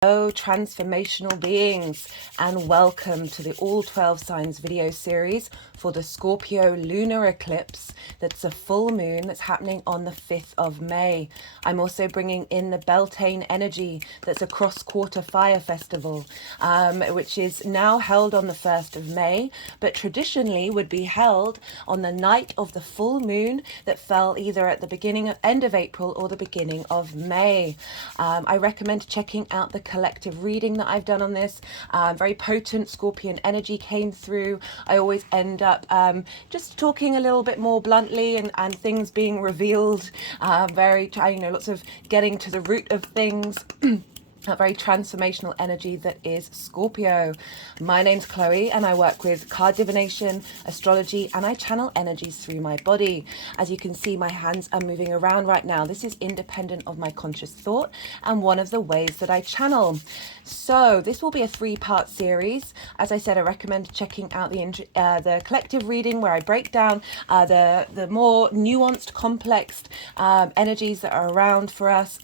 Hello transformational beings, and welcome to the all 12 signs video series for the Scorpio lunar eclipse. That's a full moon that's happening on the 5th of May. I'm also bringing in the Beltane energy. That's a cross quarter fire festival, which is now held on the 1st of May, but traditionally would be held on the night of the full moon that fell either at the end of April or the beginning of May. I recommend checking out the collective reading that I've done on this. Very potent Scorpion energy came through. I always end up just talking a little bit more bluntly and things being revealed. Lots of getting to the root of things. A very transformational energy that is Scorpio. My name's Chloe and I work with card divination, astrology, and I channel energies through my body. As you can see, my hands are moving around right now. This is independent of my conscious thought and one of the ways that I channel. So this will be a 3-part series. As I said, I recommend checking out the collective reading where I break down the more nuanced, complex energies that are around for us.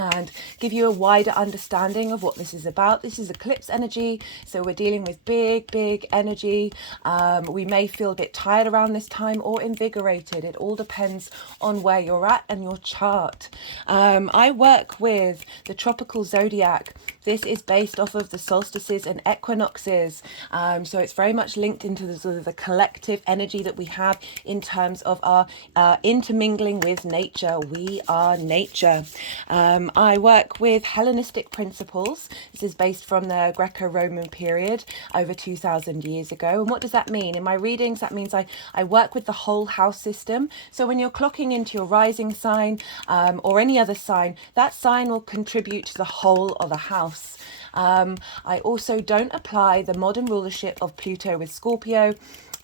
And give you a wider understanding of what this is about. This is eclipse energy, so we're dealing with big energy. We may feel a bit tired around this time or invigorated. It all depends on where you're at and your chart. I work with the tropical zodiac. This is based off of the solstices and equinoxes, so it's very much linked into the sort of the collective energy that we have in terms of our intermingling with nature. We are nature. I work with Hellenistic principles. This is based from the Greco-Roman period over 2,000 years ago. And what does that mean? In my readings, that means I work with the whole house system. So when you're clocking into your rising sign or any other sign, that sign will contribute to the whole of a house. I also don't apply the modern rulership of Pluto with Scorpio,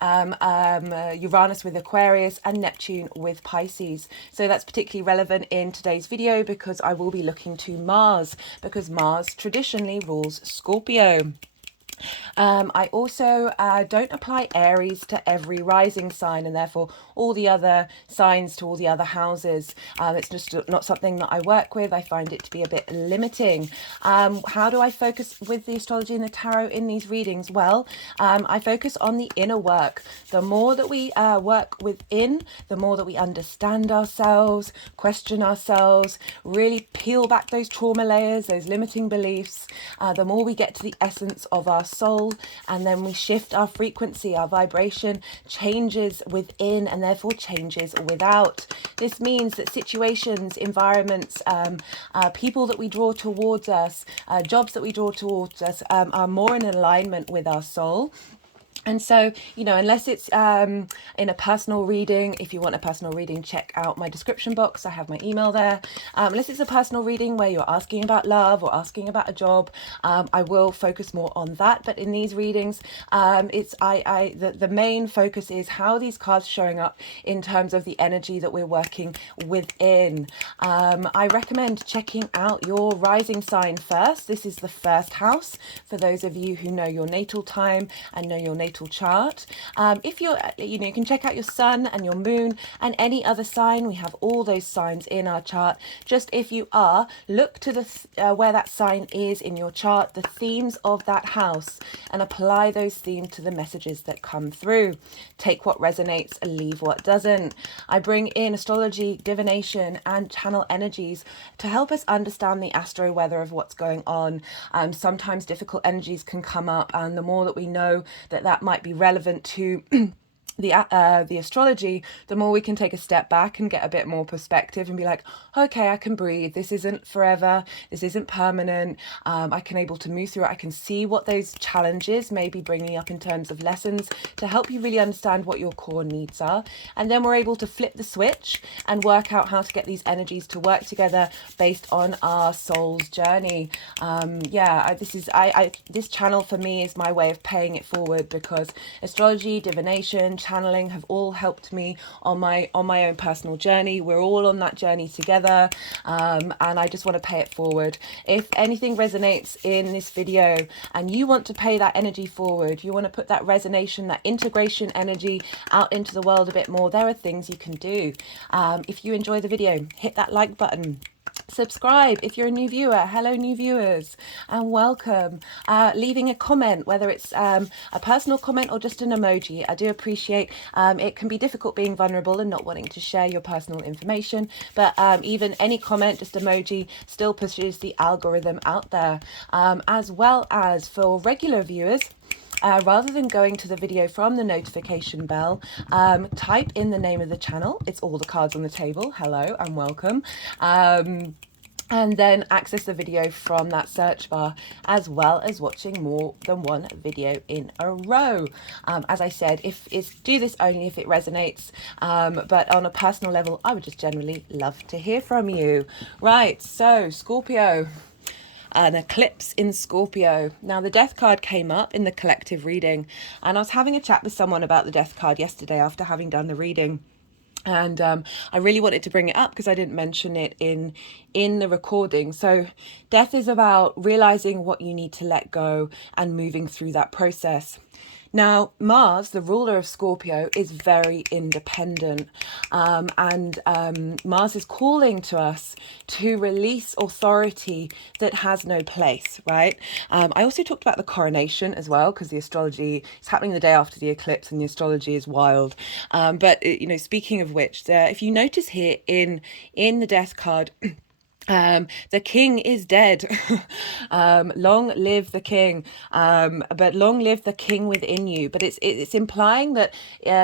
Uranus with Aquarius, and Neptune with Pisces. So that's particularly relevant in today's video because I will be looking to Mars, because Mars traditionally rules Scorpio. I also don't apply Aries to every rising sign and therefore all the other signs to all the other houses. It's just not something that I work with. I find it to be a bit limiting. How do I focus with the astrology and the tarot in these readings? Well, I focus on the inner work. The more that we work within, the more that we understand ourselves, question ourselves, really peel back those trauma layers, those limiting beliefs, the more we get to the essence of our soul, and then we shift our frequency, our vibration changes within and therefore changes without. This means that situations, environments, people that we draw towards us, jobs that we draw towards us are more in alignment with our soul. And so, unless it's in a personal reading, if you want a personal reading, check out my description box. I have my email there. Unless it's a personal reading where you're asking about love or asking about a job, I will focus more on that. But in these readings, the main focus is how these cards showing up in terms of the energy that we're working within. I recommend checking out your rising sign first. This is the first house for those of you who know your natal time and know your natal chart. If you're, you can check out your sun and your moon and any other sign. We have all those signs in our chart. Just if you are, look to the where that sign is in your chart, the themes of that house, and apply those themes to the messages that come through. Take what resonates and leave what doesn't. I bring in astrology, divination, and channel energies to help us understand the astro weather of what's going on. Sometimes difficult energies can come up, and the more that we know that might be relevant to the astrology, the more we can take a step back and get a bit more perspective and be like, okay, I can breathe. This isn't forever. This isn't permanent. I can able to move through it. I can see what those challenges may be bringing up in terms of lessons to help you really understand what your core needs are. And then we're able to flip the switch and work out how to get these energies to work together based on our soul's journey. This channel for me is my way of paying it forward, because astrology, divination, channeling have all helped me on my own personal journey. We're all on that journey together, and I just want to pay it forward. If anything resonates in this video and you want to pay that energy forward, you want to put that resonation, that integration energy out into the world a bit more, there are things you can do. If you enjoy the video, hit that like button. Subscribe if you're a new viewer. Hello, new viewers, and welcome. Leaving a comment, whether it's a personal comment or just an emoji. I do appreciate it can be difficult being vulnerable and not wanting to share your personal information, but even any comment, just emoji, still pushes the algorithm out there. As well as for regular viewers, rather than going to the video from the notification bell, type in the name of the channel. It's all the cards on the table. Hello and welcome. And then access the video from that search bar, as well as watching more than one video in a row. As I said, do this only if it resonates, but on a personal level, I would just generally love to hear from you. Right, so Scorpio. An eclipse in Scorpio. Now, the death card came up in the collective reading, and I was having a chat with someone about the death card yesterday after having done the reading. And I really wanted to bring it up because I didn't mention it in the recording. So death is about realizing what you need to let go and moving through that process. Now, Mars, the ruler of Scorpio, is very independent, and Mars is calling to us to release authority that has no place, right? I also talked about the coronation as well, because the astrology is happening the day after the eclipse and the astrology is wild. But, speaking of which, if you notice here in the death card, the king is dead. Long live the king, but long live the king within you. But it's implying that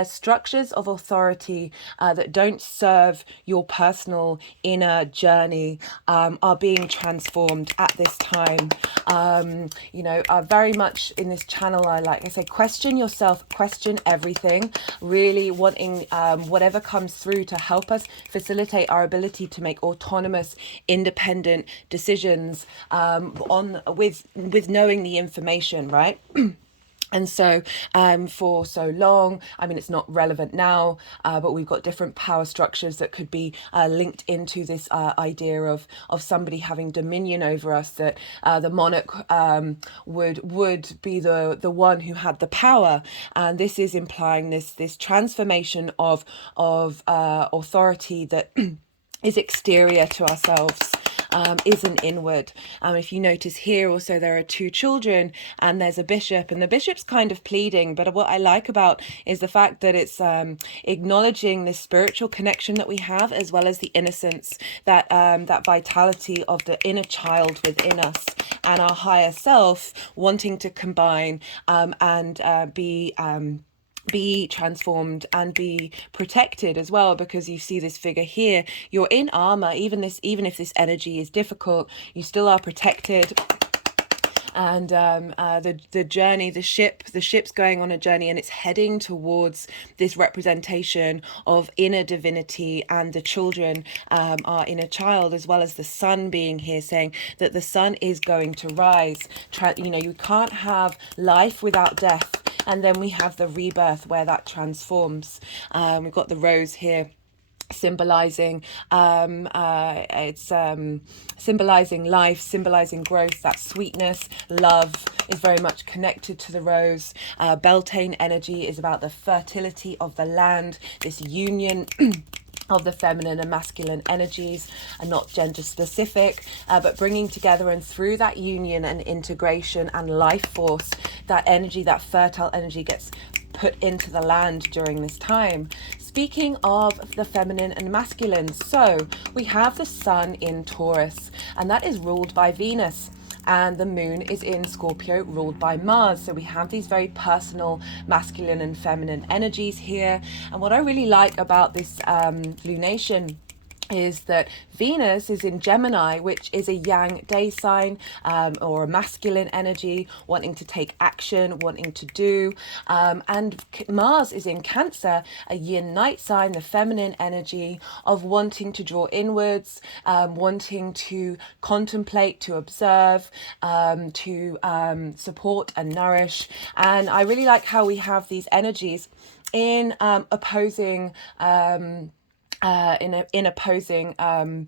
structures of authority that don't serve your personal inner journey are being transformed at this time. Very much in this channel, I say, question yourself, question everything, really wanting whatever comes through to help us facilitate our ability to make autonomous, independent decisions with knowing the information, right? And so for so long, it's not relevant now, but we've got different power structures that could be linked into this idea of somebody having dominion over us, that the monarch would be the one who had the power. And this is implying this transformation of authority that is exterior to ourselves. Isn't inward. If you notice here also, there are two children and there's a bishop, and the bishop's kind of pleading, but what I like about is the fact that it's acknowledging this spiritual connection that we have, as well as the innocence, that vitality of the inner child within us and our higher self wanting to combine and be transformed and be protected as well, because you see this figure here, you're in armor. Even if this energy is difficult, you still are protected. And the journey, the ship's going on a journey, and it's heading towards this representation of inner divinity, and the children are inner child, as well as the sun being here, saying that the sun is going to rise. You can't have life without death. And then we have the rebirth where that transforms. We've got the rose here, symbolizing symbolizing life, symbolizing growth. That sweetness, love is very much connected to the rose. Beltane energy is about the fertility of the land, this union of the feminine and masculine energies, and not gender specific, but bringing together, and through that union and integration and life force, that energy, that fertile energy, gets put into the land during this time. Speaking of the feminine and masculine, so we have the sun in Taurus, and that is ruled by Venus. And the moon is in Scorpio, ruled by Mars. So we have these very personal masculine and feminine energies here. And what I really like about this lunation is that Venus is in Gemini, which is a yang day sign, or a masculine energy, wanting to take action, wanting to do. And Mars is in Cancer, a yin night sign, the feminine energy of wanting to draw inwards, wanting to contemplate, to observe, to support and nourish. And I really like how we have these energies in opposing in opposing not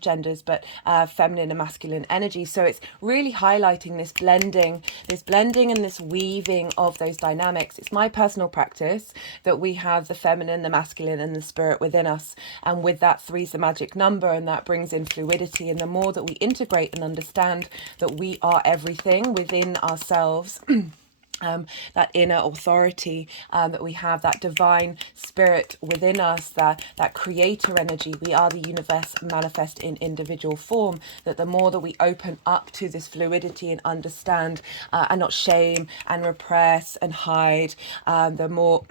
genders, but feminine and masculine energy. So it's really highlighting this blending and this weaving of those dynamics. It's my personal practice that we have the feminine, the masculine, and the spirit within us, and with that, three's the magic number, and that brings in fluidity. And the more that we integrate and understand that we are everything within ourselves, that inner authority, that we have, that divine spirit within us, that creator energy, we are the universe manifest in individual form, that the more that we open up to this fluidity and understand, and not shame and repress and hide, the more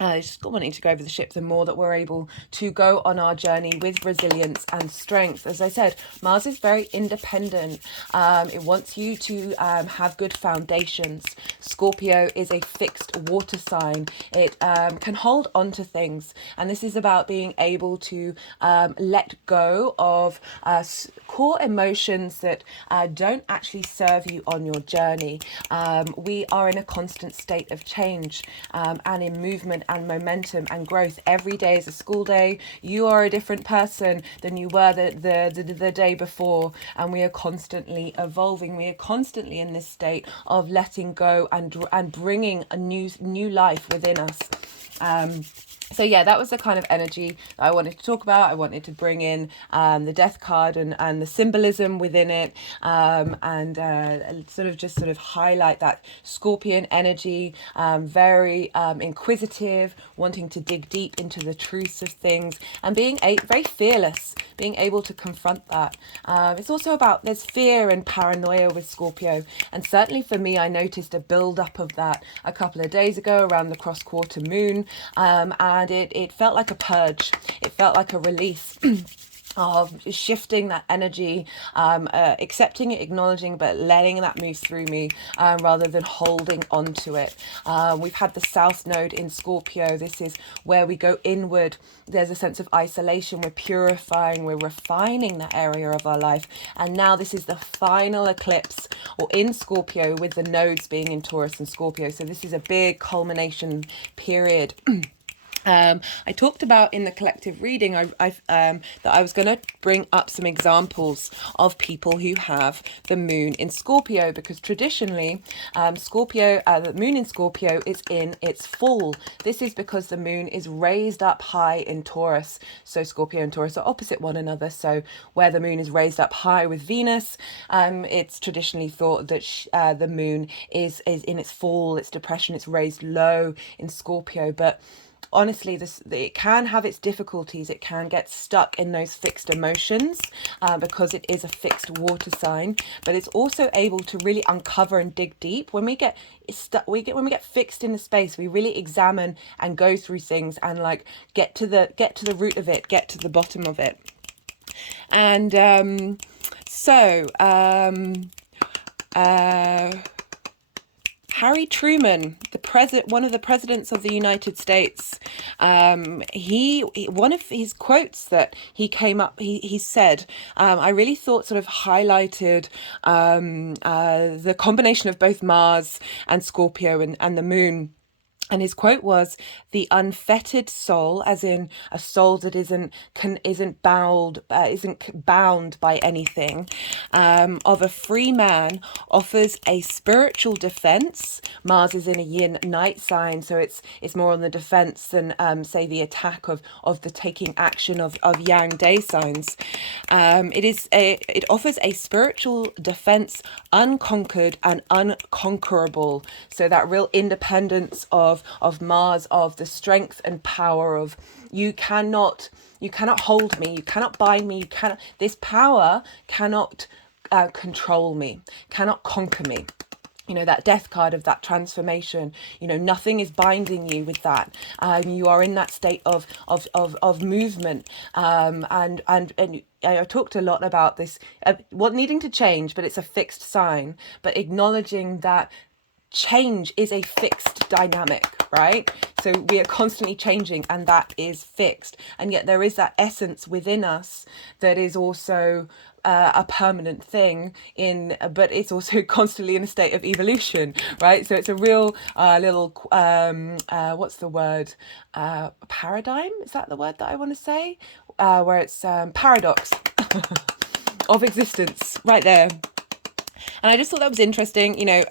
just wanting to go over the ship, the more that we're able to go on our journey with resilience and strength. As I said, Mars is very independent. It wants you to have good foundations. Scorpio is a fixed water sign. It can hold on to things. And this is about being able to let go of core emotions that don't actually serve you on your journey. We are in a constant state of change, and in movement and momentum and growth. Every day is a school day. You are a different person than you were the day before, and we are constantly evolving. We are constantly in this state of letting go and bringing a new life within us. So yeah, that was the kind of energy that I wanted to talk about. I wanted to bring in the death card and the symbolism within it, and sort of highlight that Scorpion energy, very inquisitive, wanting to dig deep into the truths of things, and being very fearless, being able to confront that. It's also about, there's fear and paranoia with Scorpio, and certainly for me, I noticed a build up of that a couple of days ago around the cross quarter moon, and it felt like a purge. It felt like a release of shifting that energy, accepting it, acknowledging, but letting that move through me, rather than holding on to it. We've had the South Node in Scorpio. This is where we go inward. There's a sense of isolation. We're purifying, we're refining that area of our life. And now this is the final eclipse, or in Scorpio, with the nodes being in Taurus and Scorpio. So this is a big culmination period. I talked about in the collective reading that I was going to bring up some examples of people who have the moon in Scorpio, because traditionally Scorpio, the moon in Scorpio is in its full. This is because the moon is raised up high in Taurus. So Scorpio and Taurus are opposite one another. So where the moon is raised up high with Venus, it's traditionally thought that the moon is in its full, its depression, it's raised low in Scorpio. But honestly, it can have its difficulties. It can get stuck in those fixed emotions, because it is a fixed water sign. But it's also able to really uncover and dig deep. When we get stuck, when we get fixed in the space, we really examine and go through things and like get to the root of it, get to the bottom of it. And Harry Truman, one of the presidents of the United States, one of his quotes that he said, I really thought sort of highlighted the combination of both Mars and Scorpio and the moon. And his quote was, "The unfettered soul," as in a soul that isn't bound by anything, of a free man, offers a spiritual defense. Mars is in a yin night sign, so it's more on the defense than say the attack of the taking action of yang day signs. It offers a spiritual defense, unconquered and unconquerable. So that real independence of Mars, of the strength and power of you cannot hold me, you cannot bind me, this power cannot control me, cannot conquer me. You know, that death card of that transformation, you know, nothing is binding you with that. You are in that state of movement. And I talked a lot about this, what needing to change, but it's a fixed sign, but acknowledging that change is a fixed dynamic, right? So we are constantly changing, and that is fixed. And yet there is that essence within us that is also a permanent thing but it's also constantly in a state of evolution, right? So it's a real little what's the word, paradigm, is that the word that I want to say, where it's paradox of existence right there. And I just thought that was interesting, you know.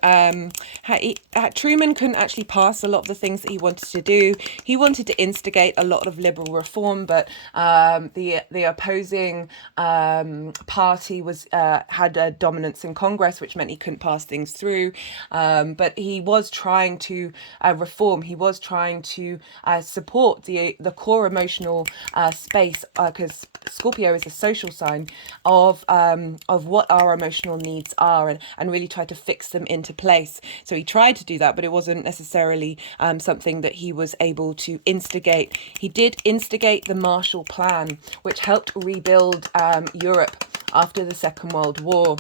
Truman couldn't actually pass a lot of the things that he wanted to do. He wanted to instigate a lot of liberal reform, but the opposing party had a dominance in Congress, which meant he couldn't pass things through. But he was trying to reform. He was trying to support the core emotional space, because Scorpio is a social sign of what our emotional needs are, and really try to fix them into place. So he tried to do that, but it wasn't necessarily something that he was able to instigate. He did instigate the Marshall Plan, which helped rebuild Europe after the Second World War.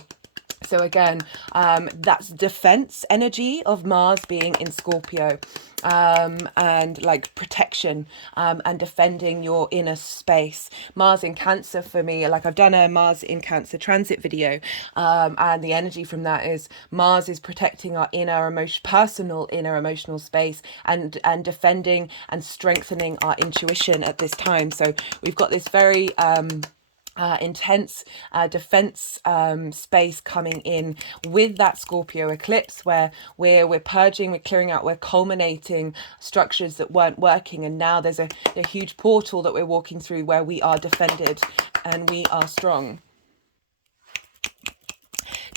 So again, that's defense energy of Mars being in Scorpio, and like protection, and defending your inner space. Mars in Cancer for me, like I've done a Mars in Cancer transit video, and the energy from that is Mars is protecting our personal inner emotional space, and defending and strengthening our intuition at this time. So we've got this very intense defense space coming in with that Scorpio eclipse, where we're purging, we're clearing out, we're culminating structures that weren't working, and now there's a huge portal that we're walking through where we are defended and we are strong.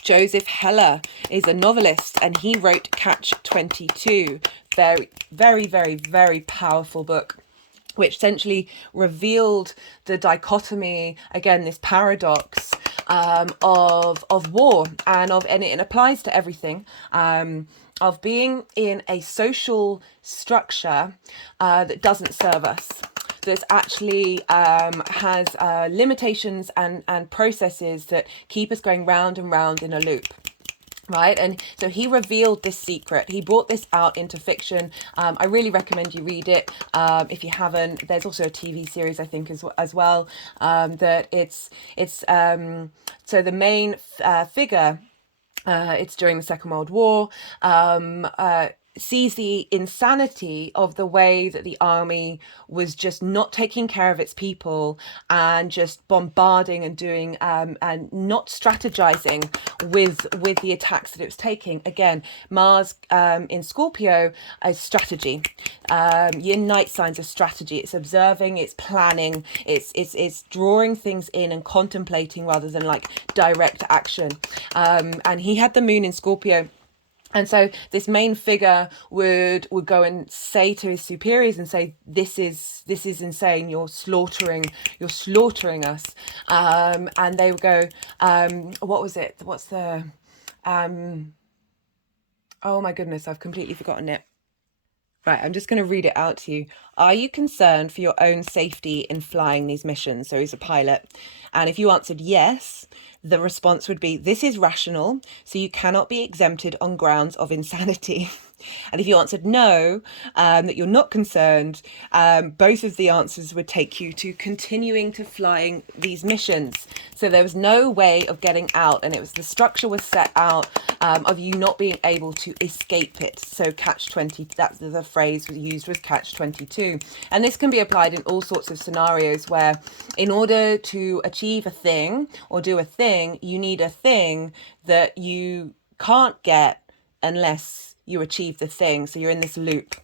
Joseph Heller is a novelist, and he wrote Catch 22. Very, very, very, very powerful book, which essentially revealed the dichotomy, again, this paradox of war, and it applies to everything, of being in a social structure that doesn't serve us, that actually has limitations and processes that keep us going round and round in a loop. Right, and so he revealed this secret. He brought this out into fiction. I really recommend you read it if you haven't. There's also a TV series, I think, as well. That it's so the main figure. It's during the Second World War. Sees the insanity of the way that the army was just not taking care of its people, and just bombarding and doing and not strategizing with the attacks that it was taking. Again, Mars in Scorpio is strategy. Your night signs are strategy. It's observing, it's planning, it's drawing things in and contemplating rather than like direct action. And he had the moon in Scorpio. And so this main figure would go and say to his superiors and say, this is insane, you're slaughtering us. And they would go, what was it? What's the, oh my goodness, I've completely forgotten it. Right, I'm just going to read it out to you. Are you concerned for your own safety in flying these missions? So he's a pilot. And if you answered yes, the response would be, this is rational, so you cannot be exempted on grounds of insanity. And if you answered no, that you're not concerned, both of the answers would take you to continuing to flying these missions. So there was no way of getting out, and the structure was set out of you not being able to escape it. So catch 20, that's the phrase used was catch 22. And this can be applied in all sorts of scenarios where in order to achieve a thing or do a thing, you need a thing that you can't get unless you achieve the thing. So you're in this loop.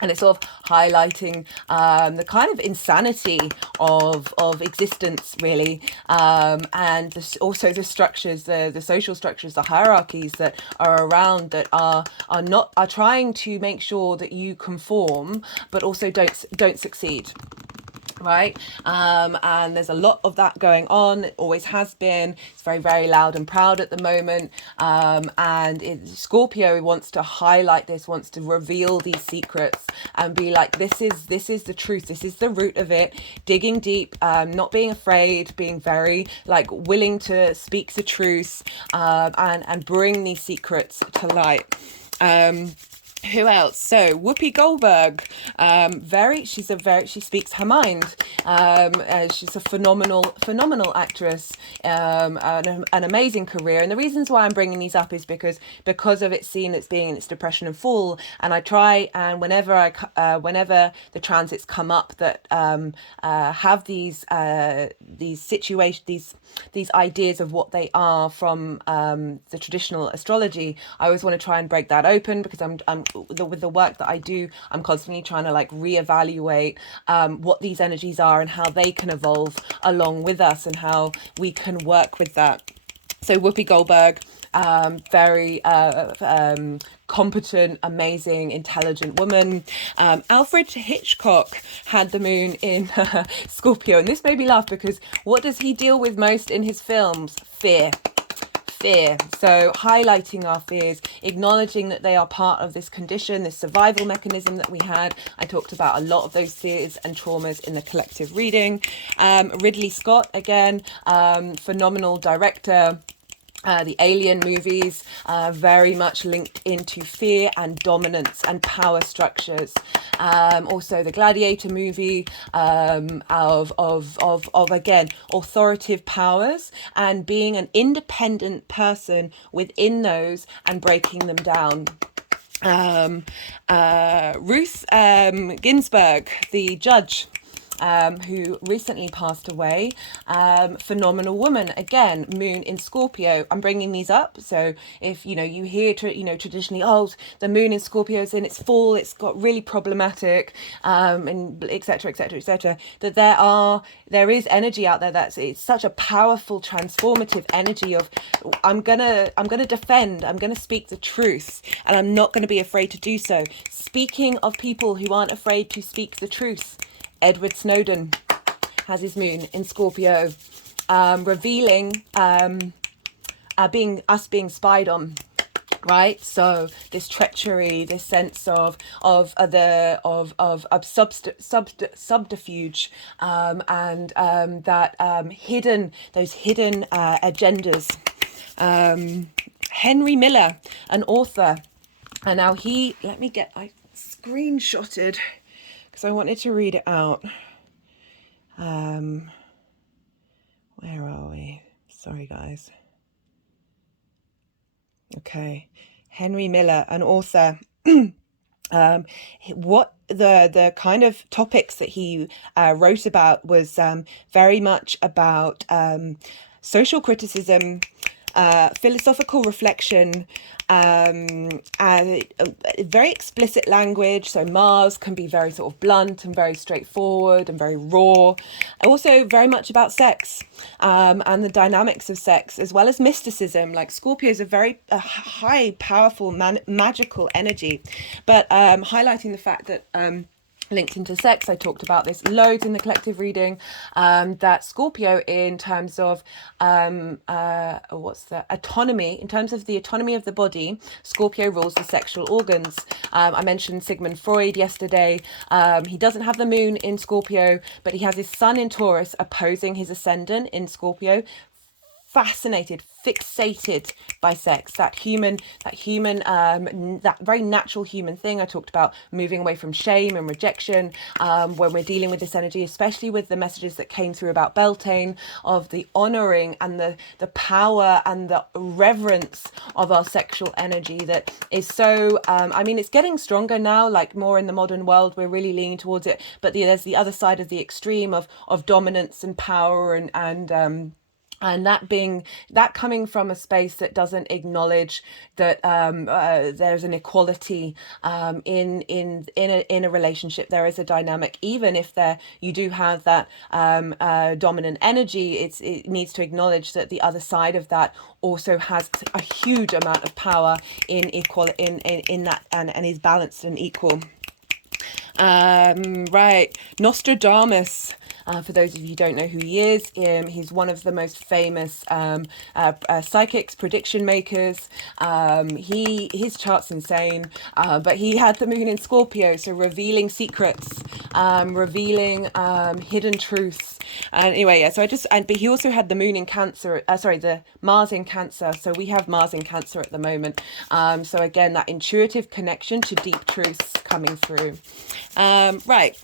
And it's sort of highlighting the kind of insanity of existence, really, and also the structures, the social structures, the hierarchies that are around that are trying to make sure that you conform, but also don't succeed. Right, and there's a lot of that going on. It always has been. It's very, very loud and proud at the moment, and Scorpio wants to highlight this, wants to reveal these secrets and be like, this is the truth, this is the root of it. Digging deep, not being afraid, being very like willing to speak the truth, and bring these secrets to light. Who else? So Whoopi Goldberg, she speaks her mind. She's a phenomenal actress, an amazing career. And the reasons why I'm bringing these up is because of its seen as being in its depression and fall. And I try, and whenever the transits come up that have these situations, these ideas of what they are from the traditional astrology, I always want to try and break that open, because with the work that I do, I'm constantly trying to like reevaluate what these energies are and how they can evolve along with us and how we can work with that. So Whoopi Goldberg, very competent, amazing, intelligent woman. Alfred Hitchcock had the moon in Scorpio, and this made me laugh because what does he deal with most in his films? Fear. So highlighting our fears, acknowledging that they are part of this condition, this survival mechanism that we had. I talked about a lot of those fears and traumas in the collective reading. Ridley Scott, again, phenomenal director. The Alien movies, very much linked into fear and dominance and power structures. Also the Gladiator movie, of again, authoritative powers and being an independent person within those and breaking them down. Ruth Ginsburg, the judge, who recently passed away, phenomenal woman, again, moon in Scorpio. I'm bringing these up, so if you hear traditionally, oh, the moon in Scorpio is in its fall, it's got really problematic, and etc etc etc, that there is energy out there it's such a powerful transformative energy of I'm gonna defend, I'm gonna speak the truth, and I'm not gonna be afraid to do so. Speaking of people who aren't afraid to speak the truth, Edward Snowden has his moon in Scorpio, revealing being spied on, right? So this treachery, this sense of subterfuge, and that hidden agendas. Henry Miller, an author, and now I screenshotted, because I wanted to read it out. Where are we? Sorry, guys. Okay. Henry Miller, an author. What the kind of topics that he wrote about was very much about social criticism, philosophical reflection, very explicit language. So Mars can be very sort of blunt and very straightforward and very raw. Also very much about sex, and the dynamics of sex, as well as mysticism. Like Scorpio is a very high, powerful, magical energy, but highlighting the fact that linked into sex, I talked about this loads in the collective reading, that Scorpio, in terms of autonomy, in terms of the autonomy of the body, Scorpio rules the sexual organs. I mentioned Sigmund Freud yesterday. He doesn't have the moon in Scorpio, but he has his sun in Taurus opposing his ascendant in Scorpio. Fascinated, fixated by sex, that very natural human thing. I talked about moving away from shame and rejection when we're dealing with this energy, especially with the messages that came through about Beltane, of the honoring and the power and the reverence of our sexual energy that is so, it's getting stronger now, like more in the modern world, we're really leaning towards it, but there's the other side of the extreme of dominance and power and that coming from a space that doesn't acknowledge that there's an equality in a relationship. There is a dynamic, even if you do have that dominant energy. It needs to acknowledge that the other side of that also has a huge amount of power in that, and is balanced and equal. Right, Nostradamus. For those of you who don't know who he is, he's one of the most famous psychics, prediction makers. His chart's insane, but he had the moon in Scorpio, so revealing secrets, revealing hidden truths. And anyway, yeah, so but he also had the moon in Cancer, the Mars in Cancer. So we have Mars in Cancer at the moment. So again, that intuitive connection to deep truths coming through. Right.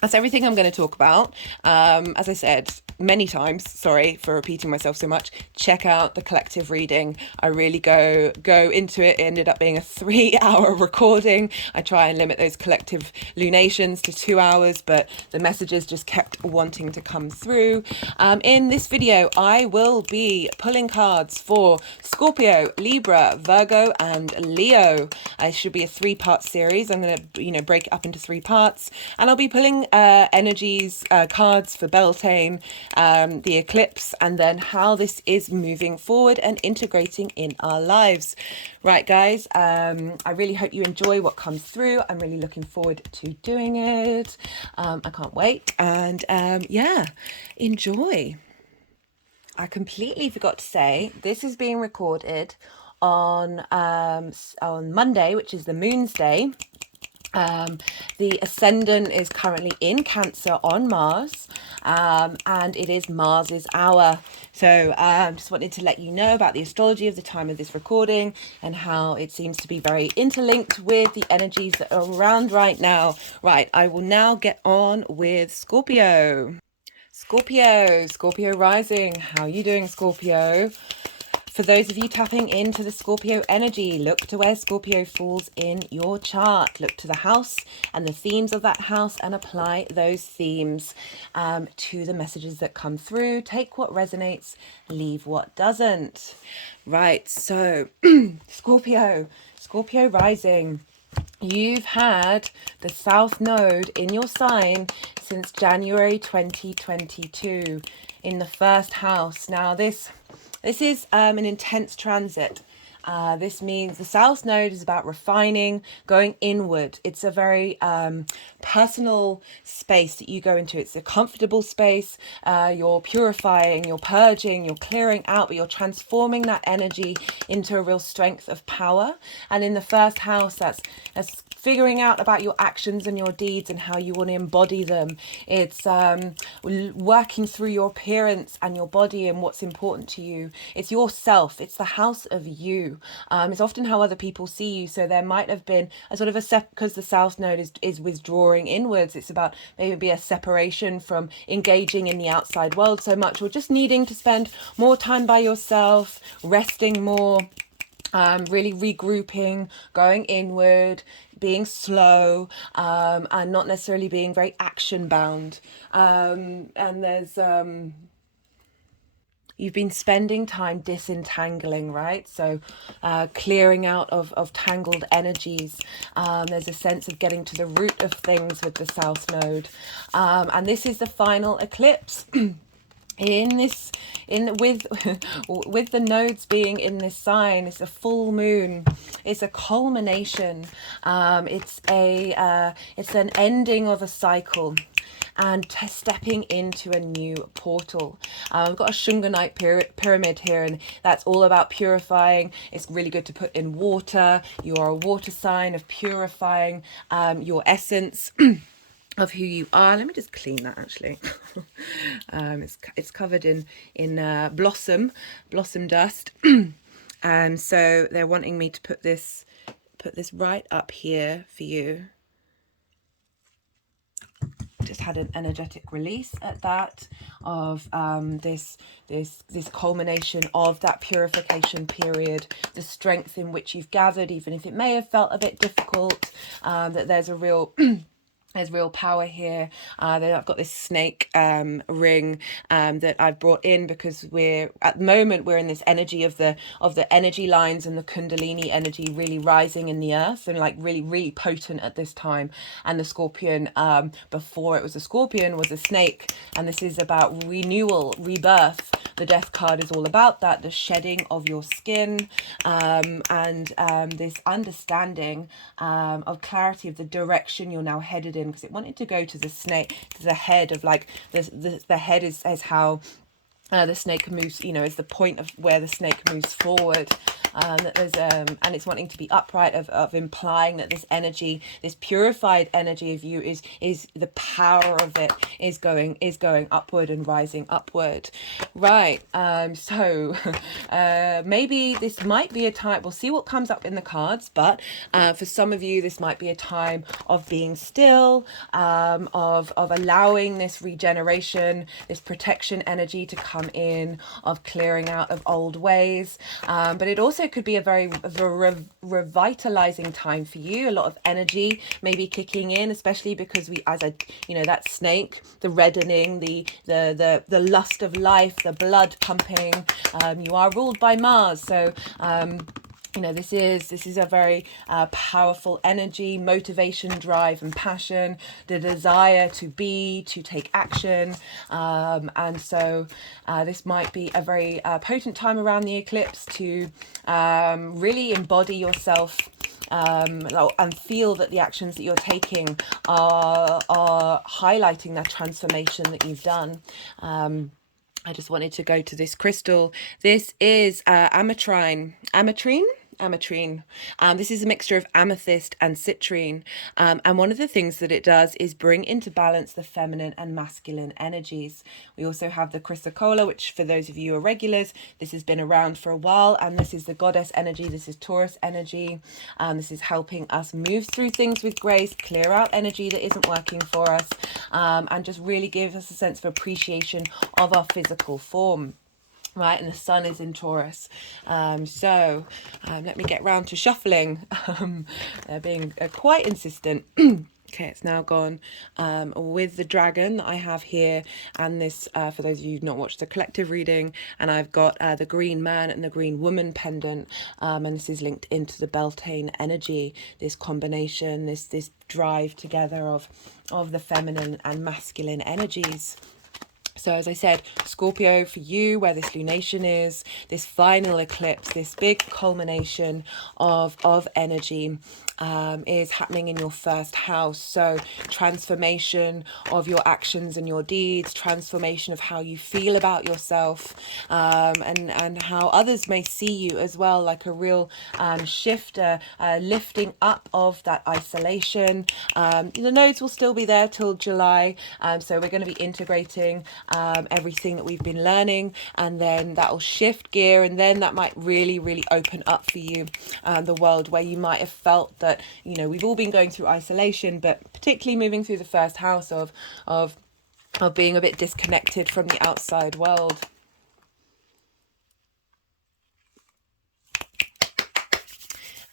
That's everything I'm going to talk about. As I said many times, sorry for repeating myself so much, check out the collective reading. I really go into it. It ended up being a 3-hour recording. I try and limit those collective lunations to 2 hours, but the messages just kept wanting to come through. In this video, I will be pulling cards for Scorpio, Libra, Virgo, and Leo. It should be a 3-part series. I'm going to, break it up into 3 parts, and I'll be pulling energies, cards for Beltane, the eclipse, and then how this is moving forward and integrating in our lives. Right, guys, I really hope you enjoy what comes through. I'm really looking forward to doing it. I can't wait. And yeah, enjoy. I completely forgot to say, this is being recorded on Monday, which is the Moon's Day. The Ascendant is currently in Cancer on Mars, and it is Mars's hour. So just wanted to let you know about the astrology of the time of this recording and how it seems to be very interlinked with the energies that are around right now. Right, I will now get on with Scorpio. Scorpio rising. How are you doing, Scorpio? For those of you tapping into the Scorpio energy, look to where Scorpio falls in your chart. Look to the house and the themes of that house and apply those themes to the messages that come through. Take what resonates, leave what doesn't. Right, so Scorpio rising. You've had the South Node in your sign since January 2022 in the first house. Now this is an intense transit. This means the South Node is about refining, going inward. It's a very personal space that you go into. It's a comfortable space. You're purifying, you're purging, you're clearing out, but you're transforming that energy into a real strength of power. And in the first house, that's figuring out about your actions and your deeds and how you want to embody them. It's working through your appearance and your body and what's important to you. It's yourself. It's the house of you. It's often how other people see you. So there might have been a sort of because the South Node is withdrawing inwards. It's about maybe a separation from engaging in the outside world so much, or just needing to spend more time by yourself, resting more, really regrouping, going inward, being slow, and not necessarily being very action bound. And there's you've been spending time disentangling, right? So clearing out of tangled energies. There's a sense of getting to the root of things with the South Node. And this is the final eclipse. With the nodes being in this sign, it's a full moon. It's a culmination. It's an ending of a cycle and stepping into a new portal. I've got a Shunganite pyramid here, and that's all about purifying. It's really good to put in water. You are a water sign of purifying your essence of who you are. Let me just clean that actually. It's covered in blossom dust. And so they're wanting me to put this right up here for you. Just had an energetic release at that of this culmination of that purification period, the strength in which you've gathered, even if it may have felt a bit difficult, that there's a real there's real power here. Then I've got this snake ring that I've brought in because at the moment we're in this energy of the energy lines and the Kundalini energy really rising in the earth, and like really potent at this time. And the scorpion, before it was a scorpion, was a snake. And this is about renewal, rebirth. The death card is all about that, the shedding of your skin, and this understanding of clarity of the direction you're now headed in. masculine, because it wanted to go to the snake, to the head of like the head is how the snake moves, you know, is the point of where the snake moves forward. That there's and it's wanting to be upright, of implying that this energy, this purified energy of you is the power of it is going upward and rising upward, right? So maybe this might be a time, we'll see what comes up in the cards, but for some of you this might be a time of being still, of allowing this regeneration, this protection energy to come in, of clearing out of old ways, but it also could be a very revitalizing time for you. A lot of energy maybe kicking in, especially because we, as a, you know, that snake, the reddening, the lust of life, the blood pumping. You are ruled by Mars, so you know, this is a very powerful energy, motivation, drive and passion, the desire to take action, and so this might be a very potent time around the eclipse to really embody yourself, and feel that the actions that you're taking are highlighting that transformation that you've done. I just wanted to go to this crystal. This is ametrine. This is a mixture of amethyst and citrine, and one of the things that it does is bring into balance the feminine and masculine energies. We also have the chrysocolla, which for those of you who are regulars, this has been around for a while, and this is the goddess energy. This is Taurus energy. This is helping us move through things with grace, clear out energy that isn't working for us, and just really give us a sense of appreciation of our physical form. Right, and the sun is in Taurus. So let me get round to shuffling. They're being quite insistent. Okay, it's now gone with the dragon that I have here, and this, for those of you who've not watched the collective reading, and I've got the green man and the green woman pendant, and this is linked into the Beltane energy, this combination, this drive together of the feminine and masculine energies. So as I said, Scorpio, for you, where this lunation is, this final eclipse, this big culmination of energy, is happening in your first house. So transformation of your actions and your deeds, transformation of how you feel about yourself, and how others may see you as well, like a real shift, lifting up of that isolation. The nodes will still be there till July, so we're going to be integrating everything that we've been learning, and then that will shift gear, and then that might really open up for you the world where you might have felt that, you know, we've all been going through isolation, but particularly moving through the first house of being a bit disconnected from the outside world.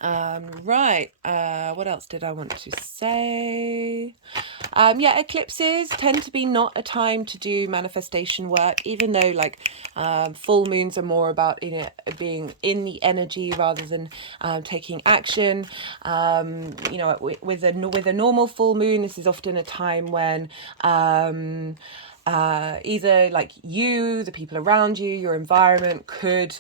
Right, what else did I want to say? Yeah, eclipses tend to be not a time to do manifestation work, even though like full moons are more about, you know, being in the energy rather than taking action. You know, with a normal full moon, this is often a time when either like you, the people around you, your environment could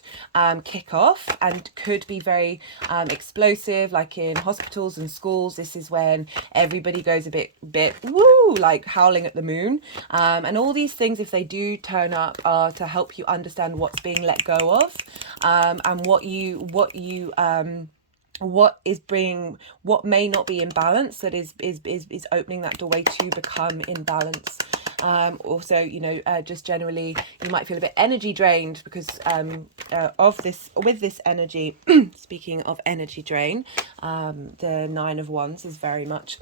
kick off and could be very explosive, like in hospitals and schools. This is when everybody goes a bit woo, like howling at the moon, and all these things, if they do turn up, are to help you understand what's being let go of, and what may not be in balance, that is opening that doorway to become in balance. Also, you know, just generally you might feel a bit energy drained because with this energy. Speaking of energy drain, the 9 of Wands is very much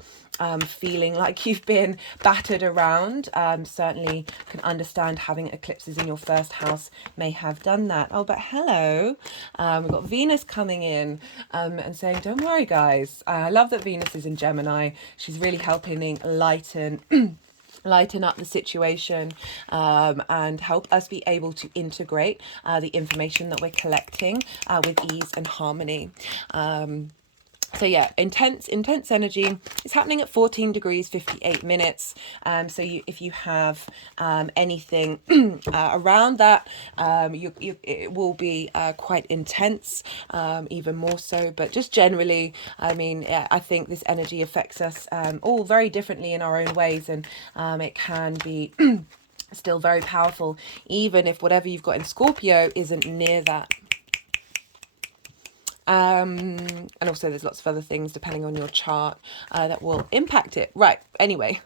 feeling like you've been battered around. Certainly can understand having eclipses in your first house may have done that. Oh, but hello, we've got Venus coming in and saying, don't worry guys. I love that Venus is in Gemini. She's really helping lighten up the situation, and help us be able to integrate the information that we're collecting with ease and harmony. So yeah, intense energy. It's happening at 14 degrees 58 minutes. So if you have anything around that, it will be quite intense, even more so. But just generally, I mean, I think this energy affects us all very differently in our own ways, and it can be still very powerful, even if whatever you've got in Scorpio isn't near that. And also there's lots of other things depending on your chart that will impact it. Right, anyway,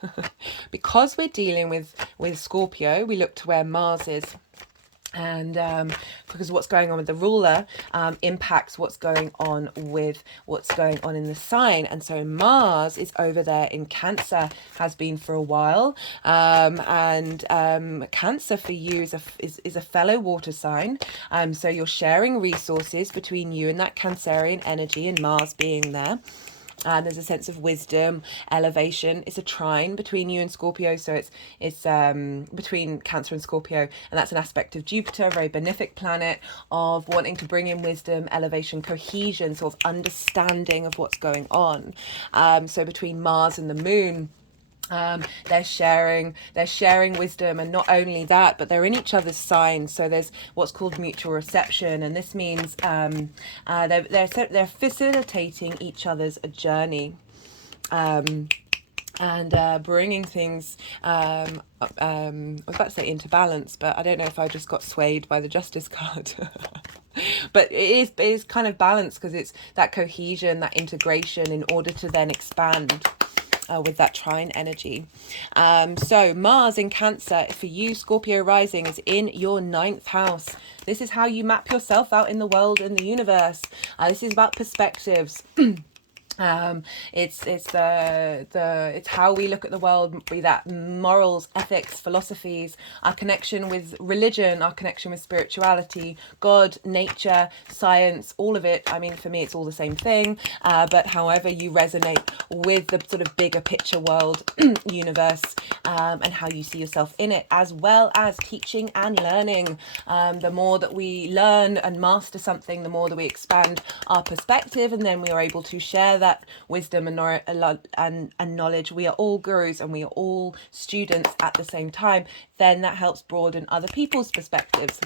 because we're dealing with Scorpio, we look to where Mars is. And because what's going on with the ruler impacts what's going on with what's going on in the sign. And so Mars is over there in Cancer, has been for a while, and Cancer for you is a fellow water sign, so you're sharing resources between you and that Cancerian energy, and Mars being there. There's a sense of wisdom, elevation. It's a trine between you and Scorpio, so it's between Cancer and Scorpio, and that's an aspect of Jupiter, a very benefic planet, of wanting to bring in wisdom, elevation, cohesion, sort of understanding of what's going on. So between Mars and the Moon, they're sharing wisdom, and not only that, but they're in each other's signs. So there's what's called mutual reception, and this means they're facilitating each other's journey, and bringing things. I was about to say into balance, but I don't know if I just got swayed by the Justice card. But it is kind of balance, because it's that cohesion, that integration, in order to then expand. With that trine energy. So Mars in Cancer for you, Scorpio rising, is in your 9th house. This is how you map yourself out in the world and the universe. This is about perspectives. It's how we look at the world, be that morals, ethics, philosophies, our connection with religion, our connection with spirituality, God, nature, science, all of it. I mean, for me, it's all the same thing, but however you resonate with the sort of bigger picture world, universe, and how you see yourself in it, as well as teaching and learning. The more that we learn and master something, the more that we expand our perspective, and then we are able to share that wisdom and knowledge. We are all gurus and we are all students at the same time. Then that helps broaden other people's perspectives.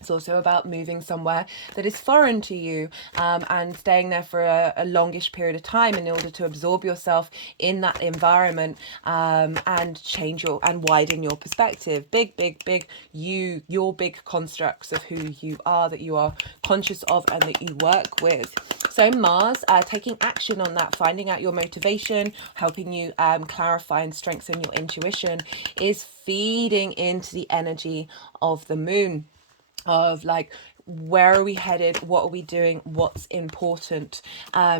It's also about moving somewhere that is foreign to you, and staying there for a longish period of time in order to absorb yourself in that environment, and change and widen your perspective. Big your big constructs of who you are, that you are conscious of and that you work with. So Mars, taking action on that, finding out your motivation, helping you clarify and strengthen your intuition, is feeding into the energy of the Moon, of like, where are we headed, what are we doing, what's important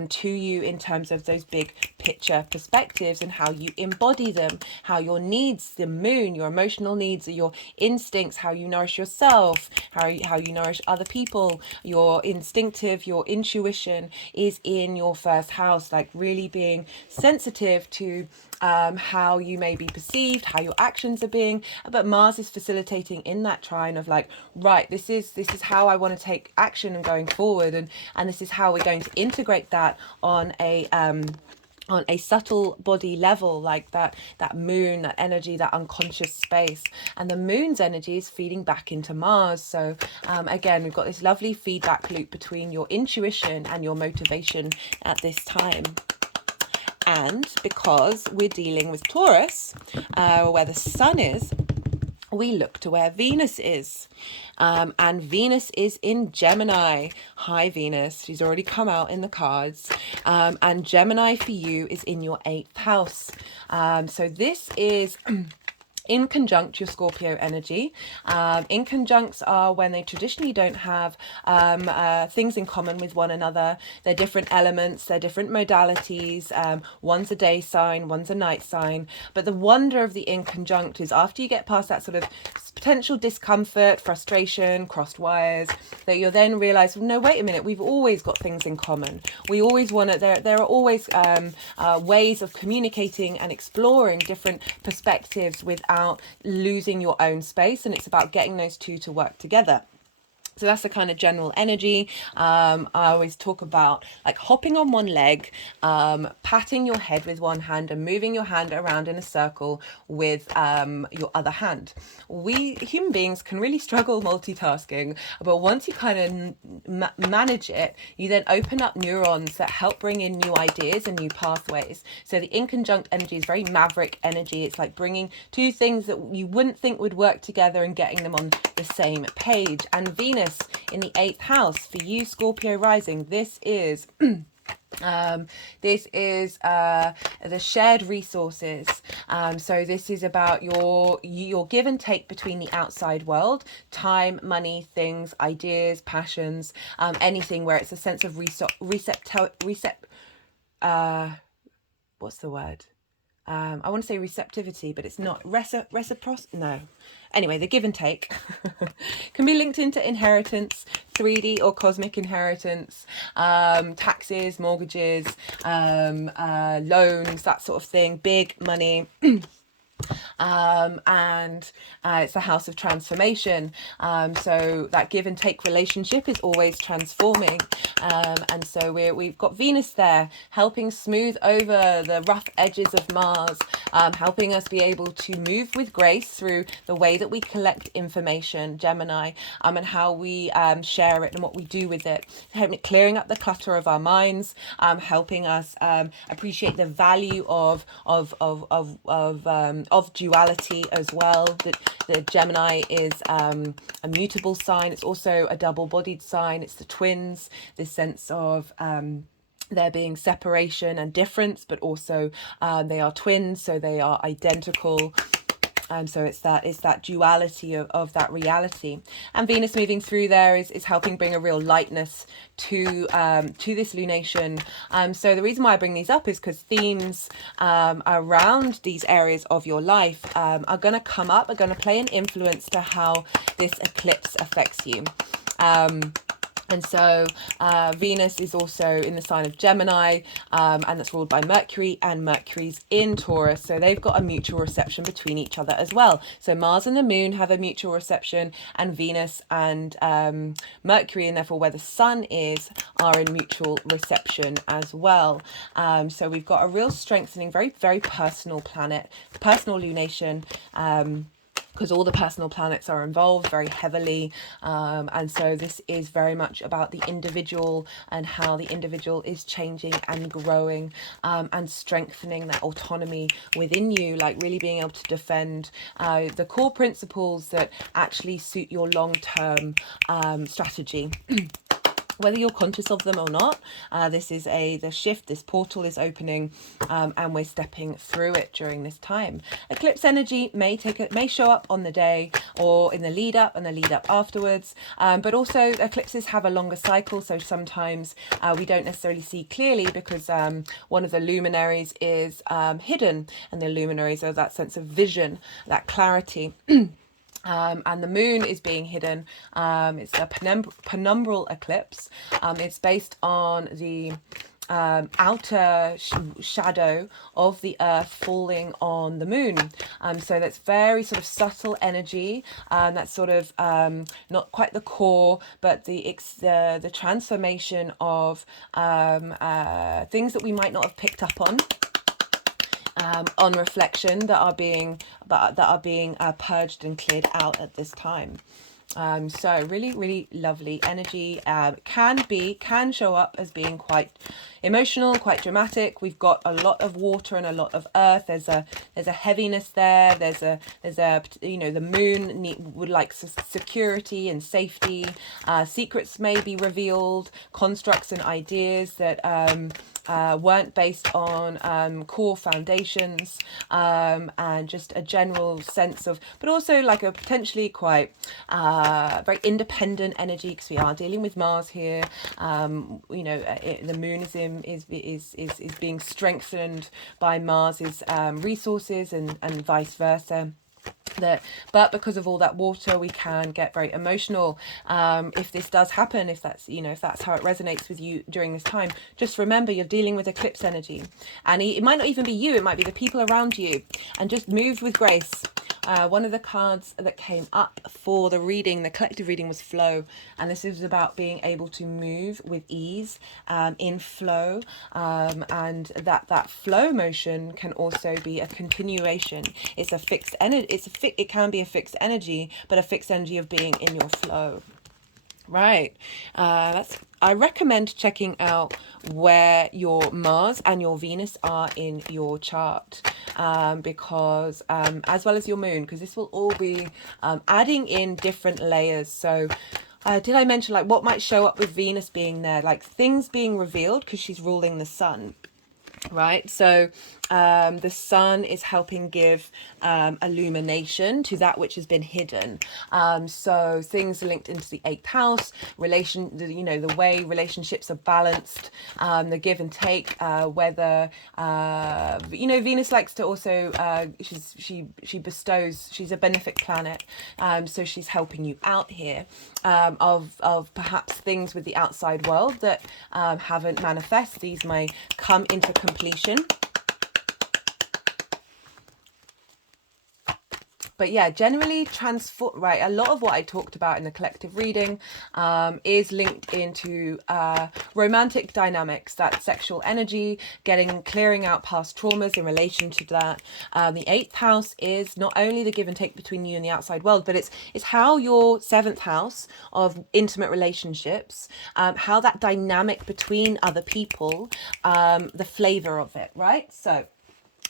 to you in terms of those big picture perspectives, and how you embody them, how your needs, the Moon, your emotional needs, your instincts, how you nourish yourself, how you nourish other people, your instinctive, your intuition is in your 1st house, like really being sensitive to how you may be perceived, how your actions are being. But Mars is facilitating in that trine of like, right, this is how I want to take action and going forward, and this is how we're going to integrate that on a subtle body level, like that Moon, that energy, that unconscious space. And the Moon's energy is feeding back into Mars. So again, we've got this lovely feedback loop between your intuition and your motivation at this time. And because we're dealing with Taurus, where the Sun is, we look to where Venus is. And Venus is in Gemini. Hi, Venus. She's already come out in the cards. And Gemini for you is in your 8th house. So this is in conjunct your Scorpio energy. In conjuncts are when they traditionally don't have things in common with one another. They're different elements, they're different modalities. One's a day sign, one's a night sign. But the wonder of the in conjunct is after you get past that sort of potential discomfort, frustration, crossed wires, that you'll then realize, well, no, wait a minute, we've always got things in common. We always want to, there are always ways of communicating and exploring different perspectives without losing your own space, and it's about getting those two to work together. So that's the kind of general energy. I always talk about like hopping on one leg, patting your head with one hand and moving your hand around in a circle with your other hand. We human beings can really struggle multitasking, but once you kind of manage it, you then open up neurons that help bring in new ideas and new pathways. So the inconjunct energy is very maverick energy. It's like bringing two things that you wouldn't think would work together and getting them on the same page. And Venus in the 8th house for you, Scorpio rising, this is the shared resources. So this is about your give and take between the outside world, time, money, things, ideas, passions, anything where it's a sense of what's the word? I want to say receptivity, but it's not. Reciprocity? No. Anyway, the give and take can be linked into inheritance, 3D or cosmic inheritance, taxes, mortgages, loans, that sort of thing, big money. And it's the house of transformation. So that give and take relationship is always transforming. And so we've got Venus there helping smooth over the rough edges of Mars, helping us be able to move with grace through the way that we collect information, Gemini, and how we share it and what we do with it, clearing up the clutter of our minds, helping us appreciate the value of duality as well. The Gemini is a mutable sign. It's also a double-bodied sign. It's the twins, this sense of there being separation and difference, but also they are twins, so they are identical. So it's that duality of that reality. And Venus moving through there is helping bring a real lightness to this lunation. So the reason why I bring these up is because themes around these areas of your life are going to come up, are going to play an influence to how this eclipse affects you. And so Venus is also in the sign of Gemini, and that's ruled by Mercury, and Mercury's in Taurus. So they've got a mutual reception between each other as well. So Mars and the Moon have a mutual reception, and Venus and Mercury, and therefore where the Sun is, are in mutual reception as well. So we've got a real strengthening, very, very personal planet, personal lunation, because all the personal planets are involved very heavily. And so this is very much about the individual and how the individual is changing and growing, and strengthening that autonomy within you, like really being able to defend the core principles that actually suit your long-term strategy. Whether you're conscious of them or not, the shift, this portal is opening, and we're stepping through it during this time. Eclipse energy may show up on the day or in the lead up and the lead up afterwards, but also eclipses have a longer cycle, so sometimes we don't necessarily see clearly because one of the luminaries is hidden, and the luminaries are that sense of vision, that clarity. And the moon is being hidden. It's a penumbral eclipse. It's based on the outer shadow of the earth falling on the moon. So that's very sort of subtle energy, that's sort of not quite the core, but the transformation of things that we might not have picked up on reflection, that are being purged and cleared out at this time. So really, really lovely energy. Can show up as being quite emotional, quite dramatic. We've got a lot of water and a lot of earth. There's a heaviness there. There's a the moon would like security and safety. Secrets may be revealed. Constructs and ideas that weren't based on core foundations, and just a general sense of, but also like a potentially quite very independent energy, because we are dealing with Mars here. The moon is being strengthened by Mars's resources, and vice versa. But because of all that water, we can get very emotional. If this does happen, if that's, if that's how it resonates with you during this time, just remember you're dealing with eclipse energy, and it might not even be you, it might be the people around you, and just move with grace. One of the cards that came up for the reading, the collective reading, was flow, and this is about being able to move with ease, in flow, and that flow motion can also be a continuation. It's a fixed energy. It can be a fixed energy, but a fixed energy of being in your flow. Right. I recommend checking out where your Mars and your Venus are in your chart, because as well as your moon, because this will all be adding in different layers. So did I mention like what might show up with Venus being there, like things being revealed because she's ruling the sun, right? So the sun is helping give illumination to that which has been hidden. So things are linked into the 8th house, the way relationships are balanced, the give and take, whether, Venus likes to also, she bestows, she's a benefic planet. So she's helping you out here, of perhaps things with the outside world that haven't manifest. These may come into completion. But yeah, generally a lot of what I talked about in the collective reading is linked into romantic dynamics, that sexual energy, clearing out past traumas in relation to that. The 8th house is not only the give and take between you and the outside world, but it's how your 7th house of intimate relationships, how that dynamic between other people, the flavor of it, right? So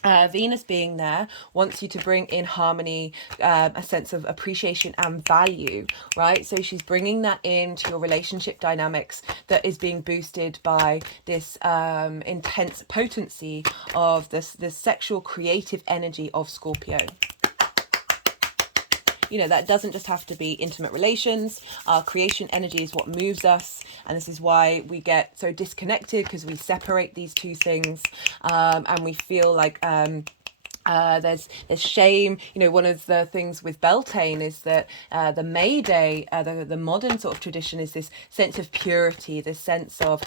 Venus being there wants you to bring in harmony, a sense of appreciation and value, right? So she's bringing that into your relationship dynamics that is being boosted by this intense potency of this sexual creative energy of Scorpio. That doesn't just have to be intimate relations. Our creation energy is what moves us. And this is why we get so disconnected, because we separate these two things. And we feel like there's shame. One of the things with Beltane is that the May Day, the modern sort of tradition, is this sense of purity, this sense of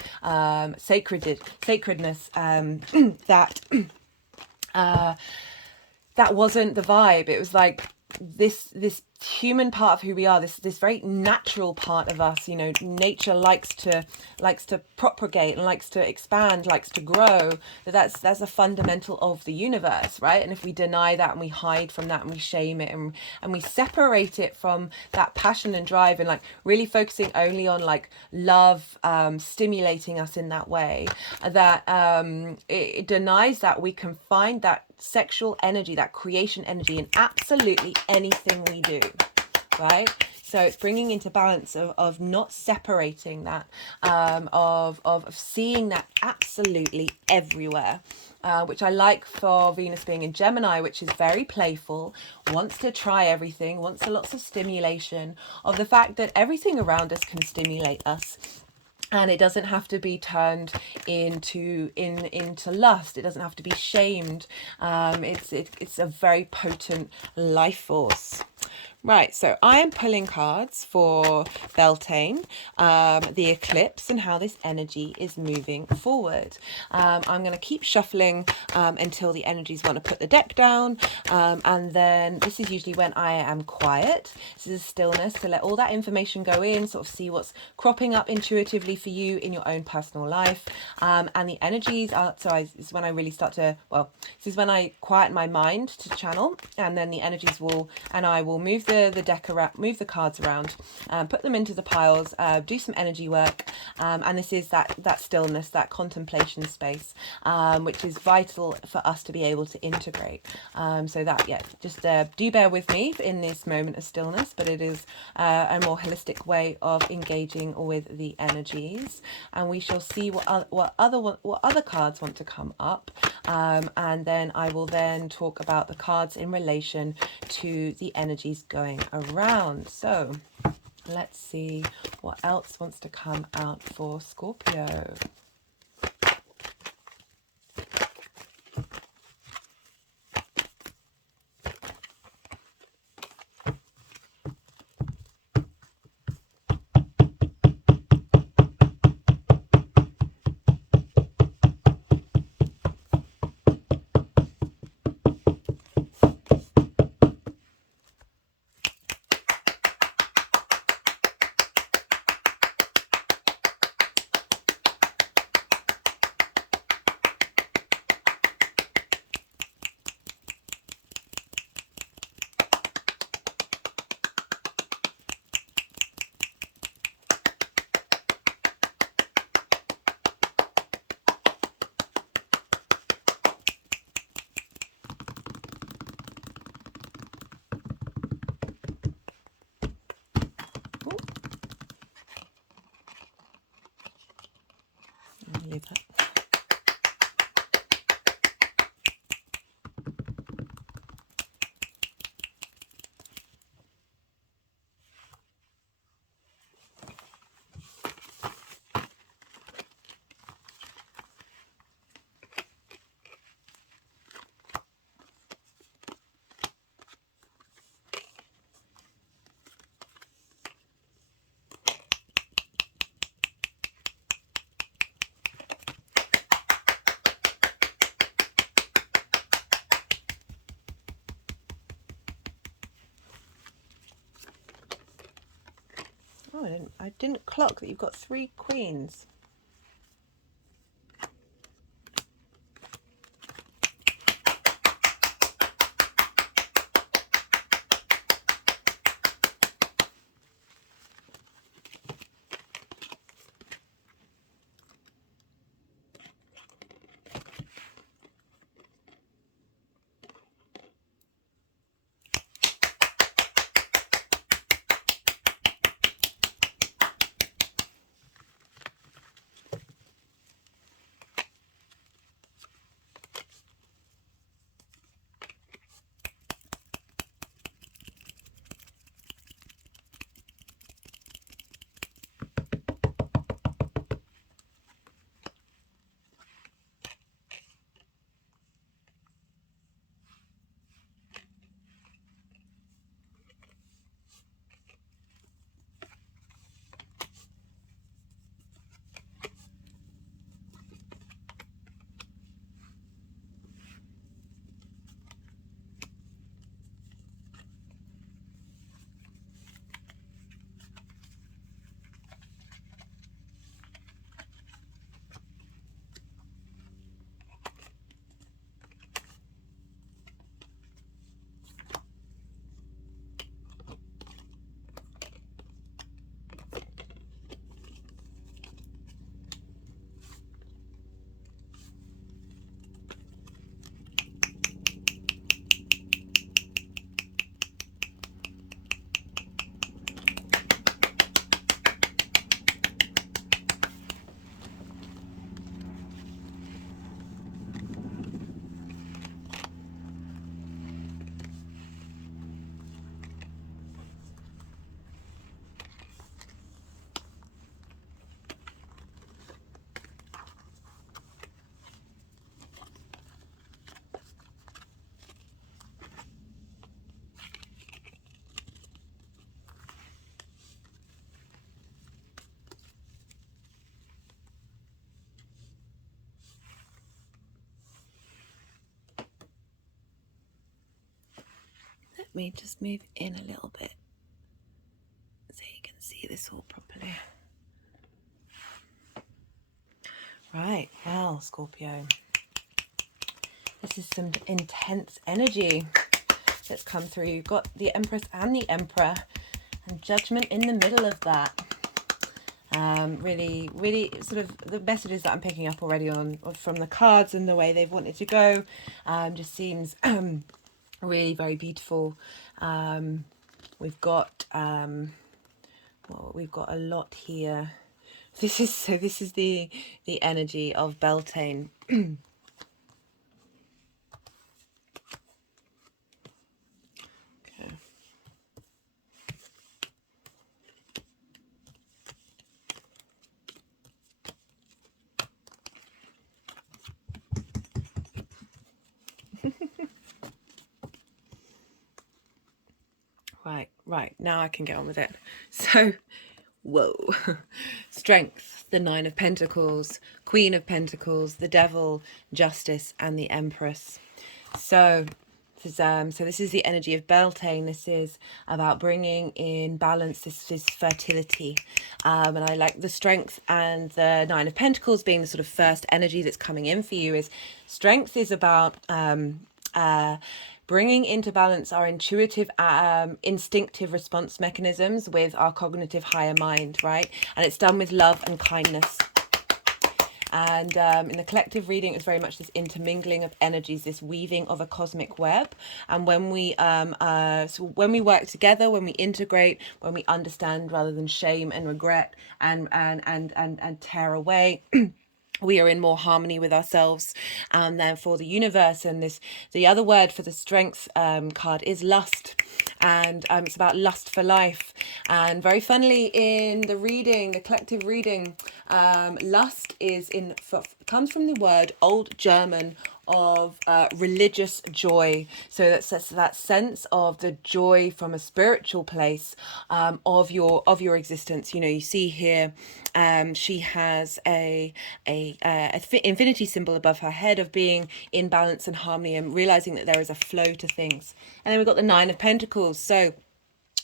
sacredness, that that wasn't the vibe. It was like this human part of who we are, this very natural part of us. Nature likes to propagate and likes to expand, likes to grow. That's a fundamental of the universe, right? And if we deny that and we hide from that and we shame it and we separate it from that passion and drive, and like really focusing only on like love stimulating us in that way, that it denies that we can find that sexual energy, that creation energy, in absolutely anything we do, right? So it's bringing into balance of not separating that, of seeing that absolutely everywhere, which I like for Venus being in Gemini, which is very playful, wants to try everything, wants lots of stimulation, of the fact that everything around us can stimulate us. And it doesn't have to be turned into lust. It doesn't have to be shamed. It's a very potent life force. Right, so I am pulling cards for Beltane, the eclipse, and how this energy is moving forward. I'm going to keep shuffling until the energies want to put the deck down, and then this is usually when I am quiet. This is a stillness to let all that information go in, sort of see what's cropping up intuitively for you in your own personal life. And the energies are, this is when I really start to, this is when I quiet my mind to channel, and then the energies I will move the deck around, move the cards around, put them into the piles, do some energy work, and this is that stillness, that contemplation space, which is vital for us to be able to integrate. So that, just do bear with me in this moment of stillness, but it is a more holistic way of engaging with the energies, and we shall see what other cards want to come up, and then I will then talk about the cards in relation to the energies going around. So let's see what else wants to come out for Scorpio. Leave that. Oh, I didn't clock that you've got 3 queens. Let me just move in a little bit so you can see this all properly. Right, well, Scorpio, this is some intense energy that's come through. You've got the Empress and the Emperor, and Judgment in the middle of that. Really sort of the messages that I'm picking up already on from the cards and the way they've wanted to go just seems really very beautiful. We've got we've got a lot here. This is the energy of Beltane. Right, now I can get on with it. So, whoa. Strength, the Nine of Pentacles, Queen of Pentacles, the Devil, Justice, and the Empress. So this is the energy of Beltane. This is about bringing in balance. This is fertility. And I like the Strength and the Nine of Pentacles being the sort of first energy that's coming in for you. Is Strength is about bringing into balance our intuitive, instinctive response mechanisms with our cognitive higher mind, right? And it's done with love and kindness. And in the collective reading, it's very much this intermingling of energies, this weaving of a cosmic web. And when we when we work together, when we integrate, when we understand rather than shame and regret and tear away, we are in more harmony with ourselves than for the universe. And the other word for the strength card is lust, and it's about lust for life. And very funnily, in the collective reading, lust comes from the word Old German of religious joy. So that's that sense of the joy from a spiritual place of your existence. You see here, she has a infinity symbol above her head of being in balance and harmony and realizing that there is a flow to things. And then we've got the Nine of Pentacles. So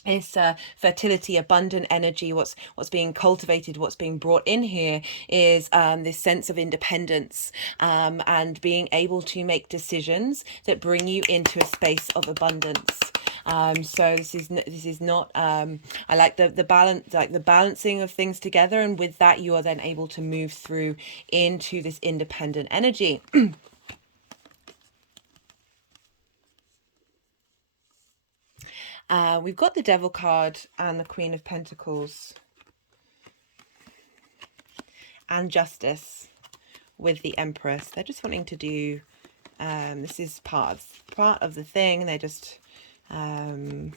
it's fertility, abundant energy. What's being cultivated, what's being brought in here is this sense of independence, and being able to make decisions that bring you into a space of abundance. So this is not I like the balance, like the balancing of things together, and with that you are then able to move through into this independent energy. We've got the Devil card and the Queen of Pentacles and Justice with the Empress. They're just wanting to do, this is part of the thing. They're just, and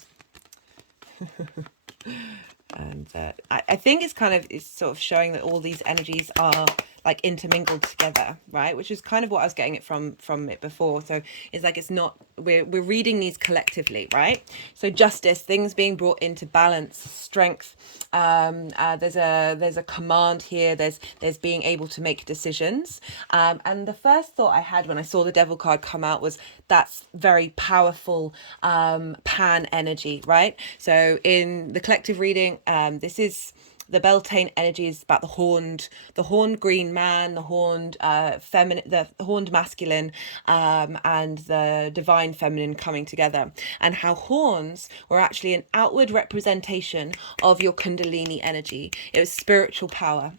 I think it's sort of showing that all these energies are like intermingled together, right? Which is kind of what I was getting it from it before. So it's like, it's not, we're reading these collectively, right? So justice, things being brought into balance, strength. There's a command here. There's being able to make decisions. And the first thought I had when I saw the Devil card come out was that's very powerful pan energy, right? So in the collective reading, this is the Beltane energy is about the horned green man, the horned feminine, the horned masculine, and the divine feminine coming together, and how horns were actually an outward representation of your Kundalini energy. It was spiritual power.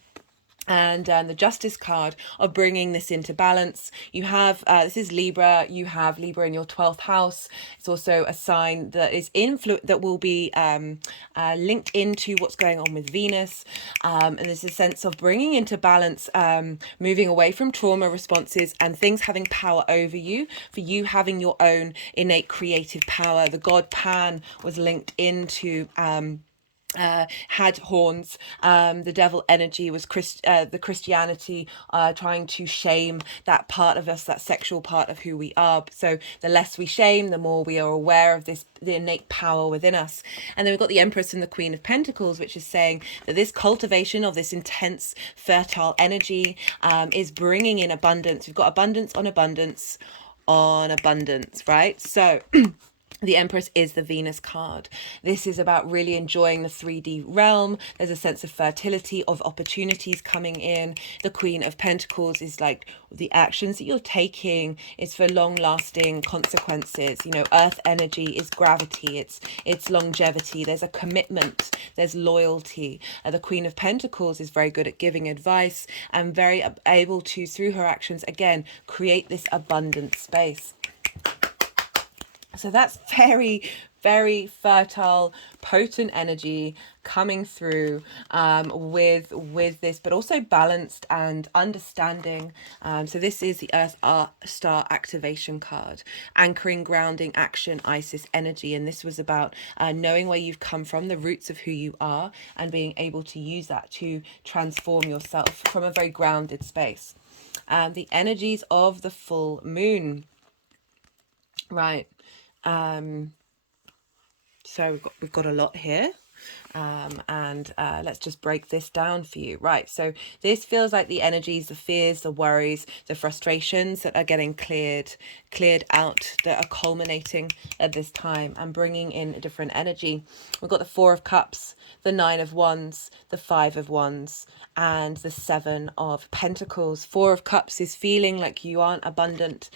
And the Justice card of bringing this into balance. You have, this is Libra, you have Libra in your 12th house. It's also a sign that is that will be linked into what's going on with Venus. And there's a sense of bringing into balance, moving away from trauma responses and things having power over you, for you having your own innate creative power. The god Pan was linked into had horns. The devil energy was the Christianity trying to shame that part of us, that sexual part of who we are. So the less we shame, the more we are aware of the innate power within us. And then we've got the Empress and the Queen of Pentacles, which is saying that this cultivation of this intense fertile energy is bringing in abundance. We've got abundance on abundance on abundance, right? So the Empress is the Venus card. This is about really enjoying the 3D realm. There's a sense of fertility, of opportunities coming in. The Queen of Pentacles is like the actions that you're taking is for long-lasting consequences. Earth energy is gravity. It's longevity. There's a commitment. There's loyalty. The Queen of Pentacles is very good at giving advice and very able to, through her actions, again, create this abundant space. So that's very, very fertile, potent energy coming through with this, but also balanced and understanding. So this is the Earth Star activation card, anchoring, grounding, action, Isis energy. And this was about knowing where you've come from, the roots of who you are, and being able to use that to transform yourself from a very grounded space. The energies of the full moon, right? So we've got a lot here, and let's just break this down for you. Right, so this feels like the energies, the fears, the worries, the frustrations that are getting cleared out, that are culminating at this time and bringing in a different energy. We've got the Four of Cups, the Nine of Wands, the Five of Wands, and the Seven of Pentacles. Four of Cups is feeling like you aren't abundant,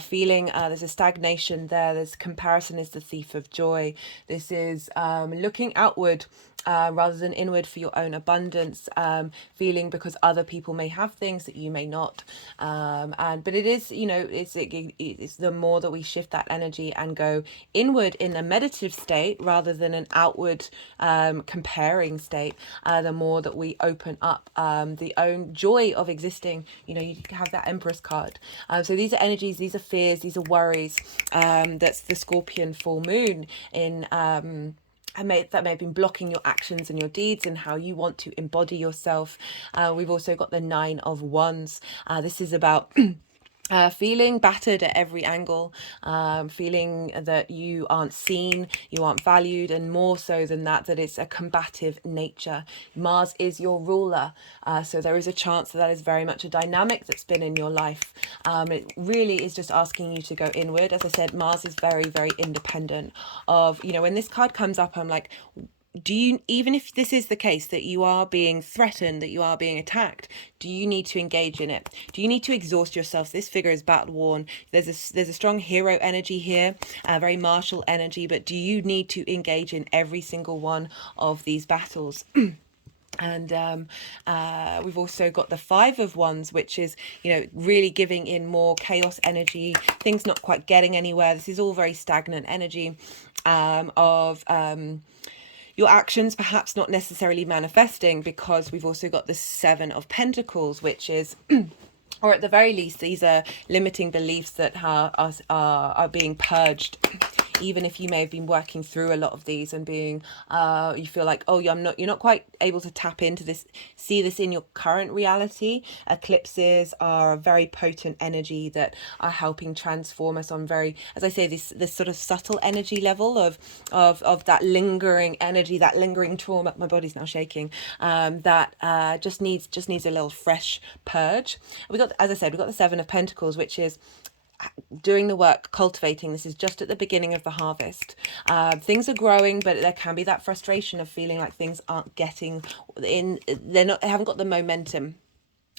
feeling there's a stagnation there. There's comparison is the thief of joy. This is looking outward rather than inward for your own abundance, feeling because other people may have things that you may not. But it is, you know, it's the more that we shift that energy and go inward in a meditative state rather than an outward comparing state, the more that we open up the own joy of existing. You know, you have that Empress card. So these are energies, these are fears, these are worries. That's the Scorpion full moon in that may have been blocking your actions and your deeds and how you want to embody yourself. We've also got the Nine of Wands. This is about feeling battered at every angle, feeling that you aren't seen, you aren't valued, and more so than that, that it's a combative nature. Mars is your ruler, so there is a chance that is very much a dynamic that's been in your life. It really is just asking you to go inward. As I said, Mars is very, very independent of, you know, when this card comes up, I'm like, do you, even if this is the case that you are being threatened, that you are being attacked, do you need to engage in it? Do you need to exhaust yourself? This figure is battle worn. There's a strong hero energy here, very martial energy, but do you need to engage in every single one of these battles? And we've also got the Five of Wands, which is, you know, really giving in more chaos energy, things not quite getting anywhere. This is all very stagnant energy of your actions perhaps not necessarily manifesting, because we've also got the Seven of Pentacles, which is or at the very least, these are limiting beliefs that are being purged. Even if you may have been working through a lot of these and being, you feel like, oh, you're not quite able to tap into this, see this in your current reality. Eclipses are a very potent energy that are helping transform us on very, as I say, this sort of subtle energy level of that lingering energy, that lingering trauma. My body's now shaking. That just needs a little fresh purge. We got, as I said, we've got the Seven of Pentacles, which is doing the work, cultivating. This is just at the beginning of the harvest. Things are growing, but there can be that frustration of feeling like things aren't getting in, they haven't got the momentum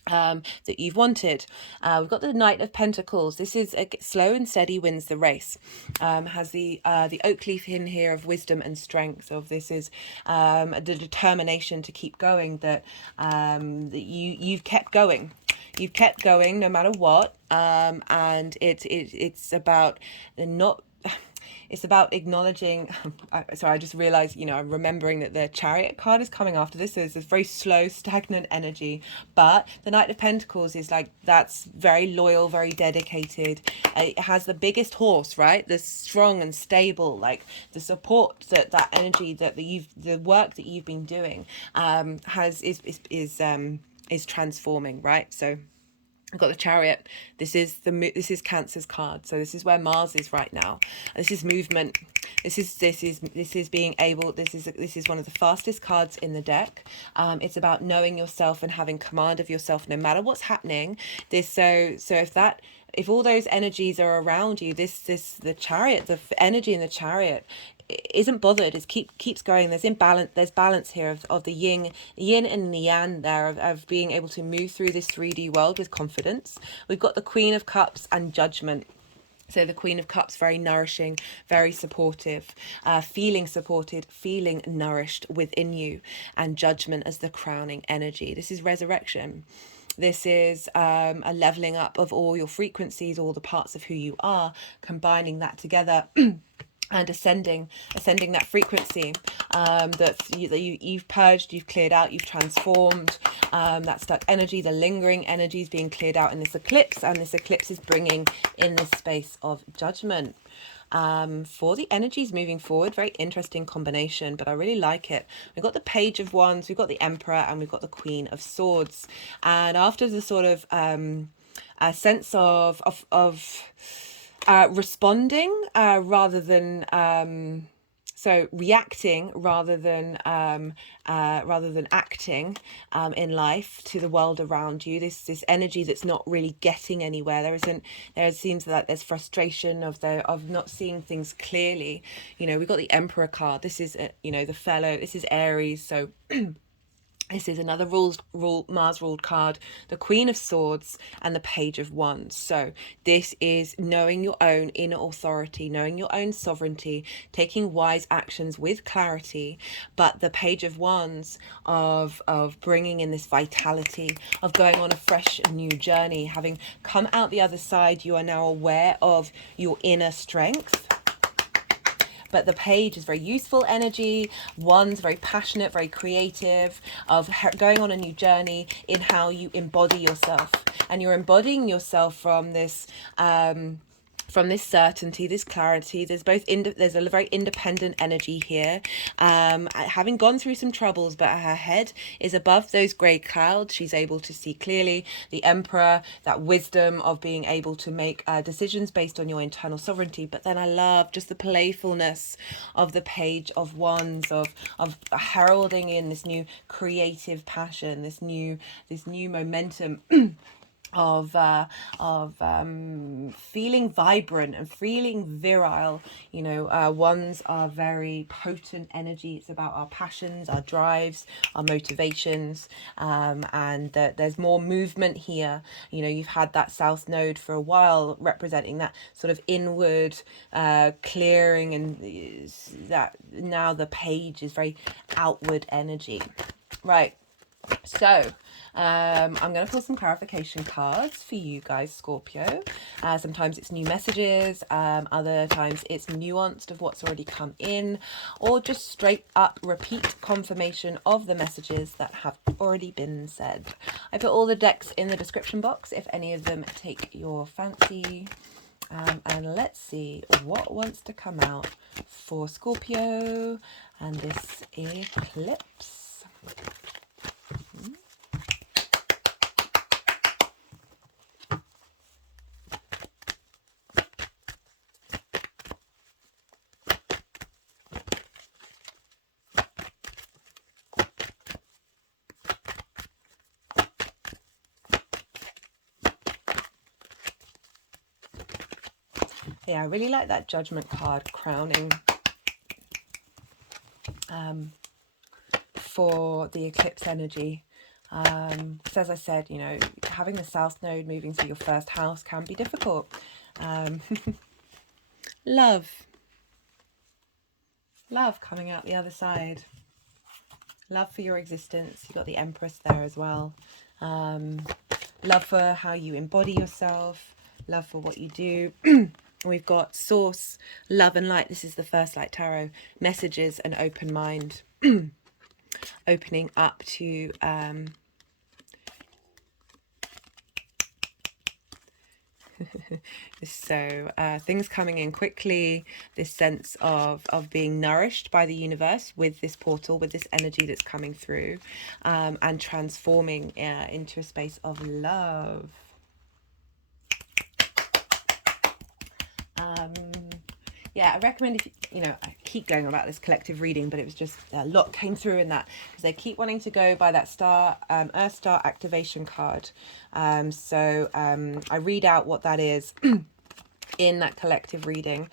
that you've wanted. We've got the Knight of Pentacles. This is a slow and steady wins the race. Has the oak leaf in here of wisdom and strength. Of this is the determination to keep going. That you've kept going. You've kept going no matter what. And it's about not. It's about acknowledging. Sorry, I just realized, you know, I'm remembering that the Chariot card is coming after this. So there's this very slow, stagnant energy. But the Knight of Pentacles is like, that's very loyal, very dedicated. It has the biggest horse, right? The strong and stable, like the support that energy that the work that you've been doing is transforming, right? So I've got the Chariot. This is Cancer's card. So this is where Mars is right now. This is movement. This is being able. This is one of the fastest cards in the deck. It's about knowing yourself and having command of yourself, no matter what's happening. If all those energies are around you, the Chariot, the energy in the Chariot isn't bothered. It keeps going. There's balance here of the yin and the yang there of being able to move through this 3D world with confidence. We've got the Queen of Cups and Judgment. So the Queen of Cups, very nourishing, very supportive, feeling supported, feeling nourished within you, and Judgment as the crowning energy. This is resurrection. This is a leveling up of all your frequencies, all the parts of who you are, combining that together. And ascending that frequency that you've purged, you've cleared out, you've transformed. That stuck energy, the lingering energy is being cleared out in this eclipse, and this eclipse is bringing in this space of judgment. For the energies moving forward, very interesting combination, but I really like it. We've got the Page of Wands, we've got the Emperor, and we've got the Queen of Swords. And after the sort of a sense of responding rather than reacting rather than acting in life to the world around you. This energy that's not really getting anywhere. There seems like there's frustration of not seeing things clearly. You know, we've got the Emperor card. This is the fellow. This is Aries. So This is another Mars ruled card, the Queen of Swords and the Page of Wands. So this is knowing your own inner authority, knowing your own sovereignty, taking wise actions with clarity. But the Page of Wands of bringing in this vitality, of going on a fresh new journey, having come out the other side, you are now aware of your inner strength. But the page is very useful energy. One's very passionate, very creative, of going on a new journey in how you embody yourself. And you're embodying yourself from this certainty, this clarity. There's there's a very independent energy here, having gone through some troubles, but her head is above those grey clouds. She's able to see clearly. The Emperor, that wisdom of being able to make decisions based on your internal sovereignty. But then I love just the playfulness of the Page of Wands, of heralding in this new creative passion, this new momentum. of feeling vibrant and feeling virile. Ones are very potent energy. It's about our passions, our drives, our motivations, and there's more movement here. You've had that South Node for a while, representing that sort of inward clearing, and that now the Page is very outward energy. Right. So I'm going to pull some clarification cards for you guys, Scorpio. Sometimes it's new messages, other times it's nuanced of what's already come in, or just straight up repeat confirmation of the messages that have already been said. I put all the decks in the description box if any of them take your fancy. And let's see what wants to come out for Scorpio and this eclipse. Yeah, I really like that Judgment card crowning for the eclipse energy. Because as I said, having the South Node moving through your first house can be difficult. Love coming out the other side. Love for your existence. You've got the Empress there as well. Love for how you embody yourself. Love for what you do. We've got Source, Love and Light. This is the First Light Tarot. Messages and open mind. Opening up to so things coming in quickly, this sense of being nourished by the universe with this portal, with this energy that's coming through, and transforming into a space of love. Yeah, I recommend if I keep going about this collective reading, but it was just a lot came through in that, because they keep wanting to go by that star, Earth Star activation card. So I read out what that is in that collective reading.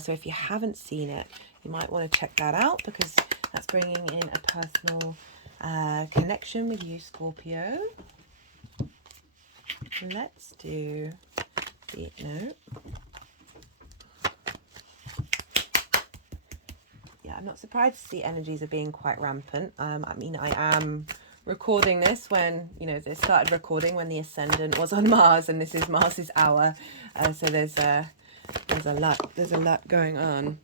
So if you haven't seen it, you might want to check that out, because that's bringing in a personal connection with you, Scorpio. Let's do the note. I'm not surprised to see energies are being quite rampant. I mean, I am recording this when, they started recording when the Ascendant was on Mars, and this is Mars's hour. So there's a lot going on.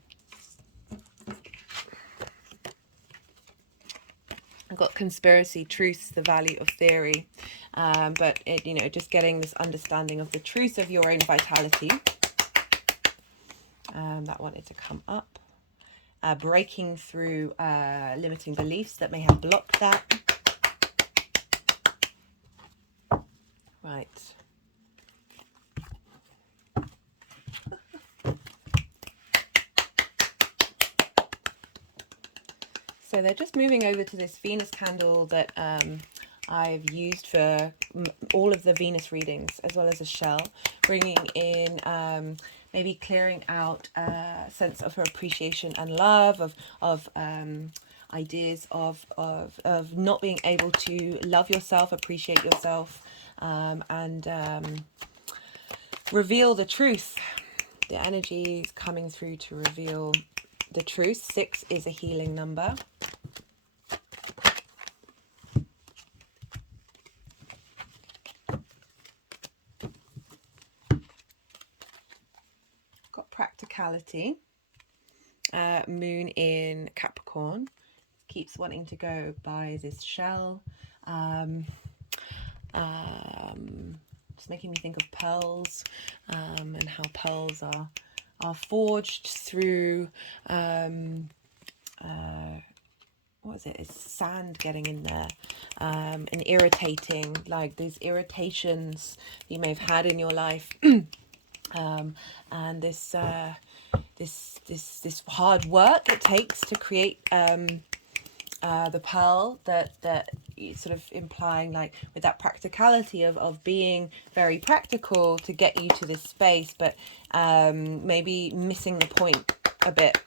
I've got conspiracy, truths, the value of theory. But it, just getting this understanding of the truth of your own vitality. That wanted to come up. Breaking through limiting beliefs that may have blocked that. Right. So they're just moving over to this Venus candle that I've used for all of the Venus readings, as well as a shell, bringing in maybe clearing out a sense of her appreciation and love, of ideas of not being able to love yourself, appreciate yourself, and reveal the truth. The energy is coming through to reveal the truth. 6 is a healing number. Got practicality. Moon in Capricorn. Keeps wanting to go by this shell. It's making me think of pearls, and how pearls are forged through what is it? It's sand getting in there, and irritating, like these irritations you may have had in your life, and this hard work it takes to create the pearl, that sort of implying, like, with that practicality of being very practical to get you to this space, but maybe missing the point a bit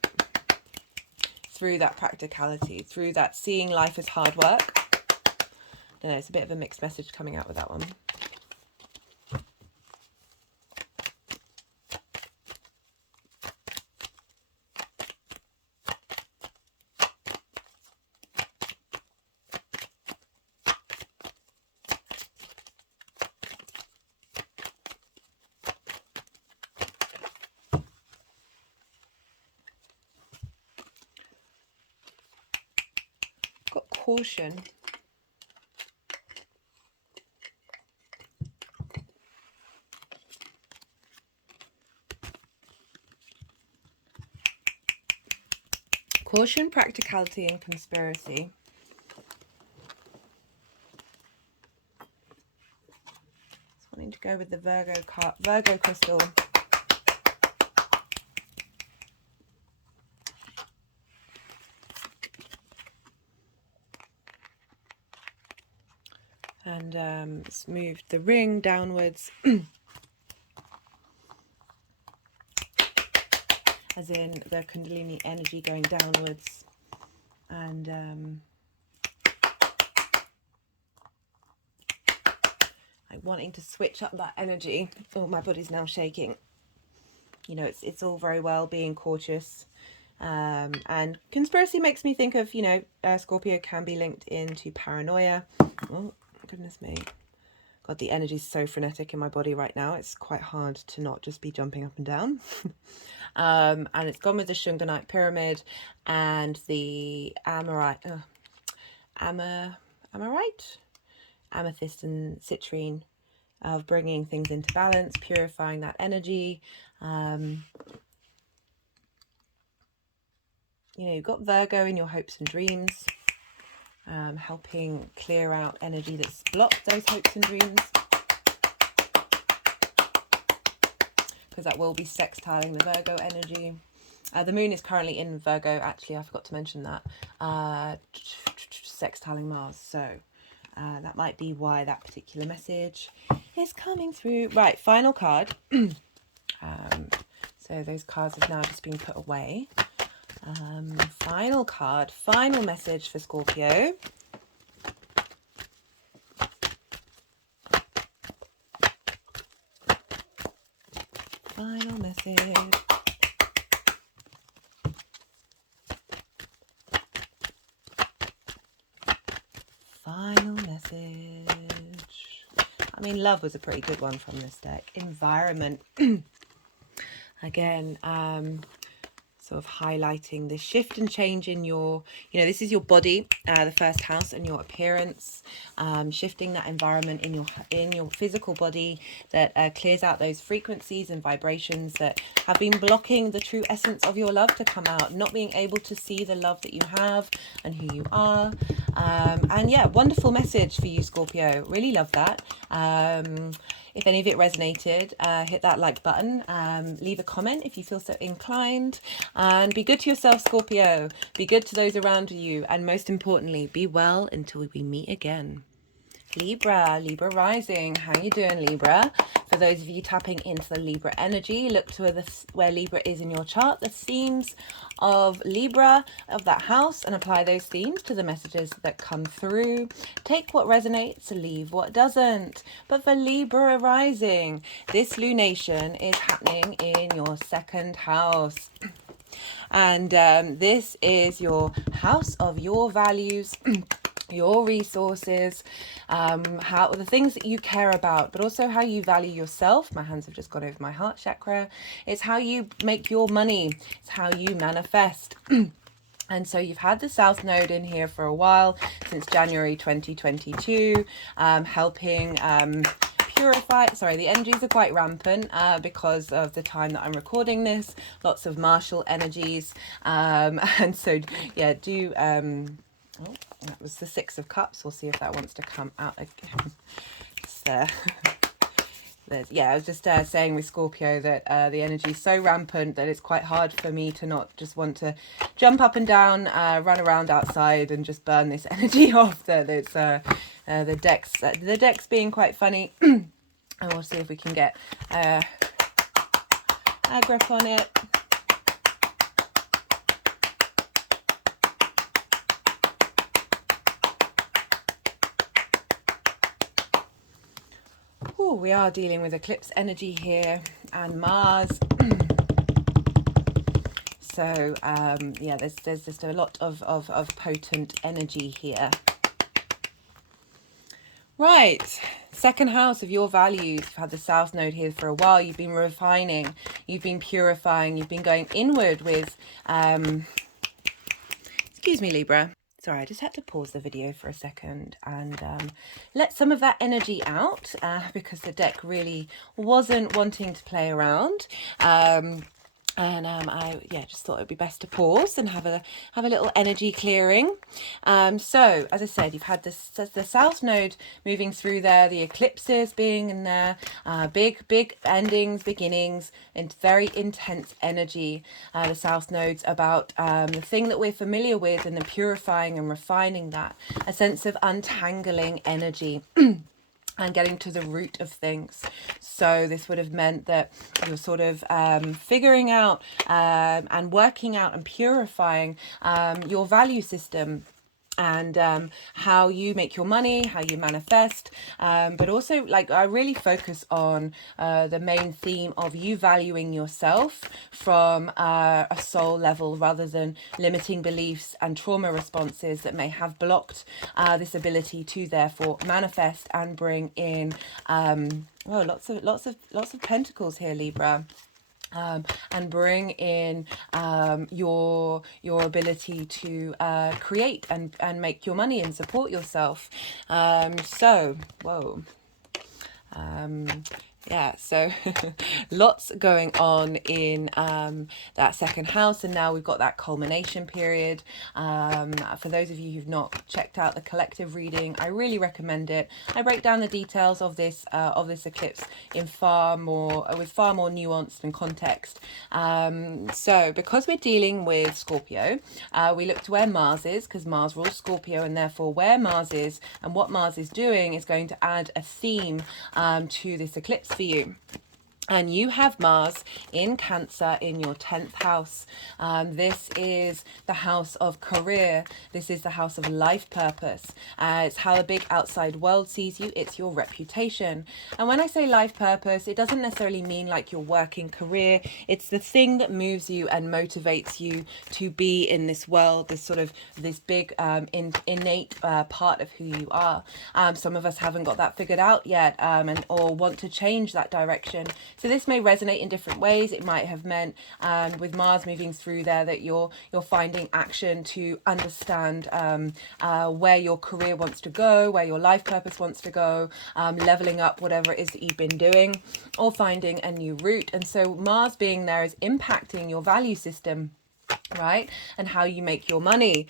through that practicality, through that seeing life as hard work. I don't know, it's a bit of a mixed message coming out with that one. Got caution. Caution, practicality, and conspiracy. Just wanting to go with the Virgo crystal. And it's moved the ring downwards. As in the Kundalini energy going downwards, and like wanting to switch up that energy. Oh, my body's now shaking. You know, it's all very well being cautious, and conspiracy makes me think of, you know, Scorpio can be linked into paranoia. Oh goodness me, God, the energy's so frenetic in my body right now, it's quite hard to not just be jumping up and down. And it's gone with the Shunganite pyramid and the amethyst and citrine, of bringing things into balance, purifying that energy. You know, you've got Virgo in your hopes and dreams, helping clear out energy that's blocked those hopes and dreams, because that will be sextiling the Virgo energy. The moon is currently in Virgo, actually, I forgot to mention that, sextiling Mars, so that might be why that particular message is coming through. Right, final card. So those cards have now just been put away. Final card, final message for Scorpio. Final message. Final message. I mean, love was a pretty good one from this deck. Environment. Again, sort of highlighting the shift and change in your, you know, this is your body, the first house, and your appearance, shifting that environment in your physical body that clears out those frequencies and vibrations that have been blocking the true essence of your love to come out, not being able to see the love that you have and who you are. And yeah, wonderful message for you, Scorpio. Really love that. If any of it resonated, hit that like button, leave a comment if you feel so inclined, and be good to yourself, Scorpio. Be good to those around you, and most importantly, be well until we meet again. Libra, Libra rising. How you doing, Libra? For those of you tapping into the Libra energy, look to where Libra is in your chart, the themes of Libra, of that house, and apply those themes to the messages that come through. Take what resonates, leave what doesn't. But for Libra rising, this lunation is happening in your second house. And this is your house of your values, your resources, how the things that you care about, but also how you value yourself. My hands have just gone over my heart chakra. It's how you make your money. It's how you manifest. And so you've had the South Node in here for a while, since January 2022, helping purify. Sorry, the energies are quite rampant because of the time that I'm recording this. Lots of martial energies. And so, yeah, do... Oh, that was the Six of Cups. We'll see if that wants to come out again. It's there. Yeah, I was just saying with Scorpio that the energy is so rampant that it's quite hard for me to not just want to jump up and down, run around outside and just burn this energy off. That it's the decks being quite funny. And we'll see if we can get a grip on it. Oh, we are dealing with eclipse energy here and Mars. So yeah, there's just a lot of potent energy here. Right, second house of your values. You've had the South Node here for a while. You've been refining, you've been purifying, you've been going inward with excuse me, Libra. Sorry, I just had to pause the video for a second and let some of that energy out because the deck really wasn't wanting to play around. I just thought it'd be best to pause and have a little energy clearing. So as I said, you've had the South Node moving through there, the eclipses being in there, big endings, beginnings, and very intense energy. The South Node's about the thing that we're familiar with, and then purifying and refining that, a sense of untangling energy. And getting to the root of things. So this would have meant that you're sort of figuring out and working out and purifying your value system, and how you make your money, how you manifest, but also like I really focus on the main theme of you valuing yourself from a soul level, rather than limiting beliefs and trauma responses that may have blocked this ability to therefore manifest and bring in lots of pentacles here, Libra. And bring in your ability to create and make your money and support yourself. Yeah, so lots going on in that second house, and now we've got that culmination period. For those of you who've not checked out the collective reading, I really recommend it. I break down the details of this eclipse in far more nuance and context. So because we're dealing with Scorpio, we look to where Mars is, because Mars rules Scorpio, and therefore where Mars is and what Mars is doing is going to add a theme to this eclipse for you. And you have Mars in Cancer in your 10th house. This is the house of career. This is the house of life purpose. It's how the big outside world sees you. It's your reputation. And when I say life purpose, it doesn't necessarily mean like your working career. It's the thing that moves you and motivates you to be in this world, this big innate part of who you are. Some of us haven't got that figured out yet, or want to change that direction. So this may resonate in different ways. It might have meant with Mars moving through there that you're finding action to understand where your career wants to go, where your life purpose wants to go, leveling up whatever it is that you've been doing, or finding a new route. And so Mars being there is impacting your value system, right, and how you make your money.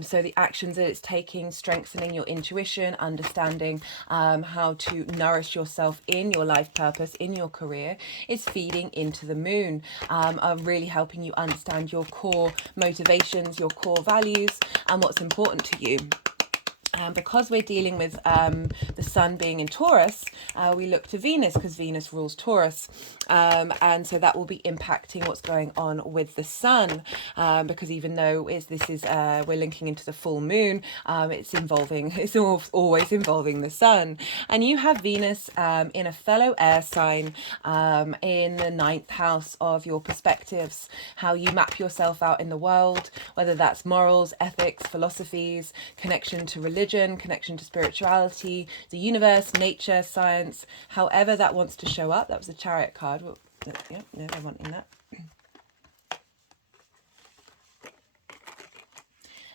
So the actions that it's taking, strengthening your intuition, understanding how to nourish yourself in your life purpose, in your career, is feeding into the moon, are really helping you understand your core motivations, your core values, and what's important to you. Because we're dealing with the sun being in Taurus, we look to Venus because Venus rules Taurus. And so that will be impacting what's going on with the sun, because even though we're linking into the full moon, it's always involving the sun. And you have Venus in a fellow air sign in the 9th house of your perspectives, how you map yourself out in the world, whether that's morals, ethics, philosophies, connection to religion, connection to spirituality, the universe, nature, science, however that wants to show up. That was a Chariot card. Well, yeah, no, they're wanting that.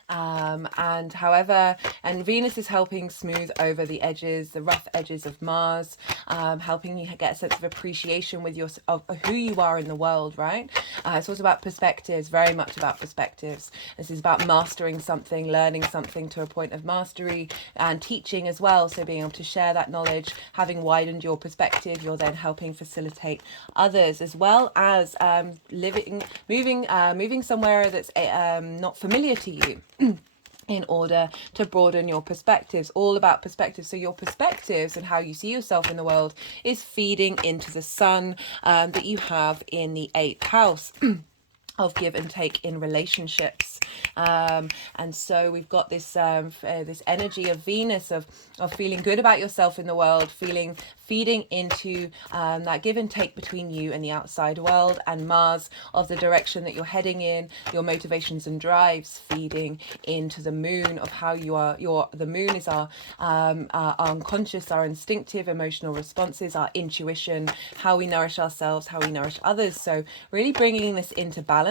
And Venus is helping smooth over the edges, the rough edges of Mars, helping you get a sense of appreciation with of who you are in the world, right? It's also about perspectives, very much about perspectives. This is about mastering something, learning something to a point of mastery, and teaching as well. So being able to share that knowledge, having widened your perspective, you're then helping facilitate others, as well as moving somewhere that's not familiar to you. In order to broaden your perspectives, all about perspectives. So your perspectives and how you see yourself in the world is feeding into the sun that you have in the 8th house of give and take in relationships. And so we've got this this energy of Venus of feeling good about yourself in the world, feeding into that give and take between you and the outside world, and Mars of the direction that you're heading in, your motivations and drives, feeding into the moon of how you are. The moon is our unconscious, our instinctive emotional responses, our intuition, how we nourish ourselves, how we nourish others. So really bringing this into balance.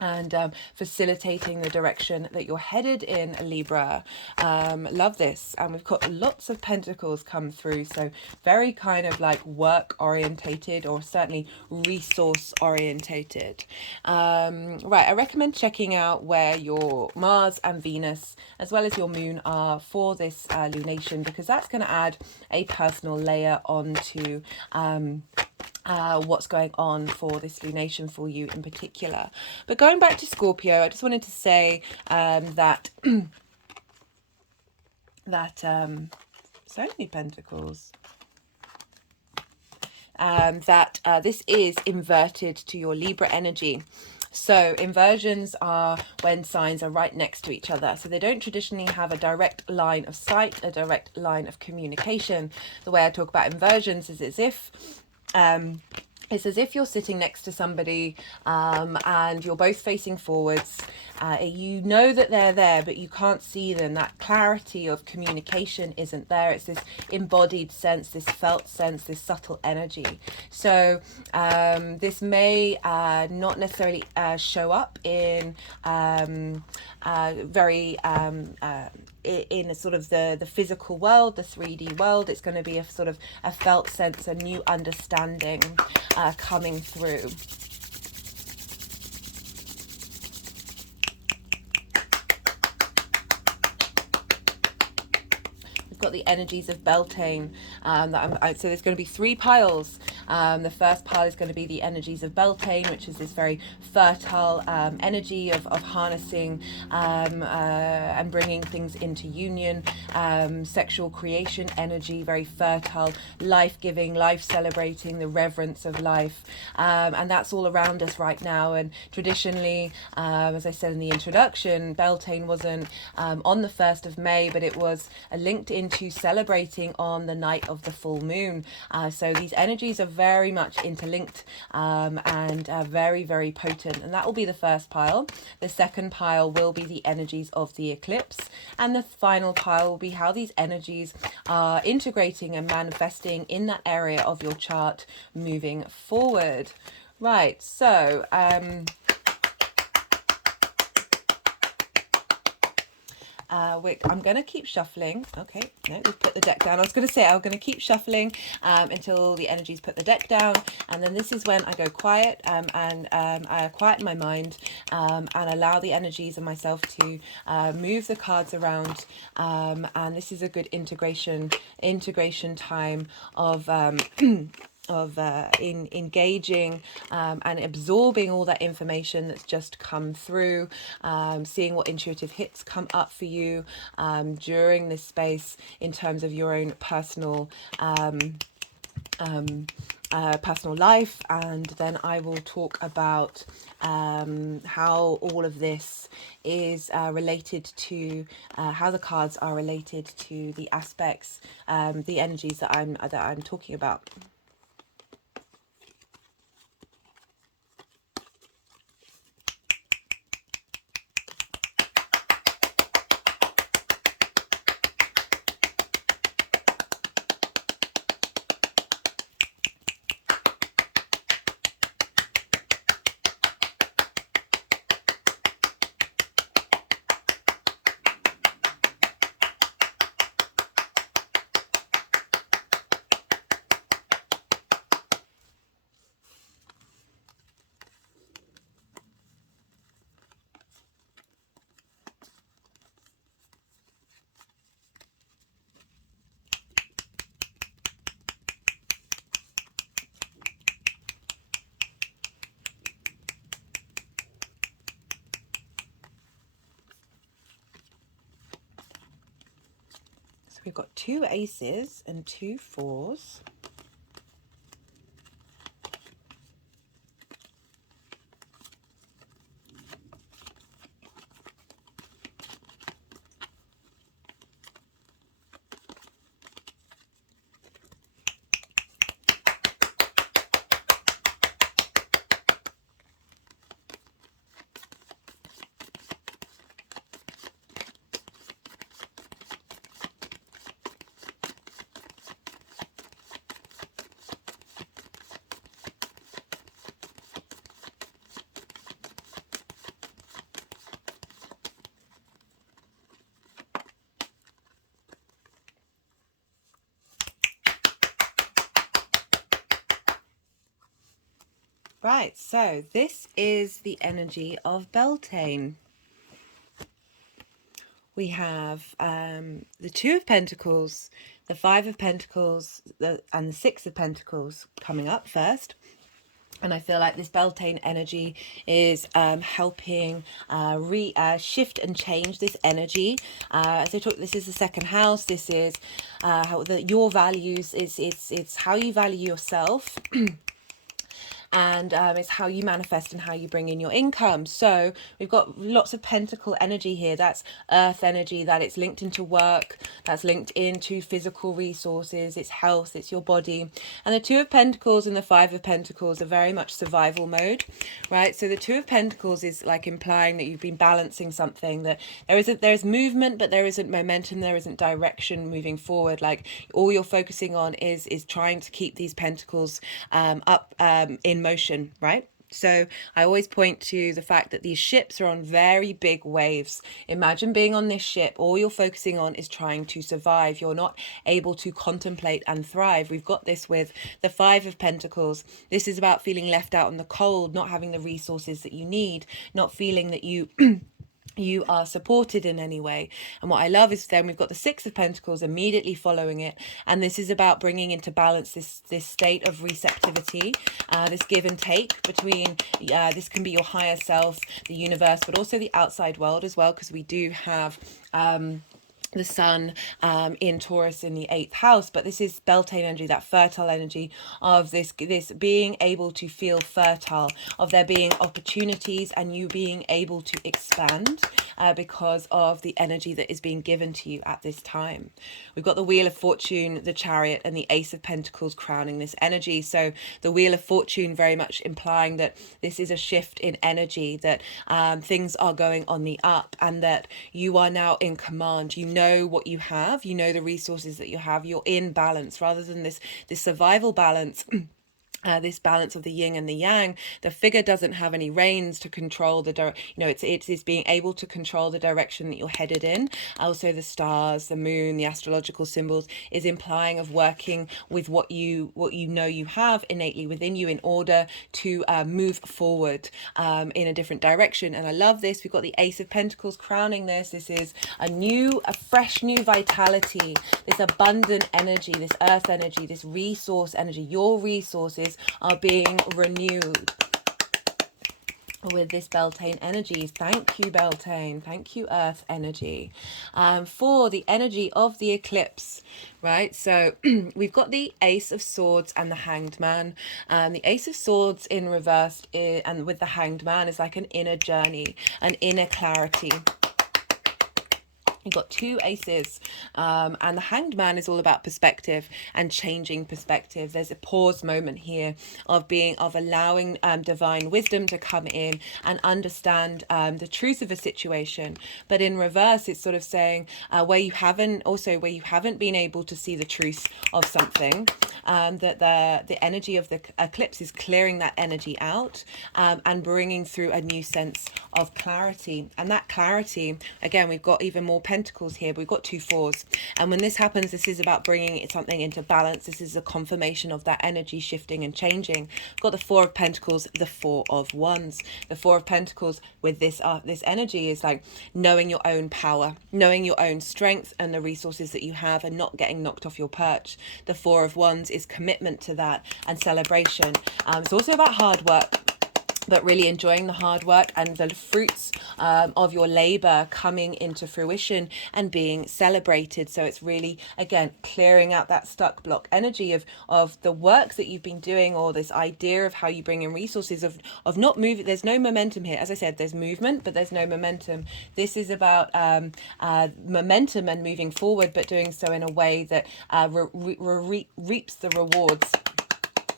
And facilitating the direction that you're headed in, Libra. Love this. And we've got lots of pentacles come through, so very kind of like work orientated, or certainly resource orientated. Right, I recommend checking out where your Mars and Venus as well as your moon are for this lunation, because that's going to add a personal layer onto what's going on for this lunation for you in particular. But going back to Scorpio, I just wanted to say that so many pentacles. This is inverted to your Libra energy. So inversions are when signs are right next to each other. So they don't traditionally have a direct line of sight, a direct line of communication. The way I talk about inversions is as if it's as if you're sitting next to somebody and you're both facing forwards. You know that they're there, but you can't see them. That clarity of communication isn't there. It's this embodied sense, this felt sense, this subtle energy. So this may not necessarily show up in in a sort of the physical world, the 3D world. It's going to be a sort of a felt sense, a new understanding coming through. We've got the energies of Beltane. So there's going to be 3 piles. The first pile is going to be the energies of Beltane, which is this very fertile energy of harnessing and bringing things into union, sexual creation energy, very fertile, life-giving, life-celebrating, the reverence of life. And that's all around us right now. And traditionally, as I said in the introduction, Beltane wasn't on the 1st of May, but it was linked into celebrating on the night of the full moon. So these energies are very much interlinked and very, very potent. And that will be the first pile. The second pile will be the energies of the eclipse. And the final pile will be how these energies are integrating and manifesting in that area of your chart moving forward. Right, so I'm going to keep shuffling. Okay, no, we've put the deck down. I was going to say I'm going to keep shuffling until the energies put the deck down. And then this is when I go quiet and I quieten my mind and allow the energies and myself to move the cards around. And this is a good integration time of in engaging and absorbing all that information that's just come through, seeing what intuitive hits come up for you during this space in terms of your own personal life. And then I will talk about how all of this is related to how the cards are related to the aspects, the energies that I'm talking about. So we've got 2 aces and 2 fours. Right, so this is the energy of Beltane. We have the 2 of Pentacles, the 5 of Pentacles, and the 6 of Pentacles coming up first. And I feel like this Beltane energy is helping shift and change this energy. As I talk, this is the 2nd house. This is your values. It's how you value yourself. And it's how you manifest and how you bring in your income. So we've got lots of pentacle energy here. That's earth energy, that it's linked into work, that's linked into physical resources, it's health, it's your body. And the 2 of Pentacles and the 5 of Pentacles are very much survival mode, right? So the 2 of Pentacles is like implying that you've been balancing something, that there's movement, but there isn't momentum, there isn't direction moving forward. Like all you're focusing on is trying to keep these pentacles up in motion, right? So I always point to the fact that these ships are on very big waves. Imagine being on this ship. All you're focusing on is trying to survive. You're not able to contemplate and thrive. We've got this with the 5 of Pentacles. This is about feeling left out in the cold, not having the resources that you need, not feeling that you you are supported in any way. And what I love is then we've got the 6 of Pentacles immediately following it, and this is about bringing into balance this state of receptivity, this give and take between this can be your higher self, the universe, but also the outside world as well, because we do have the sun in Taurus in the 8th house. But this is Beltane energy, that fertile energy of this being able to feel fertile, of there being opportunities and you being able to expand because of the energy that is being given to you at this time. We've got the Wheel of Fortune, the Chariot, and the Ace of Pentacles crowning this energy. So the Wheel of Fortune very much implying that this is a shift in energy, that things are going on the up, and that you are now in command. You know what you have, you know the resources that you have, you're in balance rather than this survival balance this balance of the yin and the yang. The figure doesn't have any reins to control the it's being able to control the direction that you're headed in. Also, the stars, the moon, the astrological symbols is implying of working with what you know you have innately within you in order to move forward in a different direction. And I love this. We've got the Ace of Pentacles crowning this. This is a fresh new vitality, this abundant energy, this earth energy, this resource energy. Your resources are being renewed with this Beltane energy. Thank you, Beltane. Thank you, earth energy. For the energy of the eclipse, right? So we've got the Ace of Swords and the Hanged Man. The Ace of Swords in reverse and with the Hanged Man is like an inner journey, an inner clarity. You've got two aces, and the Hanged Man is all about perspective and changing perspective. There's a pause moment here of allowing divine wisdom to come in and understand the truth of a situation. But in reverse, it's sort of saying where you haven't been able to see the truth of something, that the energy of the eclipse is clearing that energy out and bringing through a new sense of clarity. And that clarity, again, we've got even more pentacles here, but we've got 2 fours, and when this happens, this is about bringing something into balance. This is a confirmation of that energy shifting and changing. We've got the 4 of Pentacles, the 4 of Wands. The 4 of Pentacles with this energy is like knowing your own power, knowing your own strength and the resources that you have, and not getting knocked off your perch. The 4 of Wands is commitment to that and celebration. It's also about hard work, but really enjoying the hard work and the fruits of your labor coming into fruition and being celebrated. So it's really, again, clearing out that stuck block energy of the work that you've been doing, or this idea of how you bring in resources of not moving. There's no momentum here. As I said, there's movement, but there's no momentum. This is about momentum and moving forward, but doing so in a way that reaps the rewards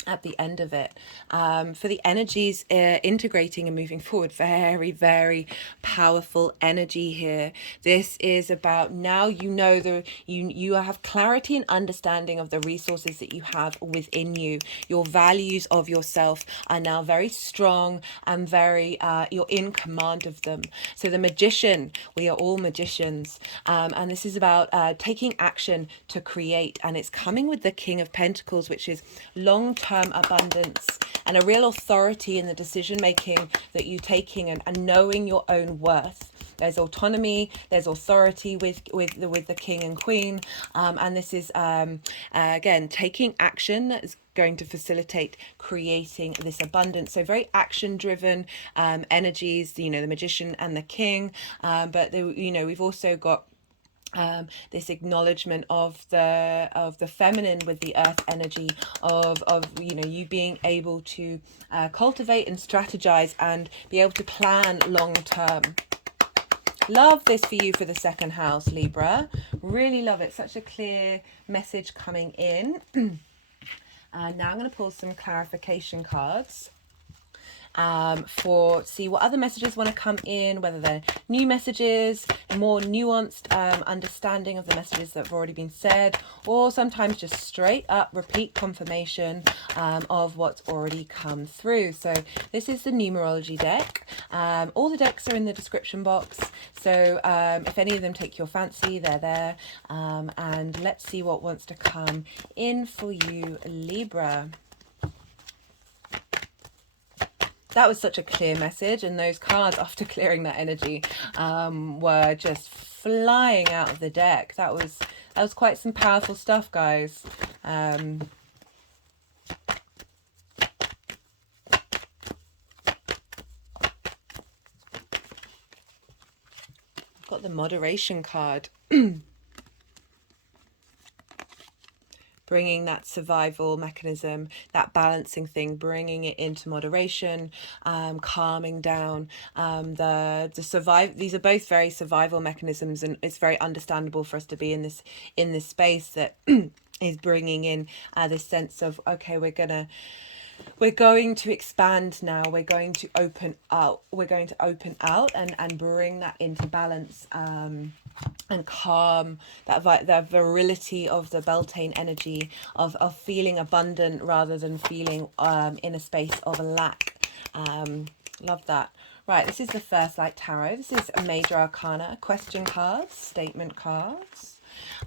at the end of it. For the energies integrating and moving forward, very, very powerful energy here. This is about now you have clarity and understanding of the resources that you have within you. Your values of yourself are now very strong and very you're in command of them. So the Magician, we are all magicians, and this is about taking action to create, and it's coming with the King of Pentacles, which is long-term abundance and a real authority in the decision making that you're taking, and knowing your own worth. There's autonomy, there's authority with the King and Queen, and this is again taking action that is going to facilitate creating this abundance. So very action driven energies, the Magician and the King, but we've also got this acknowledgement of the feminine with the earth energy of you being able to cultivate and strategize and be able to plan long term. Love this for you for the second house, Libra. Really love it. Such a clear message coming in. Now I'm going to pull some clarification cards for see what other messages want to come in, whether they're new messages, more nuanced understanding of the messages that have already been said, or sometimes just straight up repeat confirmation of what's already come through. So this is the numerology deck. All the decks are in the description box, so if any of them take your fancy, they're there. And let's see what wants to come in for you, Libra. That was such a clear message, and those cards, after clearing that energy, were just flying out of the deck. That was quite some powerful stuff, guys. Got the moderation card. Bringing that survival mechanism, that balancing thing, bringing it into moderation, calming down. These are both very survival mechanisms, and it's very understandable for us to be in this space that is bringing in this sense of, okay, we're gonna we're going to expand now. We're going to open out. We're going to open out and bring that into balance, and calm, the virility of the Beltane energy of feeling abundant rather than feeling in a space of lack. Love that. Right, this is the First Light Tarot. This is a Major Arcana, question cards, statement cards.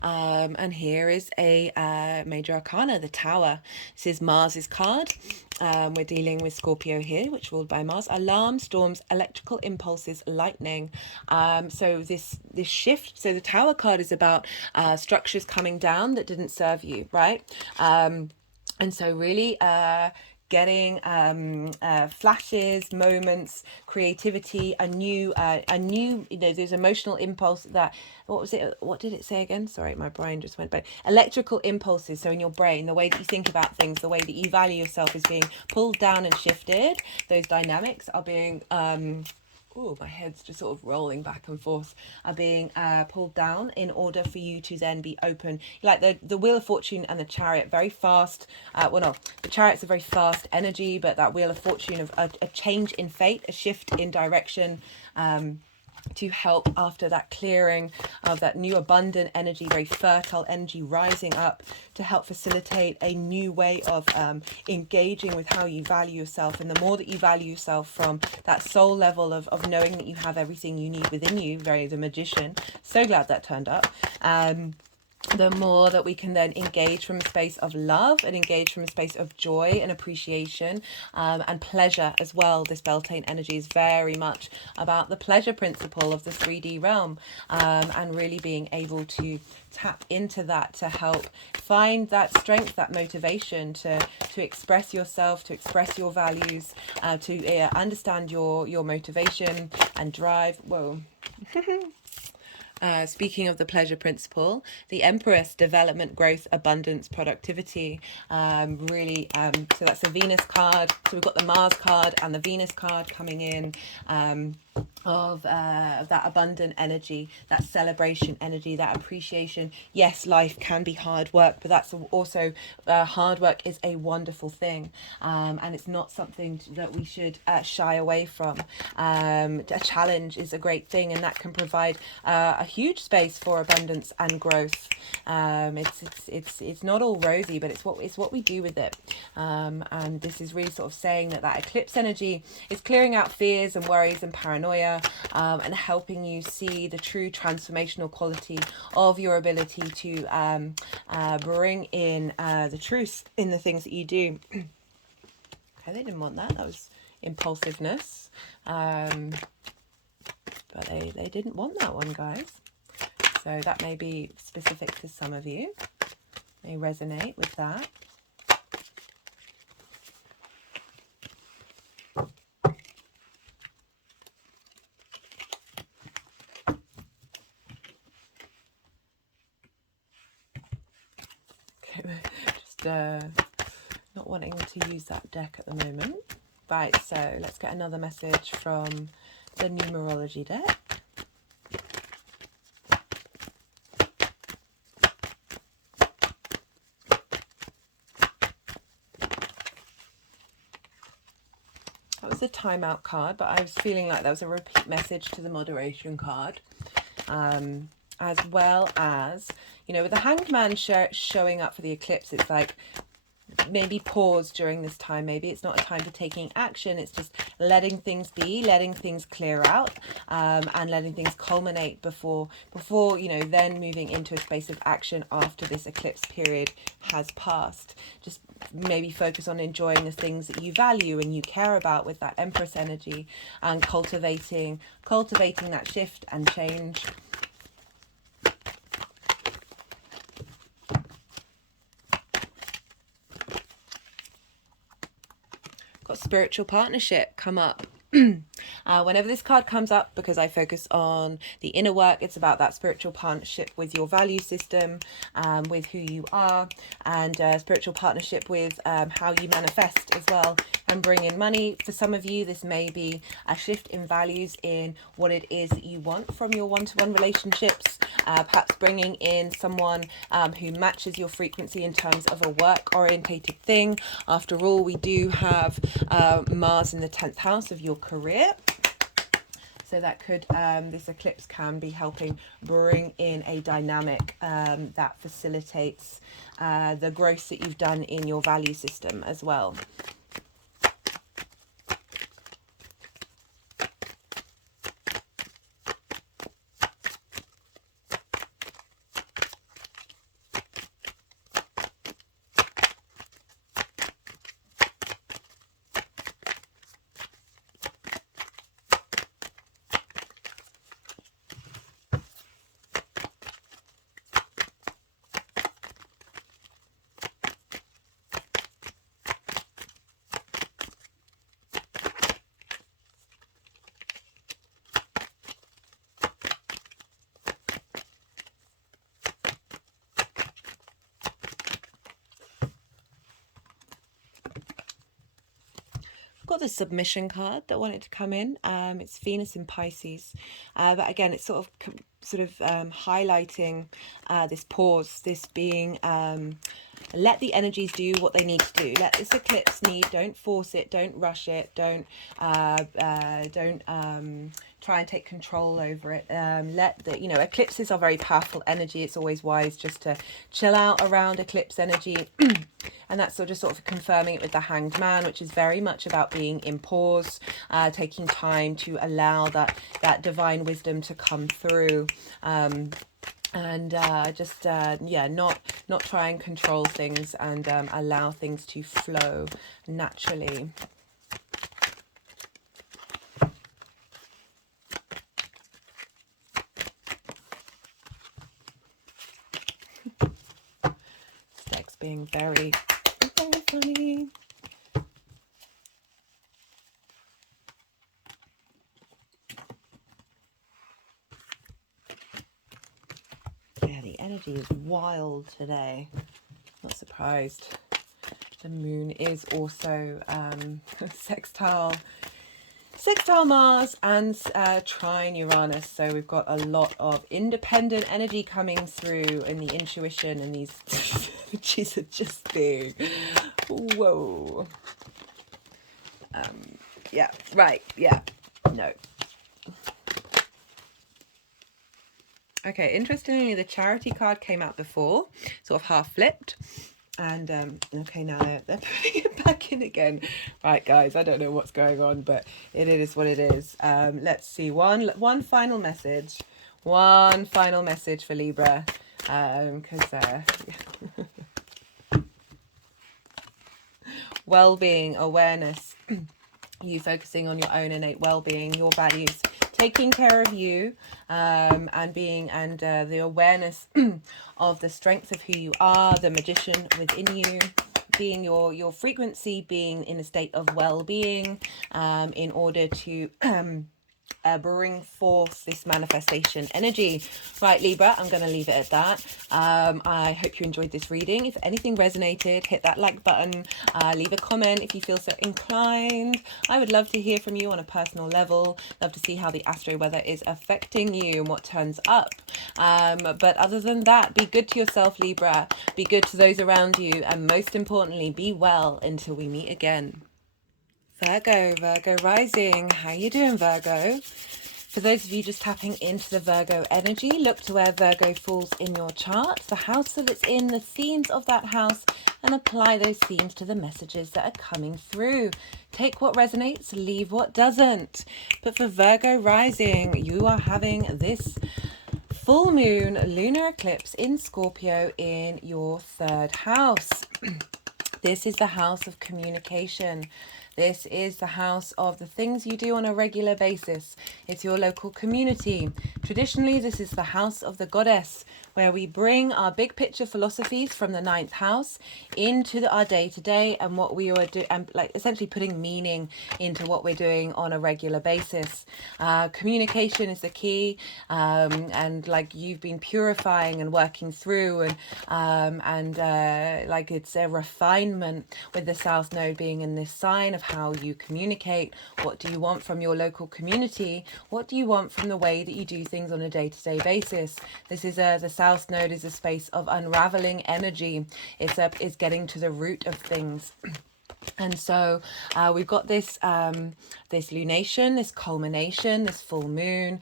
And here is a Major Arcana, the Tower. This is Mars's card. We're dealing with Scorpio here, which ruled by Mars. Alarm, storms, electrical impulses, lightning. So this shift. So the Tower card is about structures coming down that didn't serve you, right? And so really getting flashes, moments, creativity, a new there's emotional impulse that, what did it say again? Sorry, my brain just went back. Electrical impulses. So in your brain, the way that you think about things, the way that you value yourself is being pulled down and shifted. Those dynamics are being oh, my head's just sort of rolling back and forth, are being pulled down in order for you to then be open. Like the Wheel of Fortune and the Chariot, very fast. Well, no, the Chariot's a very fast energy, but that Wheel of Fortune of a change in fate, a shift in direction, to help after that clearing of that new abundant energy, very fertile energy rising up to help facilitate a new way of engaging with how you value yourself. And the more that you value yourself from that soul level of knowing that you have everything you need within you, very the Magician, so glad that turned up, the more that we can then engage from a space of love and engage from a space of joy and appreciation, and pleasure as well. This Beltane energy is very much about the pleasure principle of the 3D realm, and really being able to tap into that to help find that strength, that motivation to express yourself, to express your values, to understand your motivation and drive. Whoa. Speaking of the pleasure principle, the Empress, development, growth, abundance, productivity, really, so that's the Venus card. So we've got the Mars card and the Venus card coming in, of that abundant energy, that celebration energy, that appreciation. Yes, life can be hard work, but that's also, hard work is a wonderful thing, and it's not something that we should shy away from. A challenge is a great thing, and that can provide a huge space for abundance and growth. It's not all rosy, but it's what we do with it. And this is really sort of saying that eclipse energy is clearing out fears and worries and paranoia, and helping you see the true transformational quality of your ability to bring in the truth in the things that you do. Okay, they didn't want that. That was impulsiveness. But they didn't want that one, guys. So that may be specific to some of you. May resonate with that. Just not wanting to use that deck at the moment. Right, so let's get another message from the numerology deck. That was the timeout card, but I was feeling like that was a repeat message to the moderation card. As well as, you know, with the Hanged Man showing up for the eclipse, it's like maybe pause during this time. Maybe it's not a time for taking action. It's just letting things be, letting things clear out, and letting things culminate before you know, then moving into a space of action after this eclipse period has passed. Just maybe focus on enjoying the things that you value and you care about with that Empress energy, and cultivating that shift and change. Got spiritual partnership come up. Whenever this card comes up, because I focus on the inner work, it's about that spiritual partnership with your value system, with who you are, and spiritual partnership with how you manifest as well and bring in money. For some of you, this may be a shift in values in what it is that you want from your one-to-one relationships, perhaps bringing in someone who matches your frequency in terms of a work orientated thing. After all, we do have Mars in the 10th house of your career. So that could, this eclipse can be helping bring in a dynamic that facilitates the growth that you've done in your value system as well. Got the submission card that wanted to come in. It's Venus in Pisces, but again, it's sort of highlighting this pause, this being let the energies do what they need to do. Let this eclipse don't force it, don't rush it, don't try and take control over it. Let the, eclipses are very powerful energy. It's always wise just to chill out around eclipse energy. And that's sort of confirming it with the Hanged Man, which is very much about being in pause, taking time to allow that divine wisdom to come through. And not try and control things, and allow things to flow naturally. This deck's being very funny. Yeah, the energy is wild today. Not surprised. The moon is also sextile Mars and trine Uranus. So we've got a lot of independent energy coming through, and the intuition, and these energies are just being whoa. Yeah, right, yeah, no. Okay, interestingly, the Charity card came out before, sort of half flipped. And okay, now they're putting it back in again. Right, guys, I don't know what's going on, but it is what it is. Let's see, one final message. One final message for Libra. Because well-being, awareness, you focusing on your own innate well-being, your values, taking care of you, and the awareness of the strength of who you are, the magician within you, being your frequency, being in a state of well-being, in order to bring forth this manifestation energy. Right, Libra, I'm going to leave it at that. I hope you enjoyed this reading. If anything resonated, hit that like button, leave a comment if you feel so inclined. I would love to hear from you on a personal level. Love to see how the astro weather is affecting you and what turns up. But other than that, be good to yourself, Libra. Be good to those around you, and most importantly, be well until we meet again. Virgo rising. How you doing, Virgo? For those of you just tapping into the Virgo energy, look to where Virgo falls in your chart, the house that it's in, the themes of that house, and apply those themes to the messages that are coming through. Take what resonates, leave what doesn't. But for Virgo rising, you are having this full moon lunar eclipse in Scorpio in your 3rd house. This is the house of communication. This is the house of the things you do on a regular basis. It's your local community. Traditionally, this is the house of the goddess, where we bring our big picture philosophies from the 9th house into our day-to-day, and what we are doing, and like essentially putting meaning into what we're doing on a regular basis. Communication is the key, and like you've been purifying and working through, and like it's a refinement with the South Node being in this sign of how you communicate. What do you want from your local community? What do you want from the way that you do things on a day-to-day basis? This is the South Node is a space of unraveling energy. It's getting to the root of things. And so we've got this this lunation, this culmination, this full moon,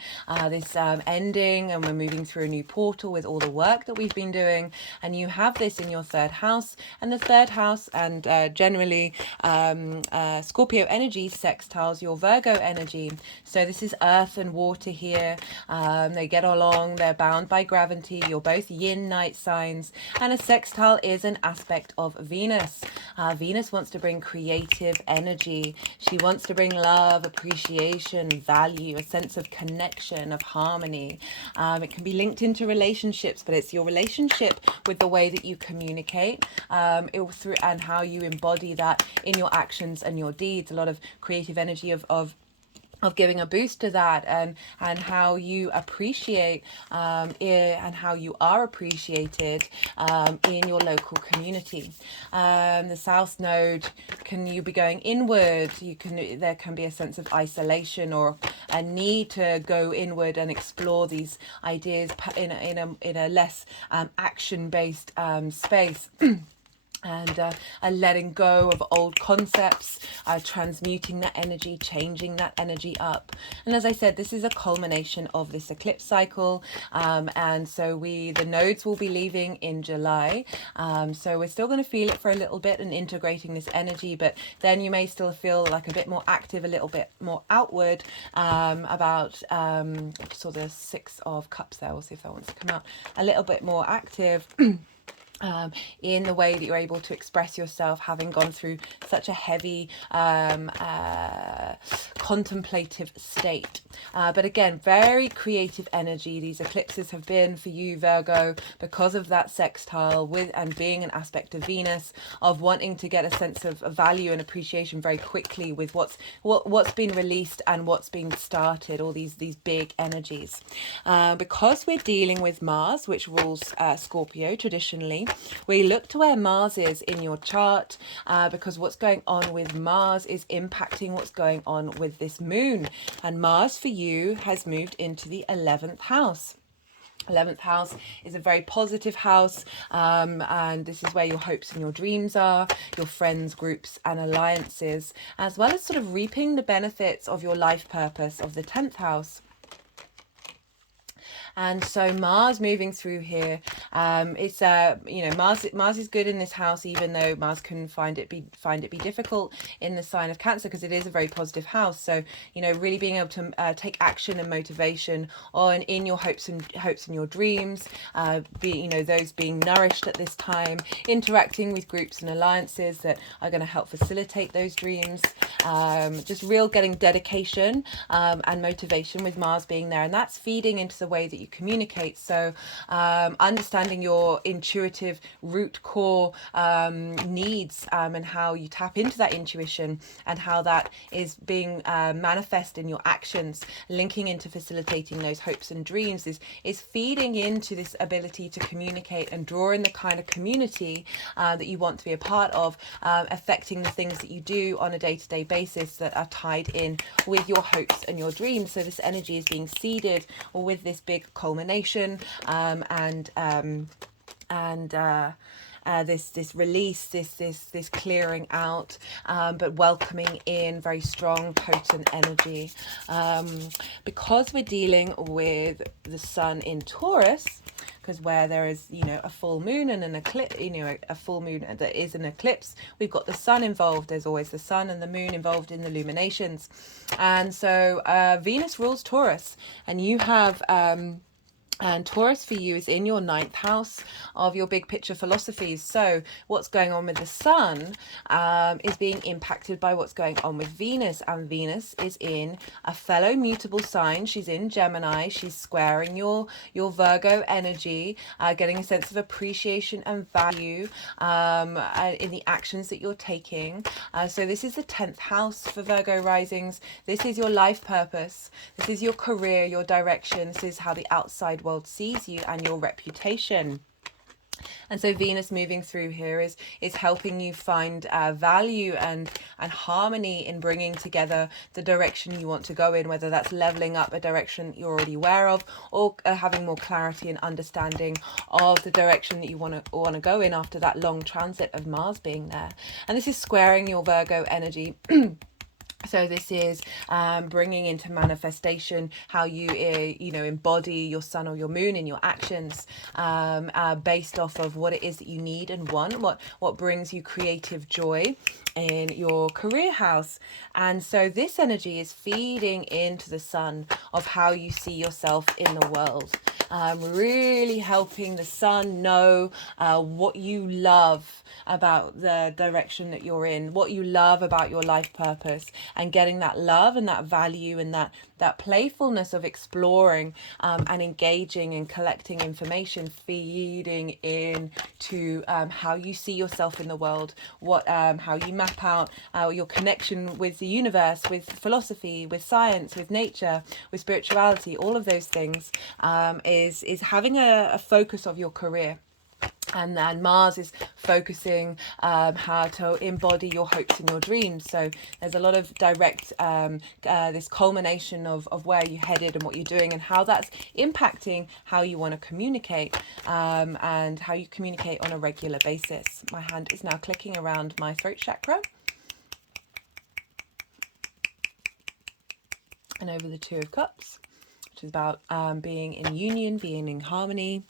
this ending, and we're moving through a new portal with all the work that we've been doing. And you have this in your third house, and the third house, and generally Scorpio energy sextiles your Virgo energy. So this is earth and water here. They get along, they're bound by gravity. You're both yin night signs, and a sextile is an aspect of Venus. Venus wants to bring creative energy. She wants to bring love, appreciation, value, a sense of connection, of harmony. It can be linked into relationships, but it's your relationship with the way that you communicate and how you embody that in your actions and your deeds. A lot of creative energy of giving a boost to that, and how you appreciate and how you are appreciated in your local community. The South Node, you be going inward. There can be a sense of isolation or a need to go inward and explore these ideas in a less action-based space. And a letting go of old concepts, transmuting that energy, changing that energy up. And as I said, this is a culmination of this eclipse cycle, and so the nodes will be leaving in July, so we're still going to feel it for a little bit and integrating this energy, but then you may still feel like a bit more active, a little bit more outward, about sort of Six of Cups there. We'll see if that wants to come out. A little bit more active in the way that you're able to express yourself, having gone through such a heavy contemplative state. But again, very creative energy these eclipses have been for you, Virgo, because of that sextile with and being an aspect of Venus, of wanting to get a sense of value and appreciation very quickly with what's been released and what's been started, all these big energies. Because we're dealing with Mars, which rules Scorpio traditionally, we look to where Mars is in your chart, because what's going on with Mars is impacting what's going on with this moon. And Mars for you has moved into the 11th house. 11th house is a very positive house, and this is where your hopes and your dreams are, your friends, groups and alliances, as well as sort of reaping the benefits of your life purpose of the 10th house. And so Mars moving through here, it's Mars is good in this house, even though Mars can find it be difficult in the sign of Cancer, because it is a very positive house. So really being able to take action and motivation on in your hopes and your dreams, those being nourished at this time, interacting with groups and alliances that are going to help facilitate those dreams, just real getting dedication and motivation with Mars being there, and that's feeding into the way that you communicate. So understanding your intuitive root core needs, and how you tap into that intuition and how that is being manifest in your actions, linking into facilitating those hopes and dreams is feeding into this ability to communicate and draw in the kind of community that you want to be a part of, affecting the things that you do on a day-to-day basis that are tied in with your hopes and your dreams. So this energy is being seeded with this big culmination, this release, this clearing out, but welcoming in very strong, potent energy. Because we're dealing with the sun in Taurus, because where there is a full moon and an eclipse, a full moon that is an eclipse, we've got the sun involved. There's always the sun and the moon involved in the luminations, and so Venus rules Taurus, and you have and Taurus for you is in your 9th house of your big picture philosophies. So what's going on with the sun is being impacted by what's going on with Venus. And Venus is in a fellow mutable sign. She's in Gemini. She's squaring your Virgo energy, getting a sense of appreciation and value in the actions that you're taking. So this is the 10th house for Virgo risings. This is your life purpose. This is your career, your direction. This is how the outside world sees you and your reputation. And so Venus moving through here is helping you find value and harmony in bringing together the direction you want to go in, whether that's leveling up a direction you're already aware of, or having more clarity and understanding of the direction that you want to go in after that long transit of Mars being there. And this is squaring your Virgo energy. So this is bringing into manifestation how you embody your sun or your moon in your actions, based off of what it is that you need and want, what brings you creative joy in your career house. And so this energy is feeding into the sun of how you see yourself in the world, really helping the sun know what you love about the direction that you're in, what you love about your life purpose, and getting that love and that value and that playfulness of exploring and engaging and collecting information, feeding into how you see yourself in the world, how you map out your connection with the universe, with philosophy, with science, with nature, with spirituality. All of those things is having a focus of your career. And then Mars is focusing how to embody your hopes and your dreams. So there's a lot of direct, this culmination of where you're headed and what you're doing and how that's impacting how you want to communicate, and how you communicate on a regular basis. My hand is now clicking around my throat chakra and over the Two of Cups, which is about being in union, being in harmony.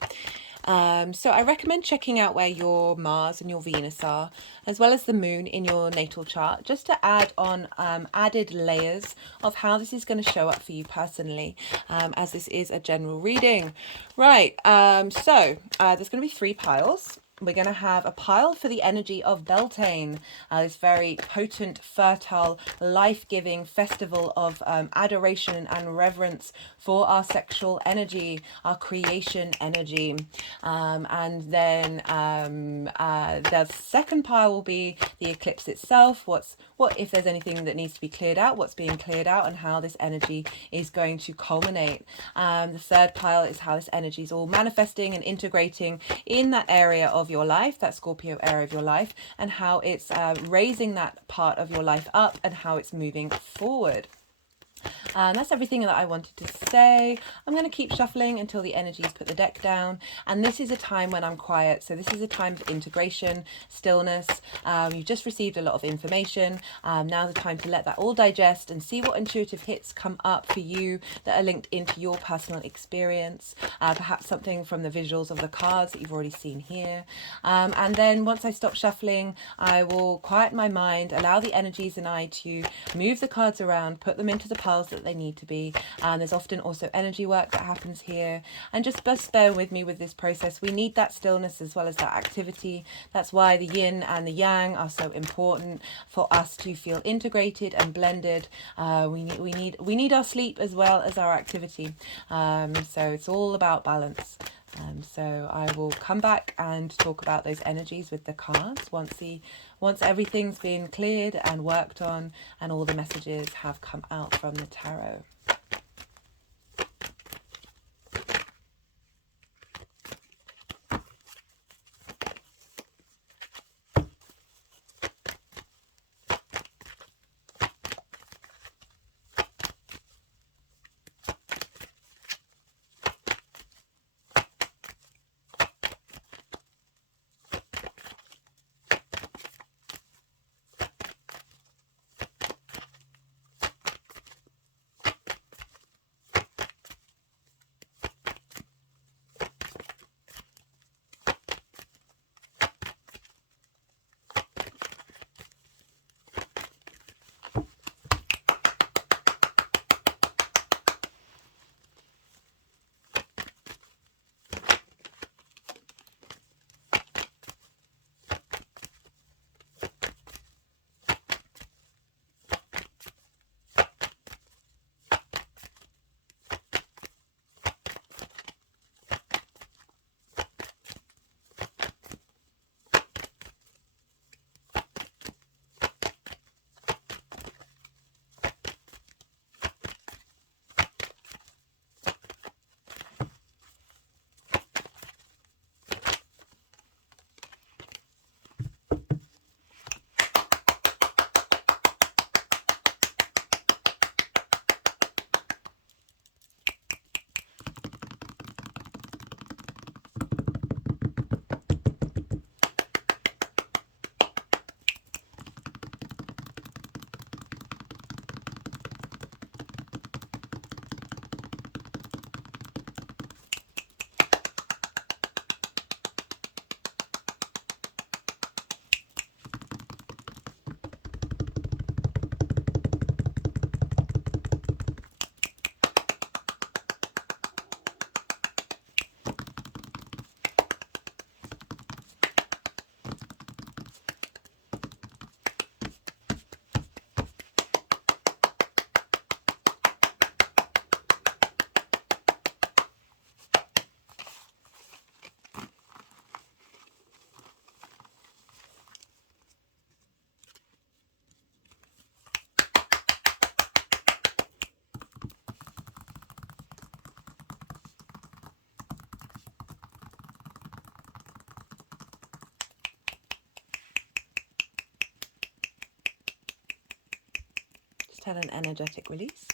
So I recommend checking out where your Mars and your Venus are, as well as the moon in your natal chart, just to add on added layers of how this is going to show up for you personally, as this is a general reading. Right, so there's going to be 3 piles. We're going to have a pile for the energy of Beltane, this very potent, fertile, life-giving festival of adoration and reverence for our sexual energy, our creation energy. And then the second pile will be the eclipse itself. What if there's anything that needs to be cleared out, what's being cleared out, and how this energy is going to culminate. The third pile is how this energy is all manifesting and integrating in that area of your life, that Scorpio area of your life, and how it's raising that part of your life up and how it's moving forward. And that's everything that I wanted to say. I'm going to keep shuffling until the energies put the deck down. And this is a time when I'm quiet. So this is a time of integration, stillness. You've just received a lot of information. Now's the time to let that all digest and see what intuitive hits come up for you that are linked into your personal experience. Perhaps something from the visuals of the cards that you've already seen here. And then once I stop shuffling, I will quiet my mind, allow the energies and I to move the cards around, put them into the piles that they need to be. There's often also energy work that happens here, and just bear with me with this process. We need that stillness as well as that activity. That's why the yin and the yang are so important for us to feel integrated and blended. We need our sleep as well as our activity. So it's all about balance. So I will come back and talk about those energies with the cards once everything's been cleared and worked on and all the messages have come out from the tarot. just had an energetic release.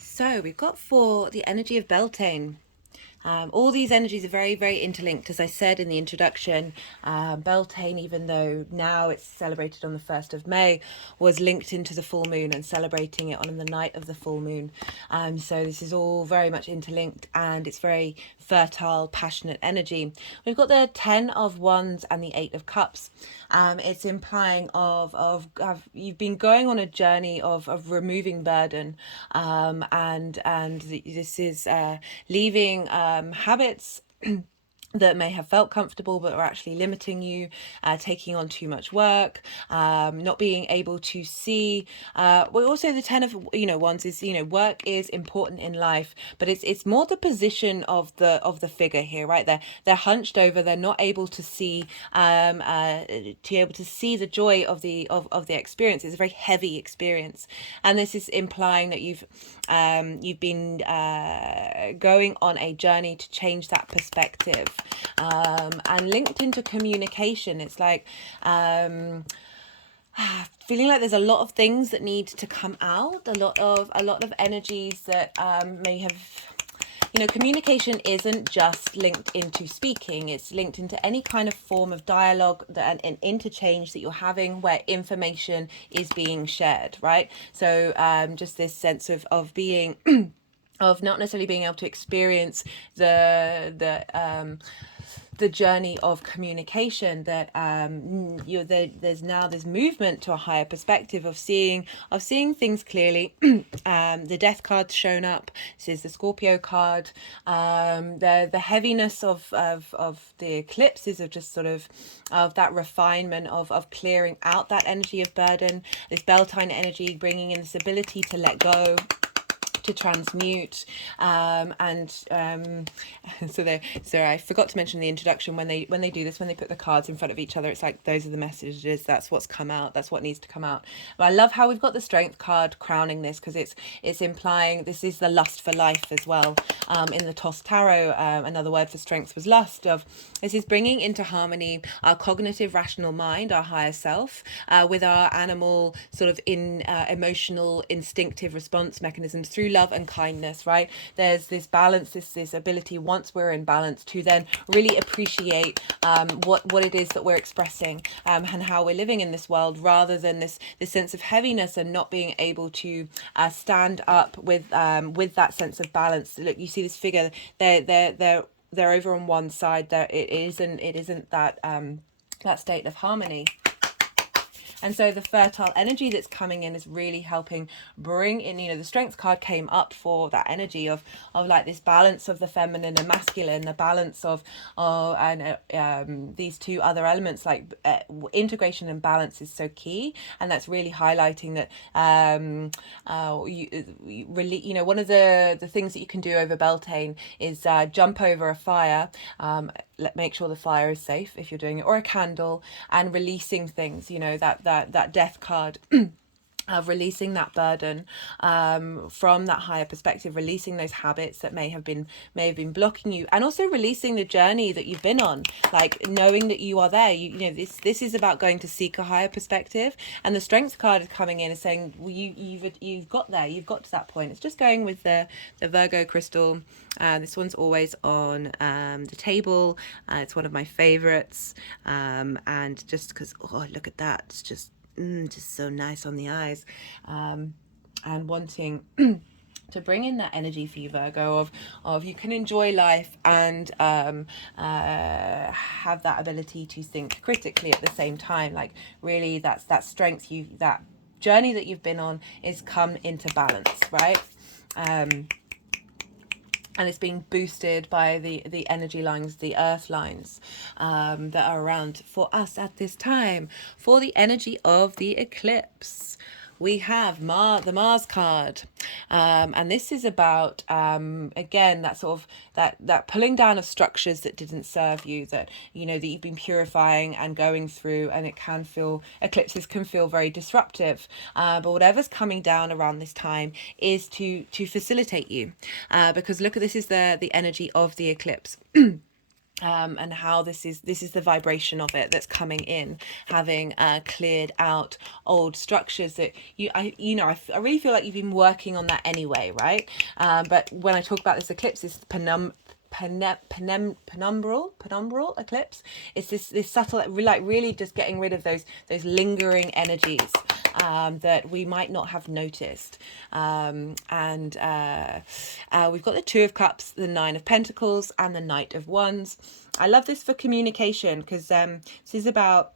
So we've got for the energy of Beltane. All these energies are very, very interlinked. As I said in the introduction, Beltane, even though now it's celebrated on the 1st of May, was linked into the full moon and celebrating it on the night of the full moon. So this is all very much interlinked, and it's very fertile, passionate energy. We've got the 10 of Wands and the 8 of Cups. It's implying of you've been going on a journey of removing burden, and this is leaving habits that may have felt comfortable but are actually limiting you, taking on too much work, not being able to see. Well, also the 10 of Wands is, work is important in life, but it's more the position of the figure here, right? They're hunched over, they're not able to see the joy of the experience. It's a very heavy experience, and this is implying that you've been going on a journey to change that perspective. And linked into communication, it's like feeling like there's a lot of things that need to come out, a lot of energies that may have, communication isn't just linked into speaking, it's linked into any kind of form of dialogue and interchange that you're having where information is being shared, right? So just this sense of being of not necessarily being able to experience the journey of communication, that there's now this movement to a higher perspective of seeing things clearly. The Death card's shown up. This is the Scorpio card. The heaviness of the Eclipse is of just sort of that refinement of clearing out that energy of burden. This Beltane energy bringing in this ability to let go, to transmute, so I forgot to mention the introduction, when they do this, when they put the cards in front of each other, it's like those are the messages, that's what's come out, that's what needs to come out. But I love how we've got the Strength card crowning this, because it's implying this is the lust for life as well. In the Toss Tarot, another word for strength was lust. This is bringing into harmony our cognitive rational mind, our higher self, with our animal sort of emotional instinctive response mechanisms through love and kindness, right? There's this balance, this ability, once we're in balance, to then really appreciate what it is that we're expressing, and how we're living in this world, rather than this sense of heaviness and not being able to stand up with that sense of balance. Look, you see this figure, they're over on one side, there it isn't that that state of harmony. And so the fertile energy that's coming in is really helping bring in, the strength card came up for that energy of like this balance of the feminine and masculine, the balance of these two other elements, like integration and balance is so key. And that's really highlighting that one of the things that you can do over Beltane is jump over a fire, make sure the fire is safe if you're doing it, or a candle, and releasing things, that death card of releasing that burden from that higher perspective, releasing those habits that may have been blocking you, and also releasing the journey that you've been on, like knowing that you are there. This is about going to seek a higher perspective, and the strength card is coming in and saying, well, you've got there, you've got to that point. It's just going with the Virgo crystal. This one's always on the table. It's one of my favorites, and just because, oh, look at that, it's just so nice on the eyes, and wanting to bring in that energy for you, Virgo, of you can enjoy life and have that ability to think critically at the same time. Like, really, that's that strength, that journey that you've been on is come into balance, right? And it's being boosted by the energy lines, the earth lines that are around for us at this time. For the energy of the eclipse, we have the Mars card, and this is about again, that sort of that pulling down of structures that didn't serve you, that that you've been purifying and going through, and eclipses can feel very disruptive, but whatever's coming down around this time is to facilitate you, because look at this is the energy of the eclipse. And how this is the vibration of it that's coming in, having cleared out old structures that I really feel like you've been working on that anyway, right? But when I talk about this eclipse, this penumbral eclipse, it's this subtle, like really just getting rid of those lingering energies that we might not have noticed. And we've got the Two of Cups, the Nine of Pentacles, and the Knight of Wands. I love this for communication, because this is about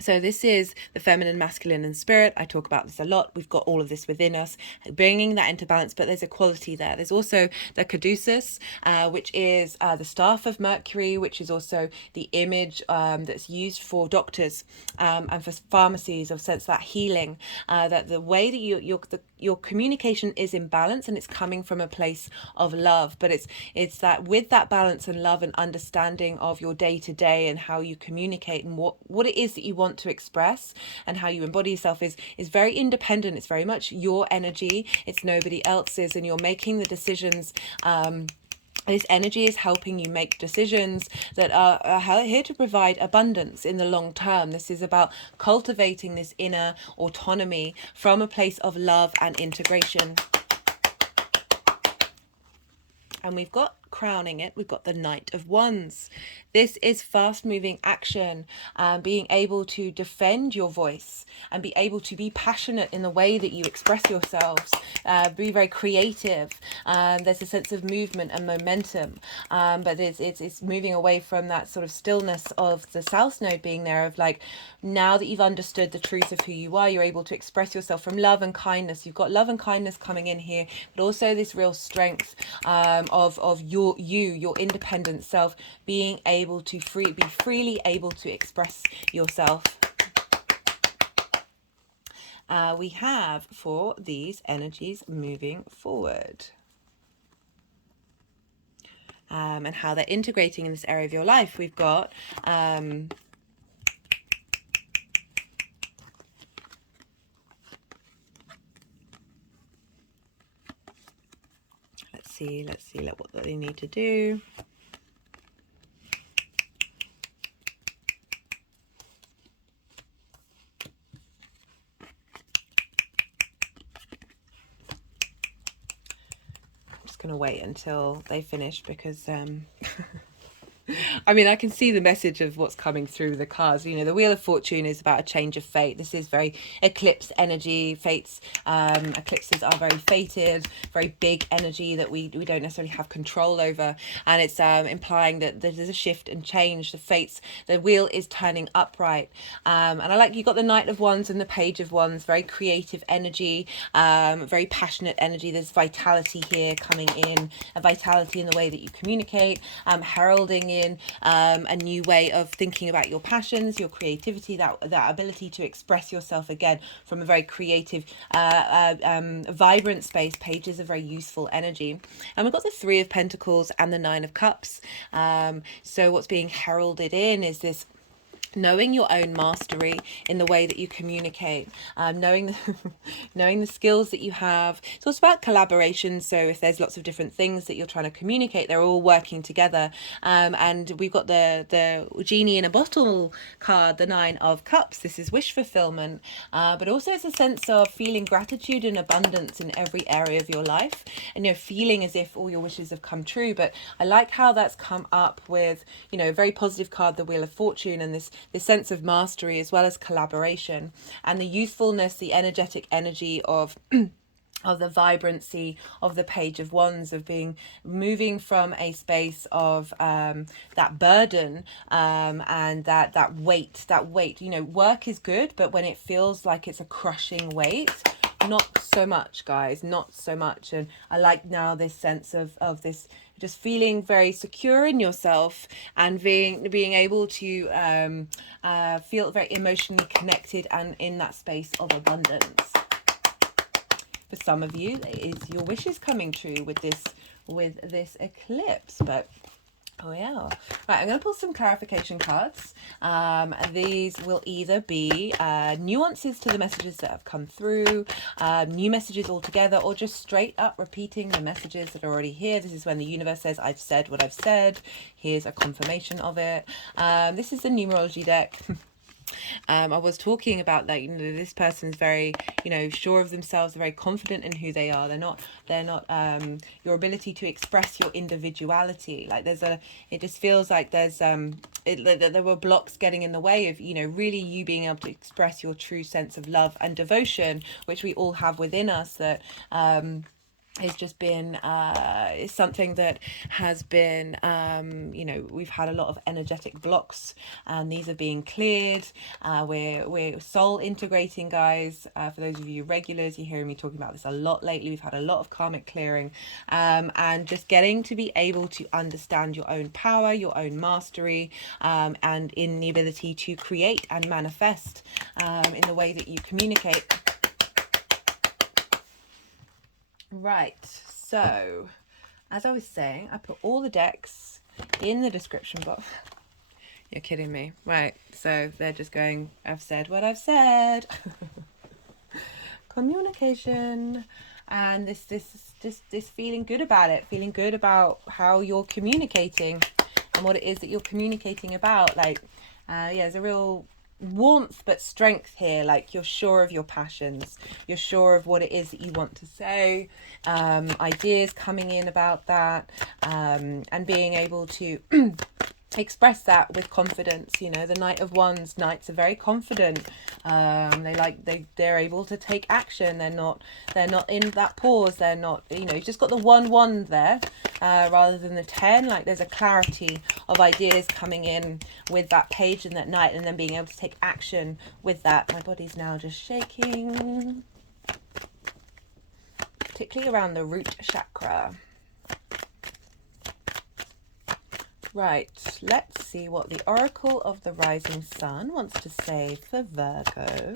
so this is the feminine, masculine, and spirit. I talk about this a lot. We've got all of this within us, bringing that into balance, but there's a quality there. There's also the caduceus, which is the staff of Mercury, which is also the image that's used for doctors and for pharmacies, of sense that healing, that the way that your communication is in balance, and it's coming from a place of love, but it's that with that balance and love and understanding of your day-to-day and how you communicate and what it is that you want to express and how you embody yourself is very independent. It's very much your energy, it's nobody else's, and you're making the decisions. This energy is helping you make decisions that are here to provide abundance in the long term. This is about cultivating this inner autonomy from a place of love and integration. And we've got, crowning it, we've got the Knight of Wands. This is fast moving action, being able to defend your voice and be able to be passionate in the way that you express yourselves, be very creative. There's a sense of movement and momentum, but it's moving away from that sort of stillness of the South Node being there, of like, now that you've understood the truth of who you are, you're able to express yourself from love and kindness. You've got love and kindness coming in here, but also this real strength of your independent self, being able to be freely able to express yourself. We have for these energies moving forward, and how they're integrating in this area of your life. We've got let's see what they need to do. I'm just going to wait until they finish, because I mean, I can see the message of what's coming through the cards. You know, the Wheel of Fortune is about a change of fate. This is very eclipse energy. Fates, eclipses are very fated, very big energy that we don't necessarily have control over. And it's implying that there's a shift and change. The fates, the wheel is turning upright. And I like, you got the Knight of Wands and the Page of Wands, very creative energy, very passionate energy. There's vitality here coming in, a vitality in the way that you communicate, heralding in a new way of thinking about your passions, your creativity, that ability to express yourself again from a very creative, vibrant space. Pages are very useful energy. And we've got the Three of Pentacles and the Nine of Cups. So what's being heralded in is this knowing your own mastery in the way that you communicate, knowing the skills that you have. It's also about collaboration. So if there's lots of different things that you're trying to communicate, they're all working together. And we've got the genie in a bottle card, the Nine of Cups. This is wish fulfillment, but also it's a sense of feeling gratitude and abundance in every area of your life, and feeling as if all your wishes have come true. But I like how that's come up with a very positive card, the Wheel of Fortune, and this sense of mastery as well as collaboration, and the youthfulness, the energetic energy of of the vibrancy of the Page of Wands, of moving from a space of that burden, and that weight. Work is good, but when it feels like it's a crushing weight, not so much, guys, not so much. And I like now this sense of this, just feeling very secure in yourself, and being able to feel very emotionally connected and in that space of abundance. For some of you, is your wishes coming true with this eclipse? But oh yeah. Right, I'm going to pull some clarification cards. These will either be nuances to the messages that have come through, new messages altogether, or just straight up repeating the messages that are already here. This is when the universe says, I've said what I've said. Here's a confirmation of it. This is the numerology deck. I was talking about that, this person's very, sure of themselves, very confident in who they are. They're not your ability to express your individuality. Like it just feels like there's there were blocks getting in the way of, really you being able to express your true sense of love and devotion, which we all have within us, that it's just been it's something that has been we've had a lot of energetic blocks, and these are being cleared. We're soul integrating, guys. For those of you regulars, you're hearing me talking about this a lot lately. We've had a lot of karmic clearing, and just getting to be able to understand your own power, your own mastery, and in the ability to create and manifest in the way that you communicate. Right, so as I was saying, I put all the decks in the description box. You're kidding me. Right, so they're just going, I've said what I've said. Communication, and this feeling good about it, feeling good about how you're communicating and what it is that you're communicating about. There's a real warmth but strength here. Like, you're sure of your passions, you're sure of what it is that you want to say, ideas coming in about that, and being able to express that with confidence. The Knight of Wands, knights are very confident. They're able to take action. They're not in that pause. They're not, you've just got the 1 wand there, rather than the 10. Like, there's a clarity of ideas coming in with that page and that knight, and then being able to take action with that. My body's now just shaking, particularly around the root chakra. Right, let's see what the Oracle of the Rising Sun wants to say for Virgo.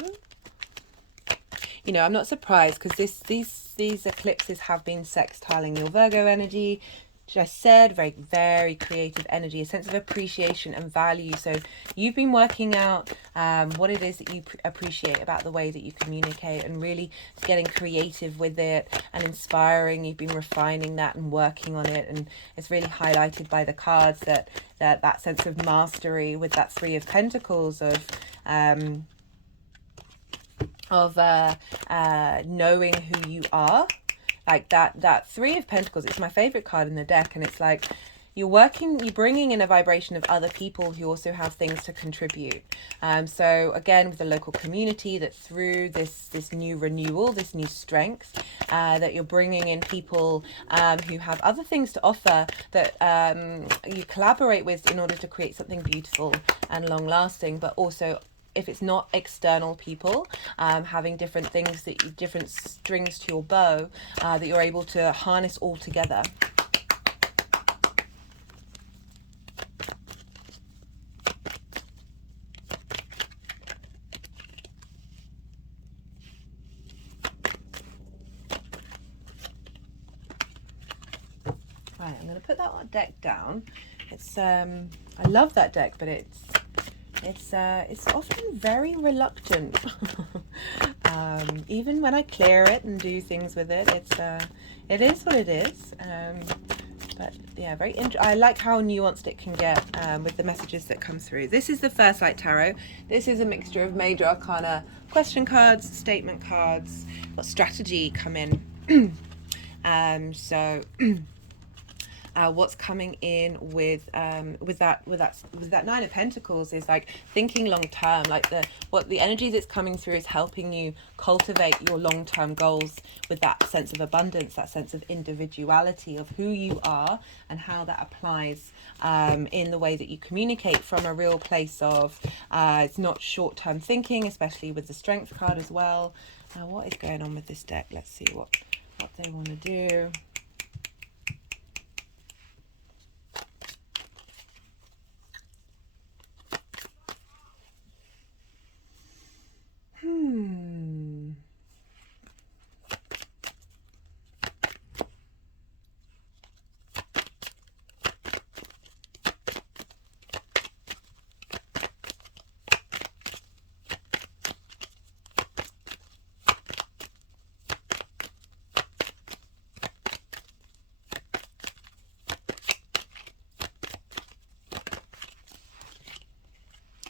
I'm not surprised, because these eclipses have been sextiling your Virgo energy. Just said, very, very creative energy, a sense of appreciation and value. So you've been working out what it is that you appreciate about the way that you communicate, and really getting creative with it and inspiring. You've been refining that and working on it, and it's really highlighted by the cards that sense of mastery with that Three of Pentacles of knowing who you are. Like that Three of Pentacles, it's my favorite card in the deck, and it's like, you're bringing in a vibration of other people who also have things to contribute. So again, with the local community, that through this new renewal, this new strength, that you're bringing in people who have other things to offer, that you collaborate with in order to create something beautiful and long lasting. But also, if it's not external people, having different things, different strings to your bow, that you're able to harness all together. Right, I'm going to put that deck down. It's I love that deck, but it's often very reluctant. Even when I clear it and do things with it, it is what it is. But yeah, I like how nuanced it can get with the messages that come through. This is the First Light Tarot. This is a mixture of major arcana, question cards, statement cards, got strategy come in. So what's coming in with that Nine of Pentacles is like thinking long term, like the energy that's coming through is helping you cultivate your long-term goals with that sense of abundance, that sense of individuality of who you are and how that applies in the way that you communicate from a real place of it's not short-term thinking, especially with the Strength card as well. What is going on with this deck? Let's see what they want to do.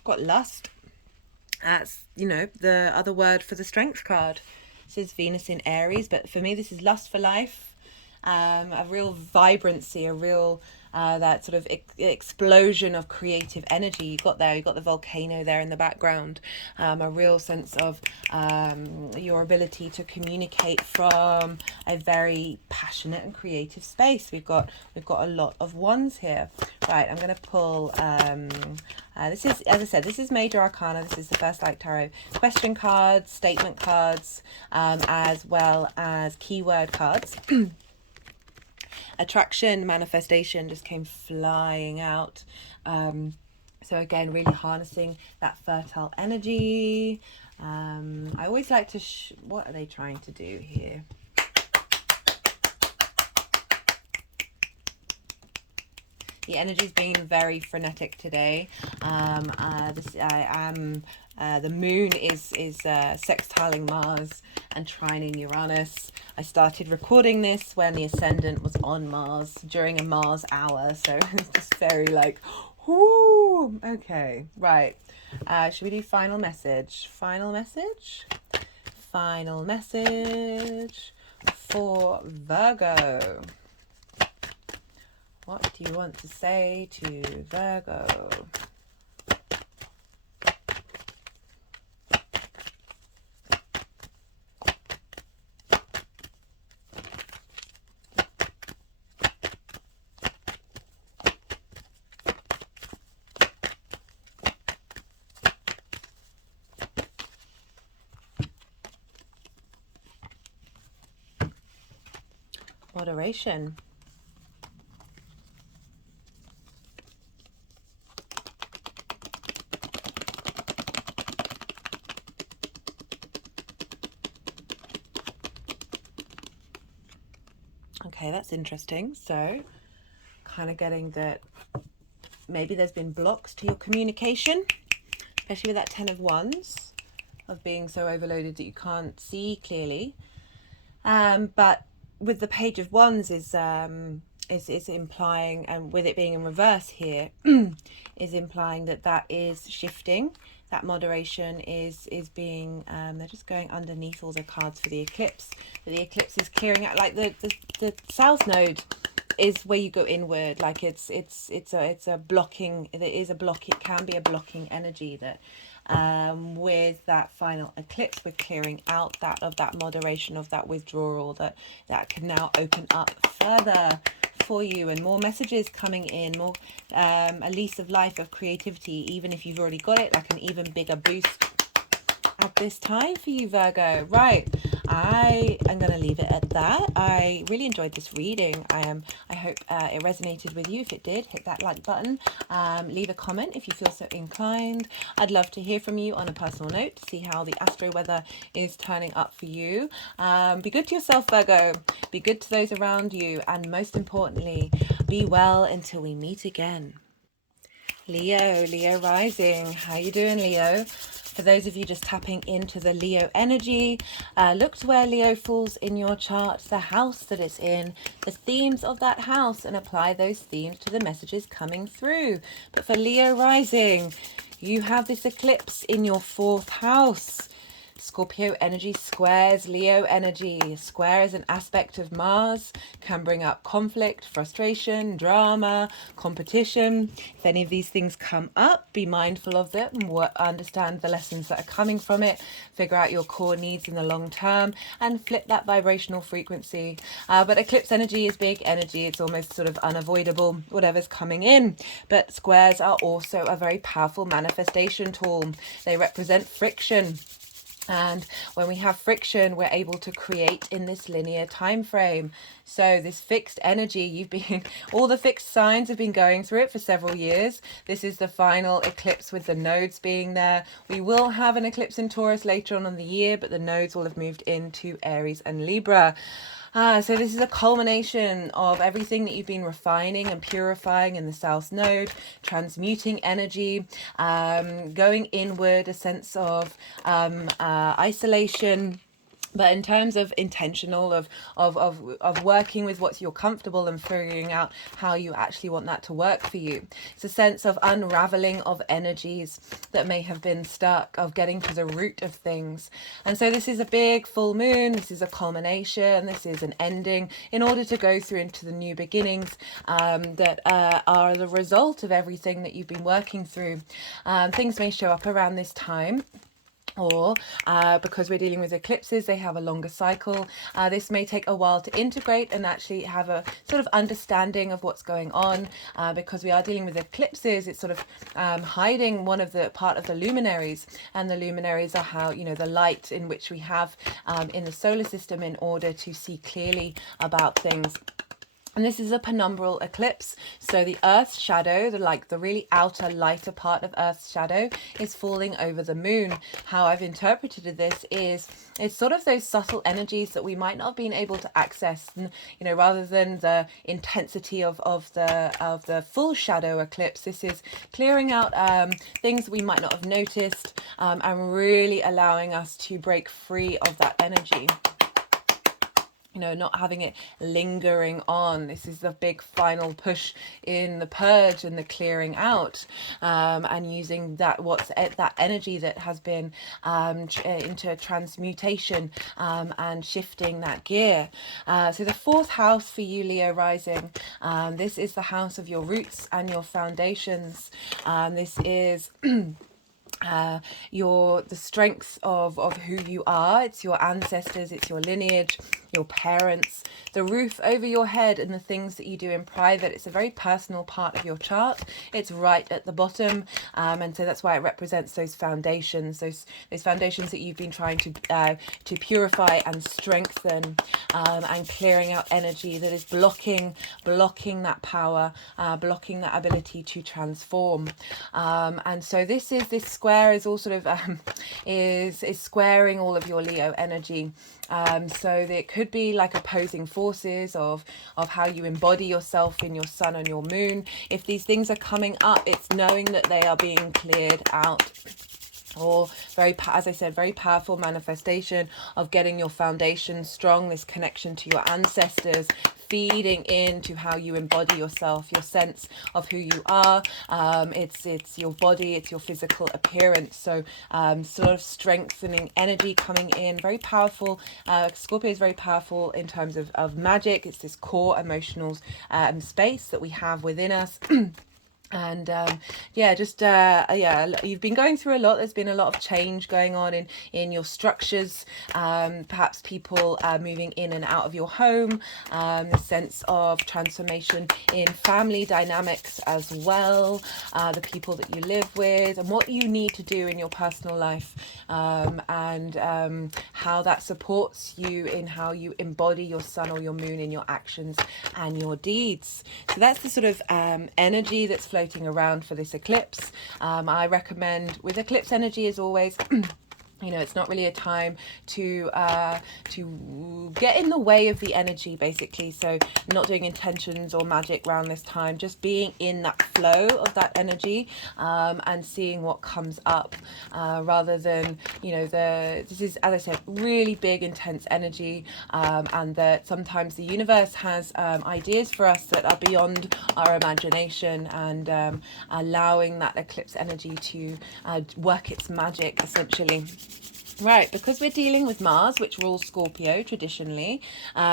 Got lust. That's, the other word for the Strength card. This is Venus in Aries, but for me this is lust for life, a real vibrancy, a real that sort of explosion of creative energy. You've got the volcano there in the background, a real sense of your ability to communicate from a very passionate and creative space. We've got a lot of wands here. Right, I'm going to pull this is, as I said, this is major arcana. This is the First Light Tarot. Question cards, statement cards, as well as keyword cards. Attraction, manifestation just came flying out. So again, really harnessing that fertile energy. I always like to what are they trying to do here? The energy's been very frenetic today. The moon is sextiling Mars and trining Uranus. I started recording this when the Ascendant was on Mars during a Mars hour, so it's just very like, whoo. Okay, right. Should we do final message? Final message for Virgo. What do you want to say to Virgo? Moderation. Okay, that's interesting. So kind of getting that maybe there's been blocks to your communication, especially with that Ten of Wands, of being so overloaded that you can't see clearly. But with the Page of Wands is implying, and with it being in reverse here, is implying that is shifting. That moderation is being, they're just going underneath all the cards for the eclipse. But the eclipse is clearing out, like the South Node is where you go inward. Like it's a blocking, it is a block, it can be a blocking energy that with that final eclipse, we're clearing out that moderation, of that withdrawal, that can now open up further for you, and more messages coming in, more a lease of life, of creativity, even if you've already got it, like an even bigger boost at this time for you, Virgo. Right, I am going to leave it at that. I really enjoyed this reading. I hope it resonated with you. If it did, hit that like button. Leave a comment if you feel so inclined. I'd love to hear from you on a personal note to see how the astro weather is turning up for you. Be good to yourself, Virgo. Be good to those around you, and most importantly, be well until we meet again. Leo rising. How you doing, Leo? For those of you just tapping into the Leo energy, look to where Leo falls in your chart, the house that it's in, the themes of that house, and apply those themes to the messages coming through. But for Leo rising, you have this eclipse in your 4th house. Scorpio energy squares Leo energy. Square is an aspect of Mars, can bring up conflict, frustration, drama, competition. If any of these things come up, be mindful of them and understand the lessons that are coming from it. Figure out your core needs in the long term and flip that vibrational frequency. But eclipse energy is big energy. It's almost sort of unavoidable, whatever's coming in. But squares are also a very powerful manifestation tool. They represent friction. And when we have friction, we're able to create in this linear time frame. So this fixed energy, all the fixed signs have been going through it for several years. This is the final eclipse with the nodes being there. We will have an eclipse in Taurus later on in the year, but the nodes will have moved into Aries and Libra. So this is a culmination of everything that you've been refining and purifying in the South Node, transmuting energy, going inward, a sense of isolation. But in terms of intentional, of working with what you're comfortable and figuring out how you actually want that to work for you. It's a sense of unraveling of energies that may have been stuck, of getting to the root of things. And so this is a big full moon. This is a culmination. This is an ending in order to go through into the new beginnings that are the result of everything that you've been working through. Things may show up around this time. Or because we're dealing with eclipses, they have a longer cycle. This may take a while to integrate and actually have a sort of understanding of what's going on. Because we are dealing with eclipses, it's sort of hiding one of the part of the luminaries, and the luminaries are how, the light in which we have in the solar system in order to see clearly about things. And this is a penumbral eclipse, so the Earth's shadow, the really outer, lighter part of Earth's shadow, is falling over the moon. How I've interpreted this is it's sort of those subtle energies that we might not have been able to access, rather than the intensity of the full shadow eclipse. This is clearing out things we might not have noticed, and really allowing us to break free of that energy. Not having it lingering on. This is the big final push in the purge and the clearing out, and using that energy that has been into transmutation and shifting that gear. So the 4th house for you, Leo rising, this is the house of your roots and your foundations. This is the strength of who you are. It's your ancestors, it's your lineage, your parents, the roof over your head, and the things that you do in private. It's a very personal part of your chart. It's right at the bottom, and so that's why it represents those foundations, those foundations that you've been trying to purify and strengthen, and clearing out energy that is blocking that power, blocking that ability to transform. And so this square is all sort of is squaring all of your Leo energy. So it could be like opposing forces of how you embody yourself in your sun and your moon. If these things are coming up, it's knowing that they are being cleared out. Or as I said, very powerful manifestation of getting your foundation strong, this connection to your ancestors, feeding into how you embody yourself, your sense of who you are. It's your body, it's your physical appearance. So sort of strengthening energy coming in, very powerful. Scorpio is very powerful in terms of magic. It's this core emotional space that we have within us. And yeah, just yeah, you've been going through a lot. There's been a lot of change going on in your structures, perhaps people moving in and out of your home, the sense of transformation in family dynamics as well, the people that you live with, and what you need to do in your personal life, and how that supports you in how you embody your sun or your moon in your actions and your deeds. So that's the sort of energy that's floating around for this eclipse. I recommend, with eclipse energy as always, you know, it's not really a time to get in the way of the energy, basically. So not doing intentions or magic around this time, just being in that flow of that energy, and seeing what comes up, rather than, you know, this is, as I said, really big, intense energy, and that sometimes the universe has ideas for us that are beyond our imagination, and allowing that eclipse energy to work its magic, essentially. Right, because we're dealing with Mars, which rules Scorpio traditionally,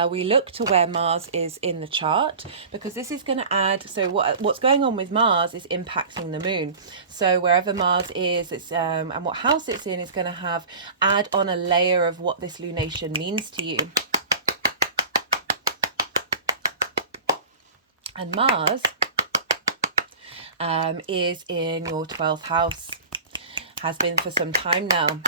we look to where Mars is in the chart, because this is going to add, so what's going on with Mars is impacting the moon. So wherever Mars is, it's and what house it's in is going to add on a layer of what this lunation means to you. And Mars is in your 12th house, has been for some time now.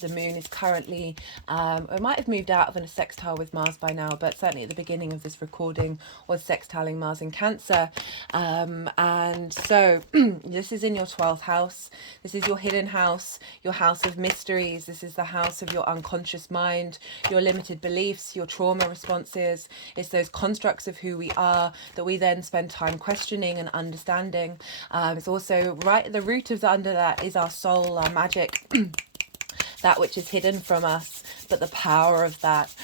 The moon is currently, it might have moved out of a sextile with Mars by now, but certainly at the beginning of this recording was sextiling Mars in Cancer. And so this is in your 12th house. This is your hidden house, your house of mysteries. This is the house of your unconscious mind, your limited beliefs, your trauma responses. It's those constructs of who we are that we then spend time questioning and understanding. It's also right at the root of under that is our soul, our magic. That which is hidden from us, but the power of that.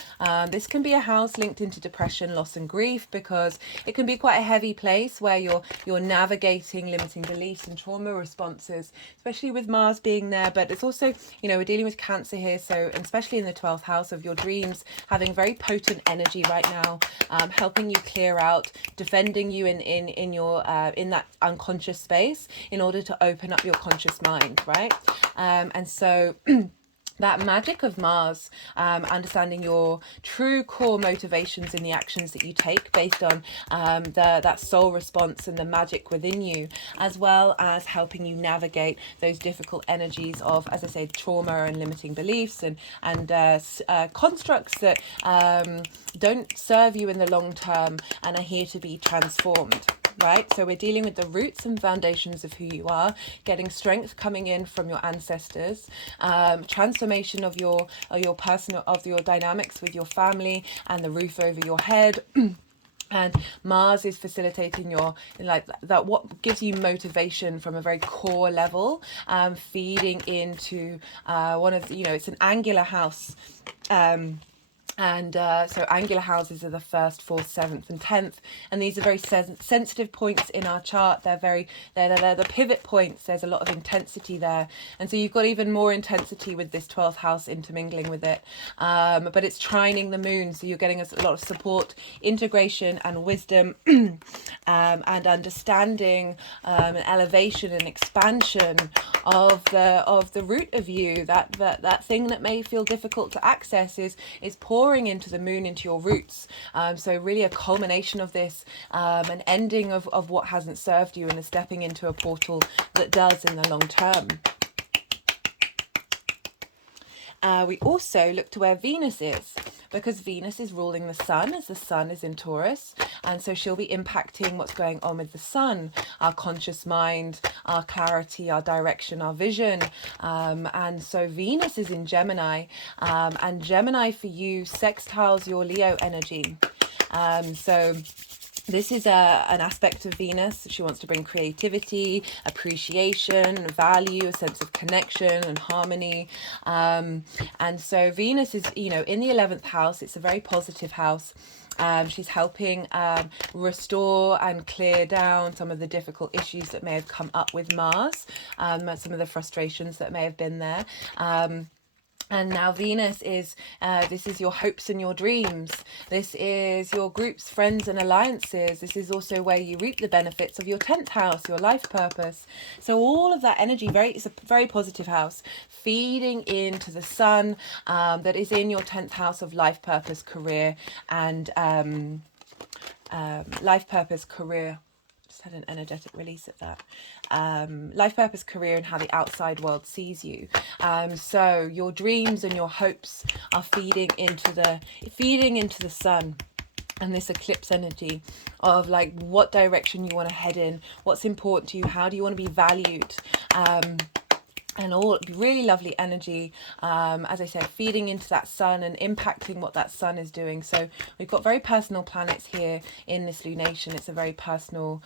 This can be a house linked into depression, loss and grief, because it can be quite a heavy place where you're navigating limiting beliefs and trauma responses, especially with Mars being there. But it's also, you know, we're dealing with Cancer here, so especially in the 12th house of your dreams, having very potent energy right now, helping you clear out, defending you in your in that unconscious space in order to open up your conscious mind, right? And so that magic of Mars, understanding your true core motivations in the actions that you take based on that soul response and the magic within you, as well as helping you navigate those difficult energies of, as I said, trauma and limiting beliefs and constructs that don't serve you in the long term and are here to be transformed. Right, so we're dealing with the roots and foundations of who you are, getting strength coming in from your ancestors, transformation of your personal, of your dynamics with your family and the roof over your head. And Mars is facilitating your, like, that what gives you motivation from a very core level, feeding into one of the, you know, it's an angular house. So angular houses are the 1st, 4th, 7th and 10th, and these are very sensitive points in our chart. They're the pivot points. There's a lot of intensity there, and so you've got even more intensity with this 12th house intermingling with it, but it's trining the moon, so you're getting a lot of support, integration and wisdom, and understanding, and elevation and expansion of the root of you. That thing that may feel difficult to access is pouring into the moon, into your roots. So really a culmination of this, an ending of what hasn't served you, and a stepping into a portal that does in the long term. We also look to where Venus is, because Venus is ruling the sun, as the sun is in Taurus, and so she'll be impacting what's going on with the sun, our conscious mind, our clarity, our direction, our vision. And so Venus is in Gemini, and Gemini for you sextiles your Leo energy. So This is an aspect of Venus. She wants to bring creativity, appreciation, value, a sense of connection and harmony. And so Venus is, you know, in the 11th house. It's a very positive house. She's helping restore and clear down some of the difficult issues that may have come up with Mars, some of the frustrations that may have been there. And now Venus is, this is your hopes and your dreams. This is your groups, friends and alliances. This is also where you reap the benefits of your 10th house, your life purpose. So all of that energy, it's a very positive house, feeding into the sun that is in your 10th house of life purpose, career, and life purpose, career. Just had an energetic release of that. Life purpose, career, and how the outside world sees you. So your dreams and your hopes are feeding into the sun and this eclipse energy of like what direction you want to head in, what's important to you, how do you want to be valued. And all really lovely energy, as I said, feeding into that sun and impacting what that sun is doing. So we've got very personal planets here in this lunation. It's a very personal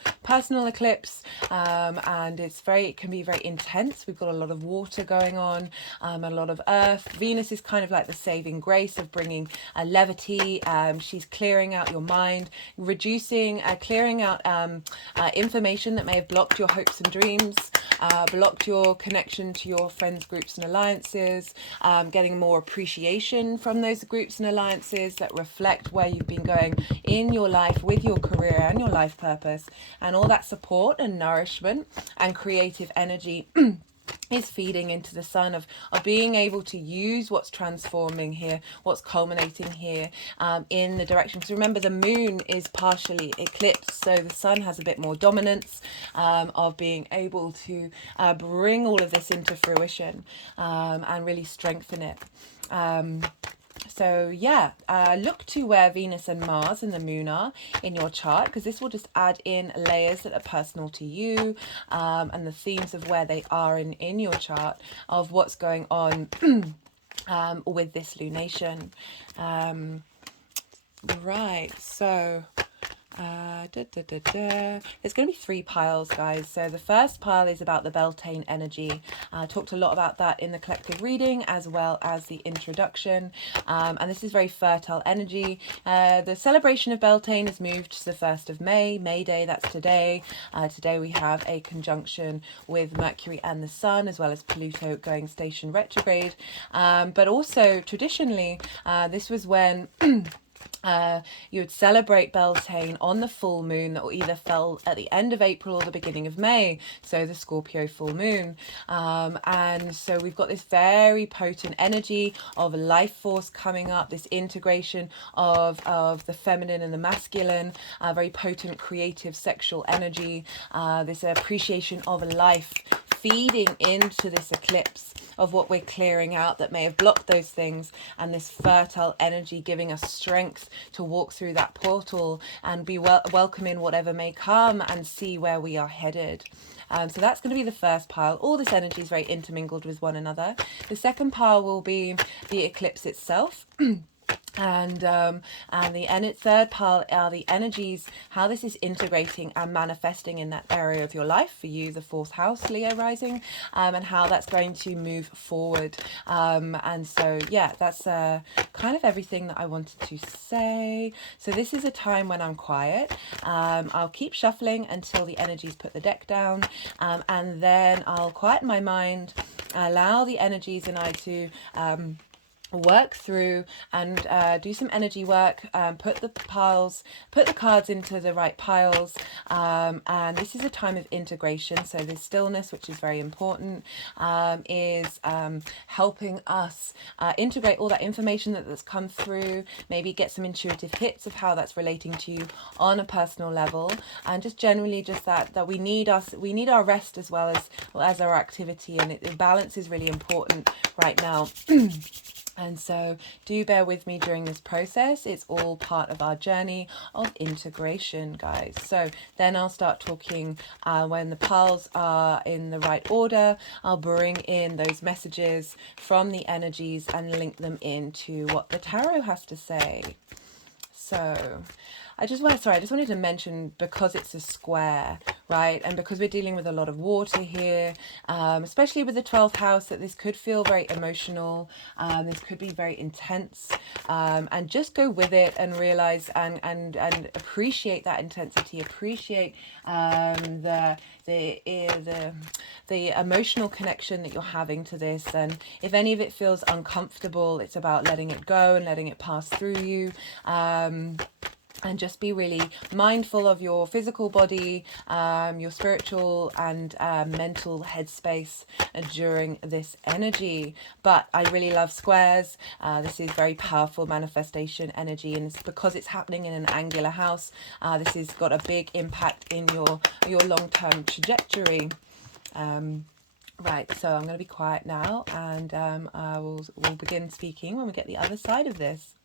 eclipse, and it can be very intense. We've got a lot of water going on, a lot of earth. Venus is kind of like the saving grace of bringing levity. She's clearing out your mind, clearing out information that may have blocked your hopes and dreams, blocked your connection to your friends, groups and alliances, getting more appreciation from those groups and alliances that reflect where you've been going in your life with your career and your life purpose, and all that support and nourishment and creative energy is feeding into the sun of being able to use what's transforming here, what's culminating here, in the direction. Because remember, the moon is partially eclipsed, so the sun has a bit more dominance of being able to bring all of this into fruition and really strengthen it. So yeah, look to where Venus and Mars and the moon are in your chart, because this will just add in layers that are personal to you, and the themes of where they are in your chart of what's going on with this lunation. Right, so there's going to be 3 piles, guys. So the first pile is about the Beltane energy. I talked a lot about that in the collective reading as well as the introduction, and this is very fertile energy. The celebration of Beltane has moved to the 1st of May, May Day, that's today. Today we have a conjunction with Mercury and the Sun, as well as Pluto going station retrograde, but also traditionally this was when you would celebrate Beltane on the full moon that either fell at the end of April or the beginning of May, so the Scorpio full moon. And so we've got this very potent energy of life force coming up, this integration of the feminine and the masculine, very potent creative sexual energy, this appreciation of life feeding into this eclipse of what we're clearing out that may have blocked those things, and this fertile energy giving us strength to walk through that portal and be welcoming whatever may come and see where we are headed. So that's going to be the first pile. All this energy is very intermingled with one another. The second pile will be the eclipse itself. And the third pile are the energies, how this is integrating and manifesting in that area of your life for you, the 4th house, Leo rising, and how that's going to move forward. And so, yeah, that's kind of everything that I wanted to say. So this is a time when I'm quiet. I'll keep shuffling until the energies put the deck down, and then I'll quieten my mind, allow the energies and I to work through and do some energy work, put the cards into the right piles, and this is a time of integration. So this stillness, which is very important, is helping us integrate all that information that's come through, maybe get some intuitive hits of how that's relating to you on a personal level, and just generally just that we need our rest as well as our activity, and the balance is really important right now. And so do bear with me during this process. It's all part of our journey of integration, guys. So then I'll start talking when the piles are in the right order. I'll bring in those messages from the energies and link them into what the tarot has to say. So I just wanted to mention, because it's a square, right? And because we're dealing with a lot of water here, especially with the 12th house, that this could feel very emotional. This could be very intense, and just go with it and realize and appreciate that intensity, appreciate the emotional connection that you're having to this. And if any of it feels uncomfortable, it's about letting it go and letting it pass through you. And just be really mindful of your physical body, your spiritual and mental headspace during this energy. But I really love squares. This is very powerful manifestation energy, and it's because it's happening in an angular house. This has got a big impact in your long-term trajectory. Right, so I'm going to be quiet now, and we'll begin speaking when we get the other side of this.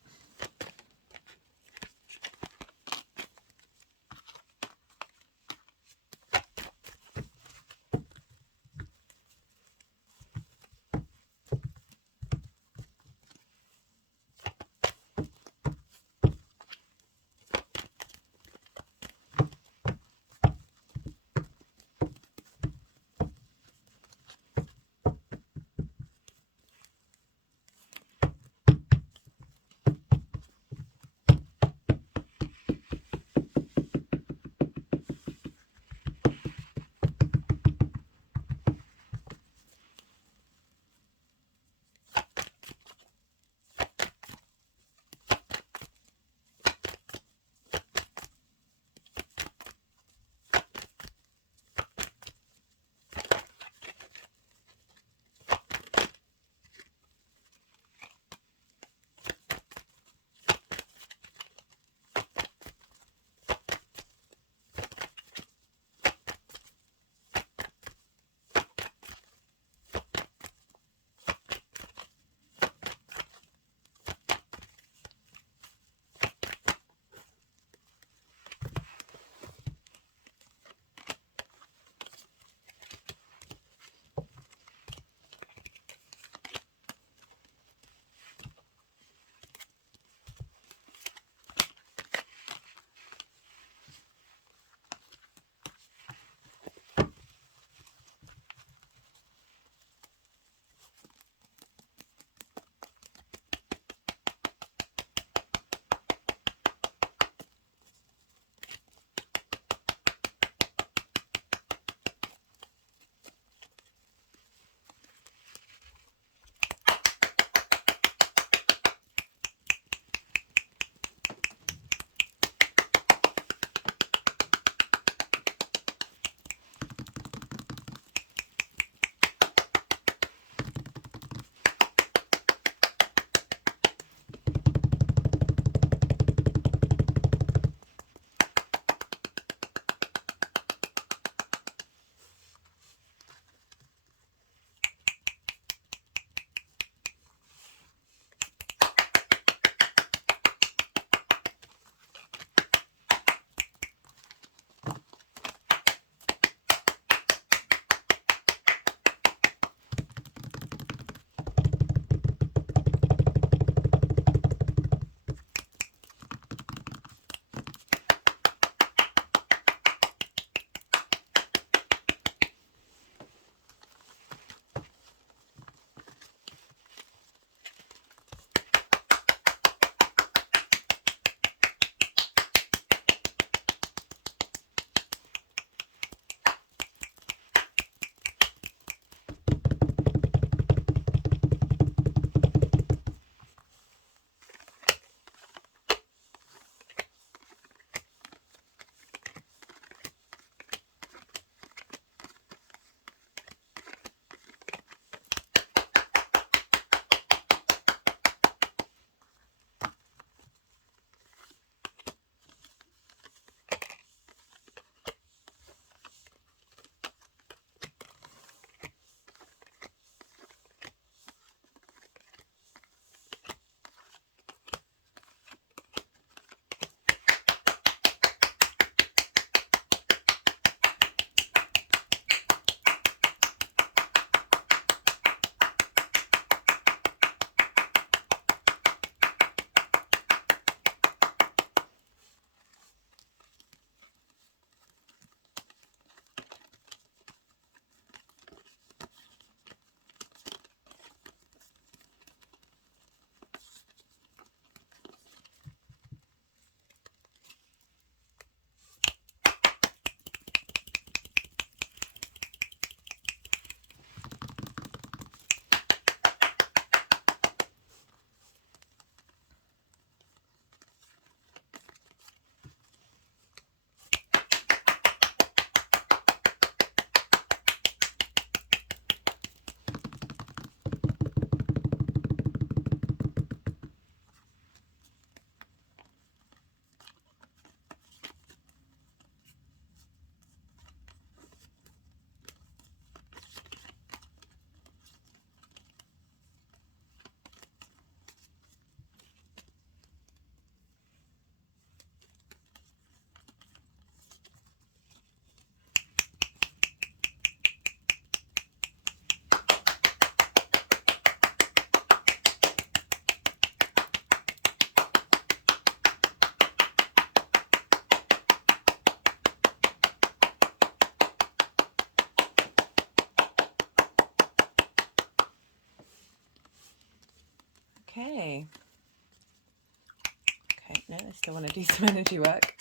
I still want to do some energy work.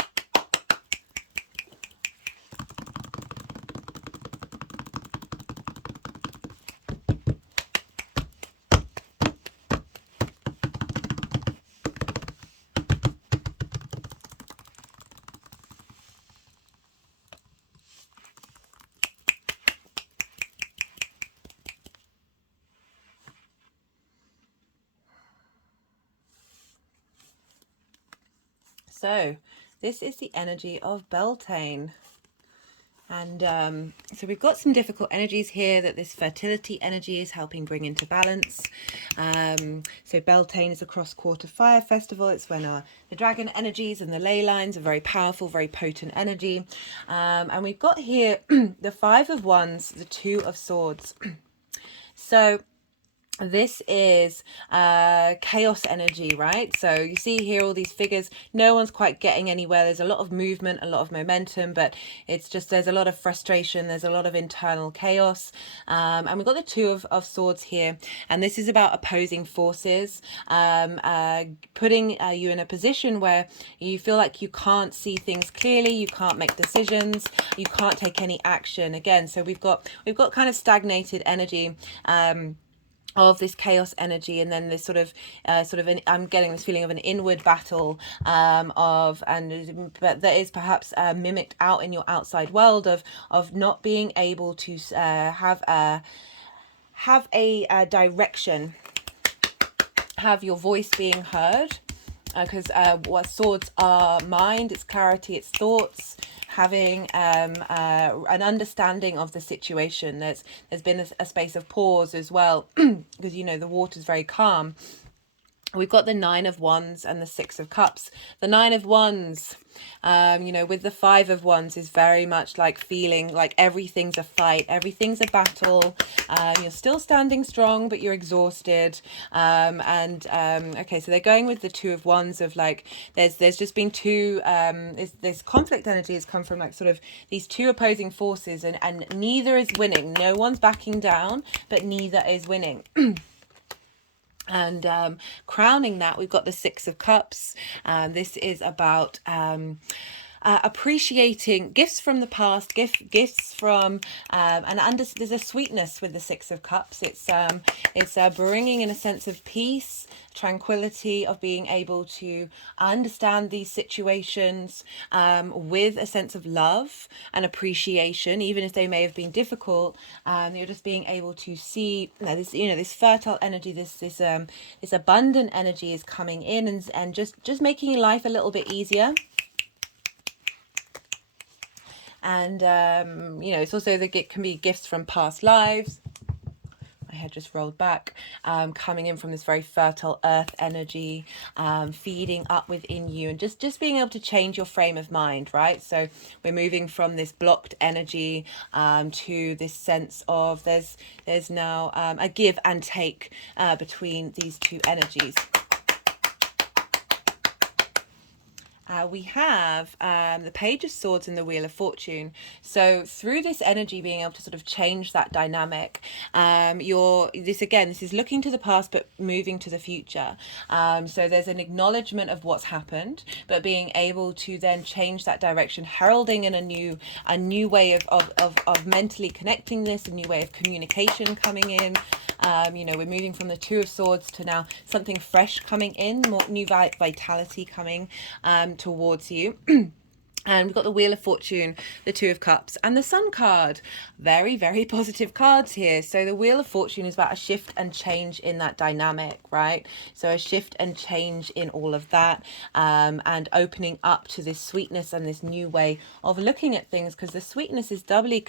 So this is the energy of Beltane. And so we've got some difficult energies here that this fertility energy is helping bring into balance. So Beltane is across quarter fire festival. It's when the dragon energies and the ley lines are very powerful, very potent energy. And we've got here the Five of Wands, the Two of Swords. So this is chaos energy, right? So you see here all these figures, no one's quite getting anywhere. There's a lot of movement, a lot of momentum, but it's just there's a lot of frustration, there's a lot of internal chaos. And we've got the Two of Swords here, and this is about opposing forces, putting you in a position where you feel like you can't see things clearly, you can't make decisions, you can't take any action. Again, so we've got kind of stagnated energy of this chaos energy, and then this I'm getting this feeling of an inward battle but that is perhaps mimicked out in your outside world of not being able to have a direction, have your voice being heard, because what swords are mind, it's clarity, it's thoughts, having an understanding of the situation. There's been a space of pause as well, because the water's very calm. We've got the Nine of Wands and the Six of Cups. The Nine of Wands, with the Five of Wands, is very much like feeling like everything's a fight, everything's a battle. You're still standing strong, but you're exhausted. Okay, so they're going with the Two of Wands of like, there's just been two, this conflict energy has come from like sort of these two opposing forces, and neither is winning. No one's backing down, but neither is winning. And crowning that, we've got the Six of Cups. This is about appreciating gifts from the past, gifts from there's a sweetness with the Six of Cups. It's bringing in a sense of peace, tranquility, of being able to understand these situations with a sense of love and appreciation, even if they may have been difficult. You're just being able to see this fertile energy, this abundant energy is coming in and just making life a little bit easier. And it's also it can be gifts from past lives. My head just rolled back, coming in from this very fertile earth energy, feeding up within you, and just being able to change your frame of mind, right? So we're moving from this blocked energy to this sense of there's now a give and take between these two energies. We have the Page of Swords and the Wheel of Fortune. So through this energy, being able to sort of change that dynamic, this is looking to the past but moving to the future. So there's an acknowledgement of what's happened, but being able to then change that direction, heralding in a new way of mentally connecting this, a new way of communication coming in. We're moving from the Two of Swords to now something fresh coming in, more new vitality coming towards you. And we've got the Wheel of Fortune, the Two of Cups, and the Sun card. Very, very positive cards here. So the Wheel of Fortune is about a shift and change in that dynamic, right? So a shift and change in all of that, and opening up to this sweetness and this new way of looking at things, because the sweetness is doubly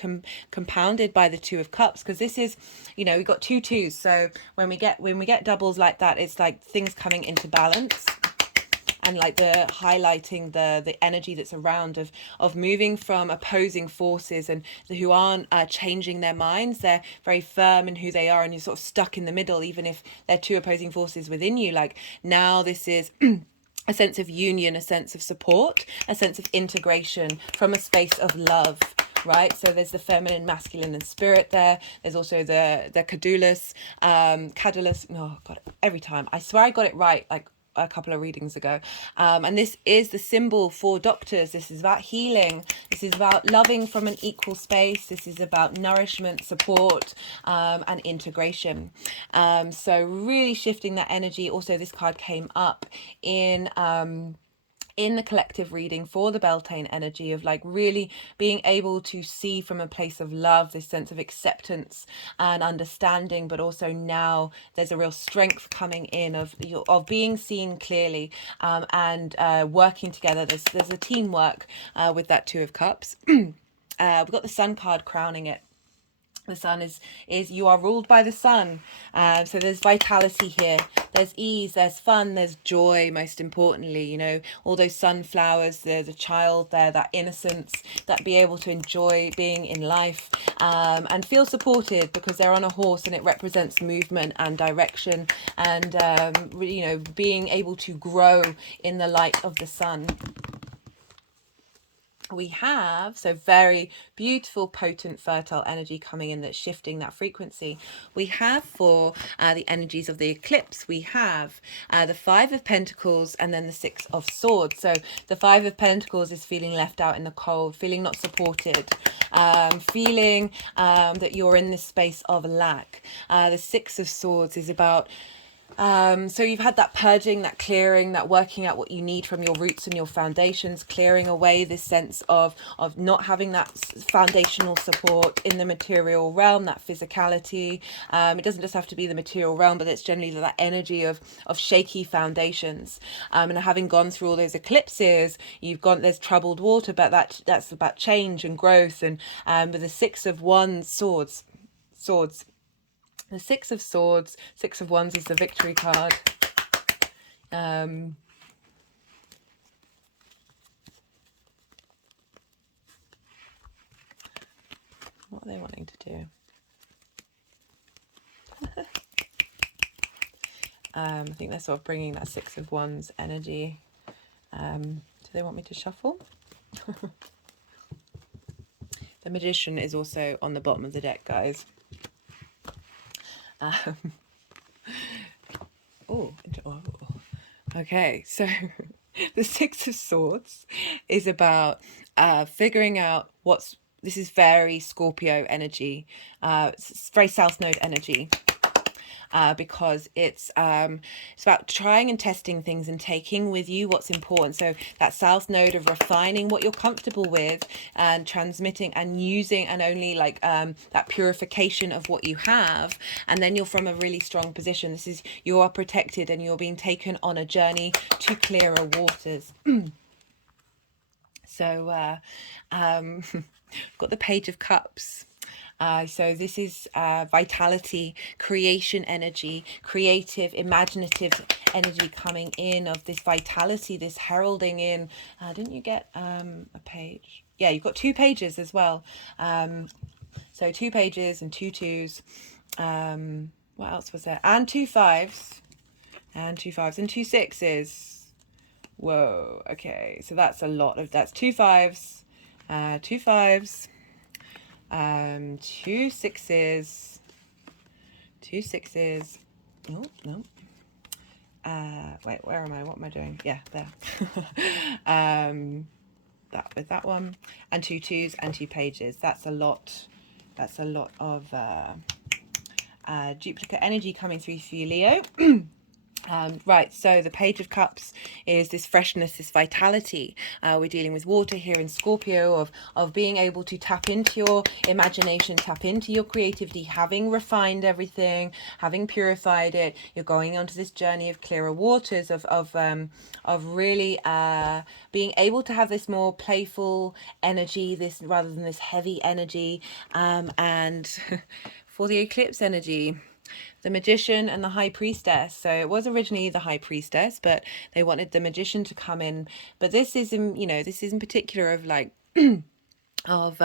compounded by the Two of Cups, because this is, we've got two twos. So when we get doubles like that, it's like things coming into balance. And like the highlighting the energy that's around of moving from opposing forces and who aren't changing their minds. They're very firm in who they are, and you're sort of stuck in the middle, even if they're two opposing forces within you. Like now this is a sense of union, a sense of support, a sense of integration from a space of love. Right, so there's the feminine, masculine, and spirit there. There's also the cadulus. Oh God, every time I swear I got it right. Like a couple of readings ago. And this is the symbol for doctors. This is about healing. This is about loving from an equal space. This is about nourishment, support, and integration. So really shifting that energy. Also, this card came up in the collective reading for the Beltane energy of like really being able to see from a place of love, this sense of acceptance and understanding, but also now there's a real strength coming in of being seen clearly, and working together. There's a teamwork with that Two of Cups. We've got the Sun card crowning it. The sun is you are ruled by the sun. So there's vitality here, there's ease, there's fun, there's joy, most importantly, you know, all those sunflowers, there's a child there, that innocence, that be able to enjoy being in life, and feel supported because they're on a horse and it represents movement and direction, and you know, being able to grow in the light of the sun. We have so very beautiful, potent, fertile energy coming in that's shifting that frequency. We have for the energies of the eclipse, we have the Five of Pentacles and then the Six of Swords. So the Five of Pentacles is feeling left out in the cold, feeling not supported, feeling that you're in this space of lack. The Six of Swords is about so you've had that purging, that clearing, that working out what you need from your roots and your foundations, clearing away this sense of not having that foundational support in the material realm, that physicality. It doesn't just have to be the material realm, but it's generally that energy of shaky foundations. And having gone through all those eclipses, there's troubled water, but that's about change and growth. And with the Six of Wands, swords. The Six of Swords, Six of Wands is the victory card. What are they wanting to do? I think they're sort of bringing that Six of Wands energy. Do they want me to shuffle? The Magician is also on the bottom of the deck, guys. Okay, so the Six of Swords is about figuring out this is very Scorpio energy, it's very South Node energy. Because it's about trying and testing things and taking with you what's important. So that South Node of refining what you're comfortable with and transmitting and using, and only like that purification of what you have, and then you're from a really strong position. This is, you are protected and you're being taken on a journey to clearer waters. So got the Page of Cups. So this is vitality, creation energy, creative, imaginative energy coming in, of this vitality, this heralding in. Didn't you get a page? Yeah, you've got two pages as well. So two pages and two twos. What else was there? And two fives. And two fives and two sixes. Whoa, okay. So that's a lot of, that's two fives, two fives, two sixes, two sixes. Oh, no. Wait, where am I? What am I doing? Yeah, there. That with that one, and two twos and two pages. That's a lot. That's a lot of duplicate energy coming through for you, Leo. Right, so the Page of Cups is this freshness, this vitality. We're dealing with water here in Scorpio, of being able to tap into your imagination, tap into your creativity, having refined everything, having purified it. You're going onto this journey of clearer waters, of really being able to have this more playful energy, this rather than this heavy energy, and for the eclipse energy, the Magician and the High Priestess. So it was originally the High Priestess, but they wanted the Magician to come in. But this is in, you know, this is in particular of like of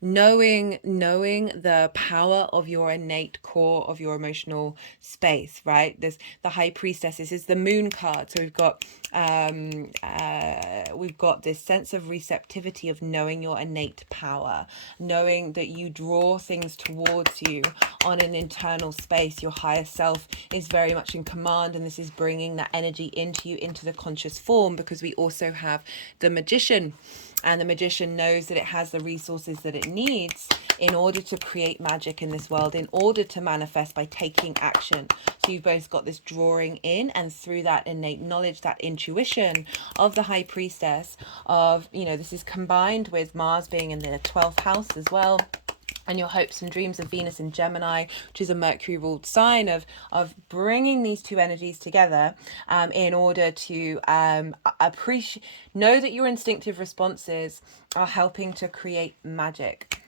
knowing the power of your innate core of your emotional space, right? This, the High Priestess, this is the moon card, so we've got this sense of receptivity of knowing your innate power, knowing that you draw things towards you on an internal space. Your higher self is very much in command, and this is bringing that energy into you, into the conscious form, because we also have the Magician. And the Magician knows that it has the resources that it needs in order to create magic in this world, in order to manifest by taking action. So you've both got this drawing in, and through that innate knowledge, that intuition of the High Priestess, of, you know, this is combined with Mars being in the 12th house as well, and your hopes and dreams of Venus in Gemini, which is a Mercury ruled sign, of bringing these two energies together in order to appreciate, know that your instinctive responses are helping to create magic.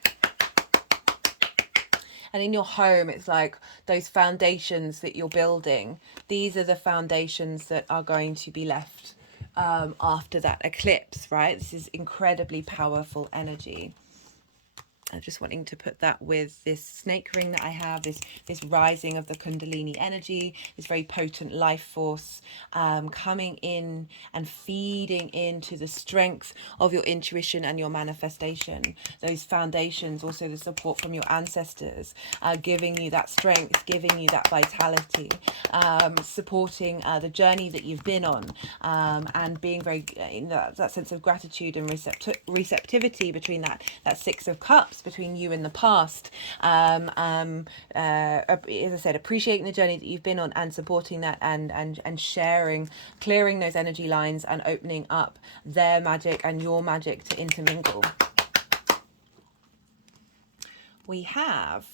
And in your home, it's like those foundations that you're building, these are the foundations that are going to be left after that eclipse, right? This is incredibly powerful energy. I'm just wanting to put that with this snake ring that I have, this rising of the Kundalini energy, this very potent life force coming in and feeding into the strength of your intuition and your manifestation. Those foundations, also the support from your ancestors, giving you that strength, giving you that vitality, supporting the journey that you've been on, and being very in that sense of gratitude and receptivity between that Six of Cups, between you and the past. As I said, appreciating the journey that you've been on and supporting that, and sharing, clearing those energy lines and opening up their magic and your magic to intermingle. We have,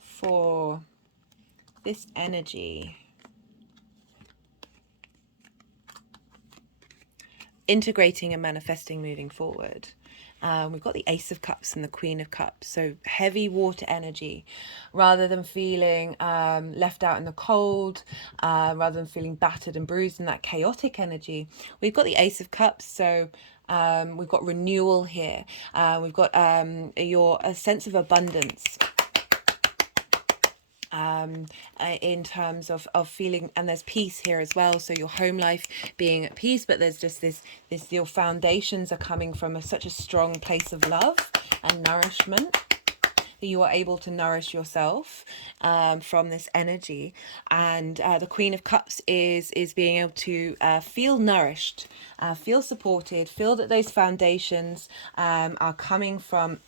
for this energy, integrating and manifesting moving forward. We've got the Ace of Cups and the Queen of Cups, so heavy water energy. Rather than feeling left out in the cold, rather than feeling battered and bruised in that chaotic energy, we've got the Ace of Cups, so we've got renewal here. We've got a sense of abundance. In terms of feeling, and there's peace here as well, so your home life being at peace, but there's just this your foundations are coming from such a strong place of love and nourishment, that you are able to nourish yourself from this energy. And the Queen of Cups is being able to feel nourished, feel supported, feel that those foundations are coming from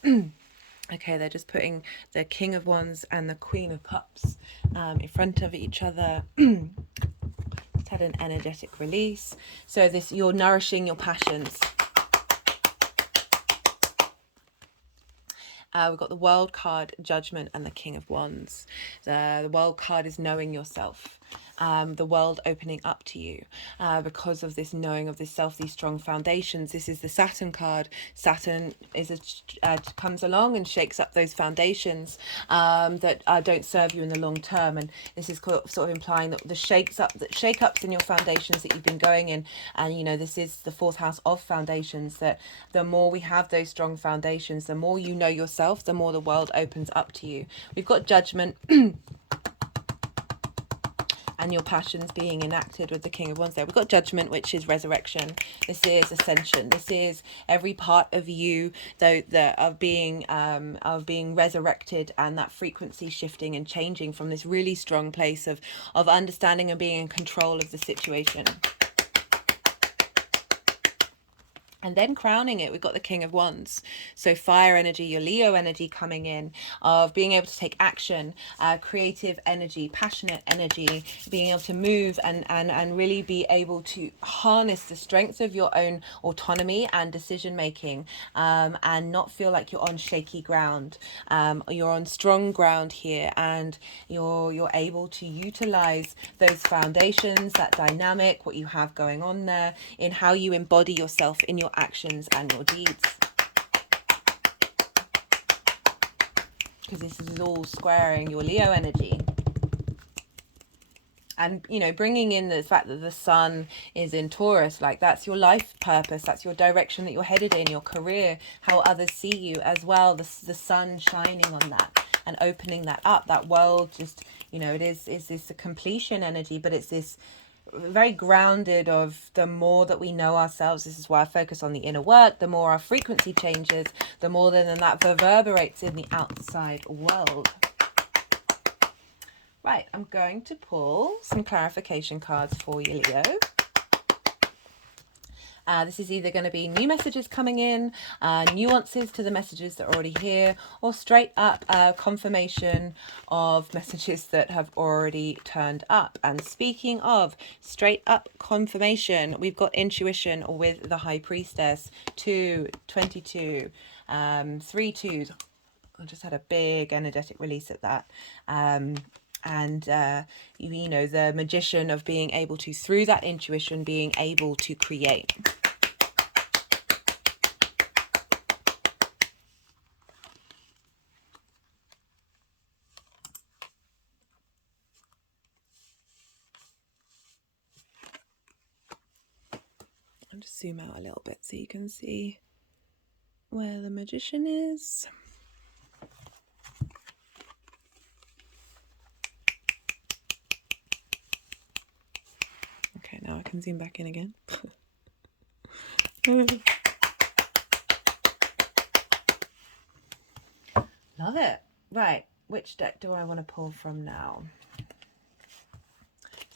okay, they're just putting the King of Wands and the Queen of Cups in front of each other. Just had an energetic release. So this, you're nourishing your passions. We've got the World card, Judgment, and the King of Wands. The World card is knowing yourself. The world opening up to you because of this knowing of this self, these strong foundations. This is the Saturn card. Saturn is comes along and shakes up those foundations that don't serve you in the long term, and this is sort of implying that the shake-ups in your foundations that you've been going in, and you know, this is the 4th house of foundations, that the more we have those strong foundations, the more you know yourself, the more the world opens up to you. We've got Judgment and your passions being enacted with the King of Wands there. We've got Judgment, which is resurrection. This is ascension. This is every part of you, though, of being resurrected, and that frequency shifting and changing from this really strong place of understanding and being in control of the situation. And then crowning it, we've got the King of Wands. So fire energy, your Leo energy coming in, of being able to take action, creative energy, passionate energy, being able to move and really be able to harness the strength of your own autonomy and decision making, and not feel like you're on shaky ground. You're on strong ground here, and you're able to utilize those foundations, that dynamic, what you have going on there, in how you embody yourself in your actions and your deeds, because this is all squaring your Leo energy. And, you know, bringing in the fact that the sun is in Taurus, like that's your life purpose, that's your direction that you're headed in, your career, how others see you as well, the sun shining on that and opening that up, that world just, you know, it is this a completion energy, but it's this very grounded of the more that we know ourselves. This is why I focus on the inner work. The more our frequency changes, the more then that reverberates in the outside world. Right, I'm going to pull some clarification cards for you, Leo. This is either going to be new messages coming in, nuances to the messages that are already here, or straight up confirmation of messages that have already turned up. And speaking of straight up confirmation, we've got intuition with the High Priestess, 2, 22, 3 twos. I just had a big energetic release at that. You know, the magician of being able to, through that intuition, being able to create. I'll just zoom out a little bit so you can see where the magician is. Okay, now I can zoom back in again. Love it. Right, which deck do I want to pull from now?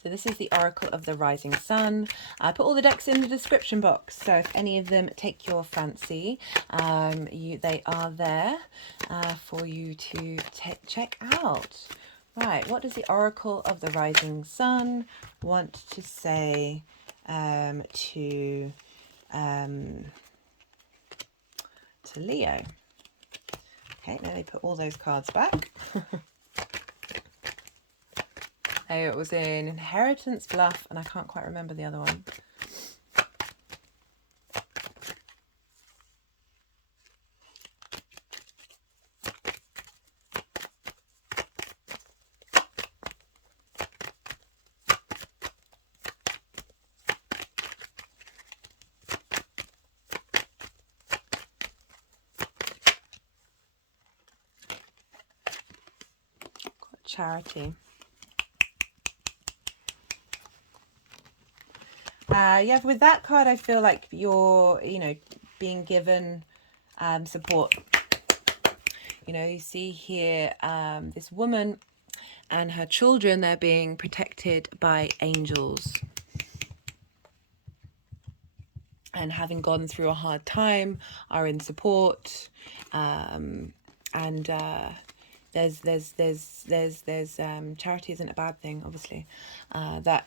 So this is the Oracle of the Rising Sun. I put all the decks in the description box, so if any of them take your fancy, they are there for you to check out. Right, what does the Oracle of the Rising Sun want to say to Leo? Okay, now they put all those cards back. It was in Inheritance, Bluff, and I can't quite remember the other one. Charity. Yeah, with that card, I feel like you're, you know, being given support. You know, you see here this woman and her children, they're being protected by angels. And having gone through a hard time, are in support. There's charity isn't a bad thing, obviously, that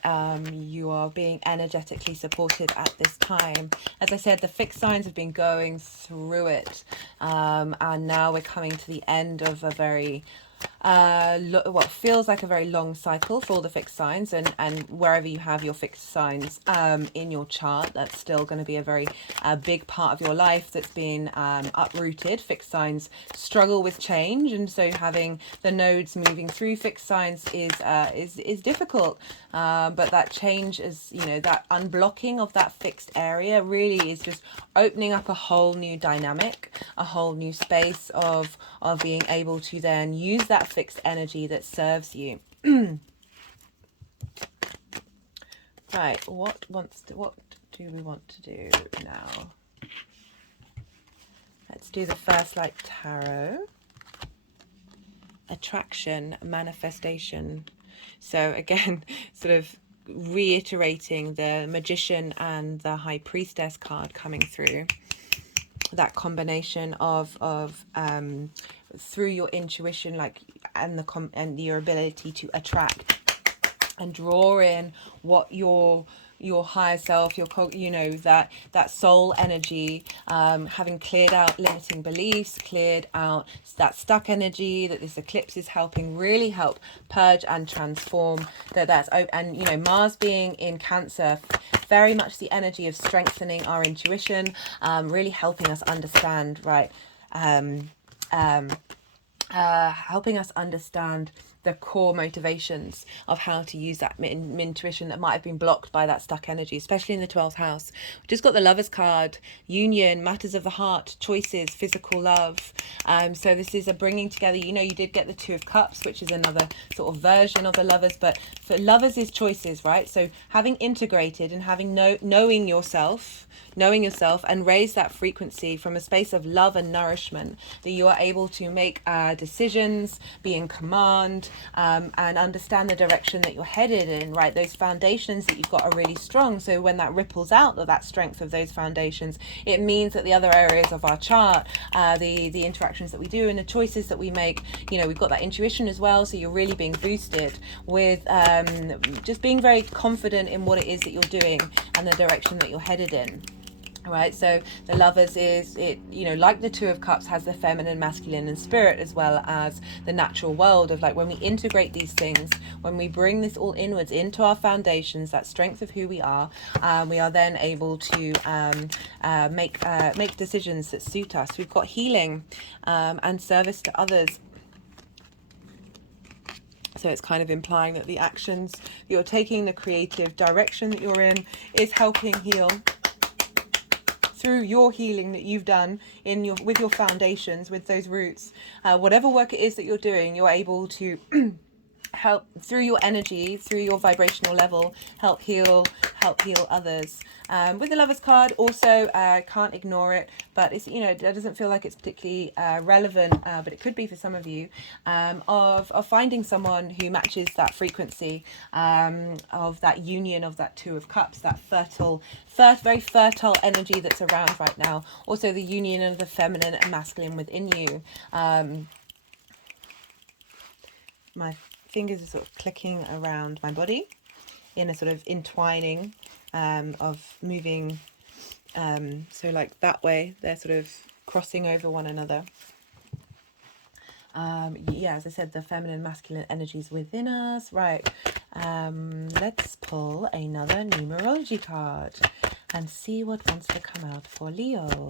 you are being energetically supported at this time. As I said, the fixed signs have been going through it, and now we're coming to the end of a very what feels like a very long cycle for all the fixed signs, and wherever you have your fixed signs in your chart, that's still going to be a very big part of your life that's been uprooted. Fixed signs struggle with change, and so having the nodes moving through fixed signs is difficult, but that change is, you know, that unblocking of that fixed area really is just opening up a whole new dynamic, a whole new space of being able to then use that fixed energy that serves you. Right, what do we want to do now? Let's do the First Light Tarot. Attraction, manifestation. So again, sort of reiterating the Magician and the High Priestess card coming through. That combination of through your intuition, like, and your ability to attract and draw in what your higher self, you know, that soul energy, having cleared out limiting beliefs, cleared out that stuck energy, that this eclipse is helping really help purge and transform. And you know, Mars being in Cancer, very much the energy of strengthening our intuition, really helping us understand, right, helping us understand the core motivations of how to use that intuition that might have been blocked by that stuck energy, especially in the 12th house. We've just got the Lovers card, union, matters of the heart, choices, physical love. So this is a bringing together. You know, you did get the Two of Cups, which is another sort of version of the Lovers, but for Lovers is choices, right? So having integrated and having knowing yourself and raise that frequency from a space of love and nourishment, that you are able to make decisions, be in command, and understand the direction that you're headed in, right? Those foundations that you've got are really strong. So when that ripples out, that strength of those foundations, it means that the other areas of our chart, the interactions that we do and the choices that we make, you know, we've got that intuition as well. So you're really being boosted with just being very confident in what it is that you're doing and the direction that you're headed in. Right, so the Lovers is, it, you know, like the Two of Cups, has the feminine, masculine and spirit, as well as the natural world of, like, when we integrate these things, when we bring this all inwards into our foundations, that strength of who we are then able to make decisions that suit us. We've got healing and service to others. So it's kind of implying that the actions that you're taking, the creative direction that you're in, is helping heal through your healing that you've done with your foundations, with those roots. Whatever work it is that you're doing, you're able to help through your energy, through your vibrational level, help heal others. With the Lovers card, also can't ignore it, but it's, you know, it doesn't feel like it's particularly relevant, but it could be for some of you, of finding someone who matches that frequency, of that union of that Two of Cups, that very fertile energy that's around right now. Also the union of the feminine and masculine within you. My fingers are sort of clicking around my body in a sort of entwining of moving, so like that way they're sort of crossing over one another. Yeah, as I said, the feminine, masculine energies within us. Right, let's pull another numerology card and see what wants to come out for Leo.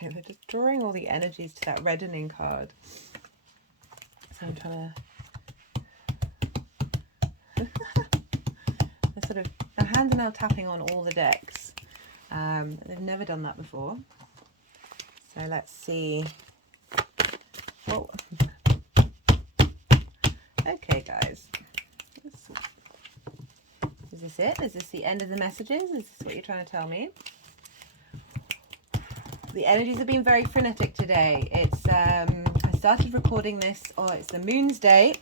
Okay, they're just drawing all the energies to that reddening card. So I'm trying to... they're sort of... my hands are now tapping on all the decks. They've never done that before. So let's see. Oh. Okay, guys. Is this it? Is this the end of the messages? Is this what you're trying to tell me? The energies have been very frenetic today. It's I started recording this, it's the moon's day.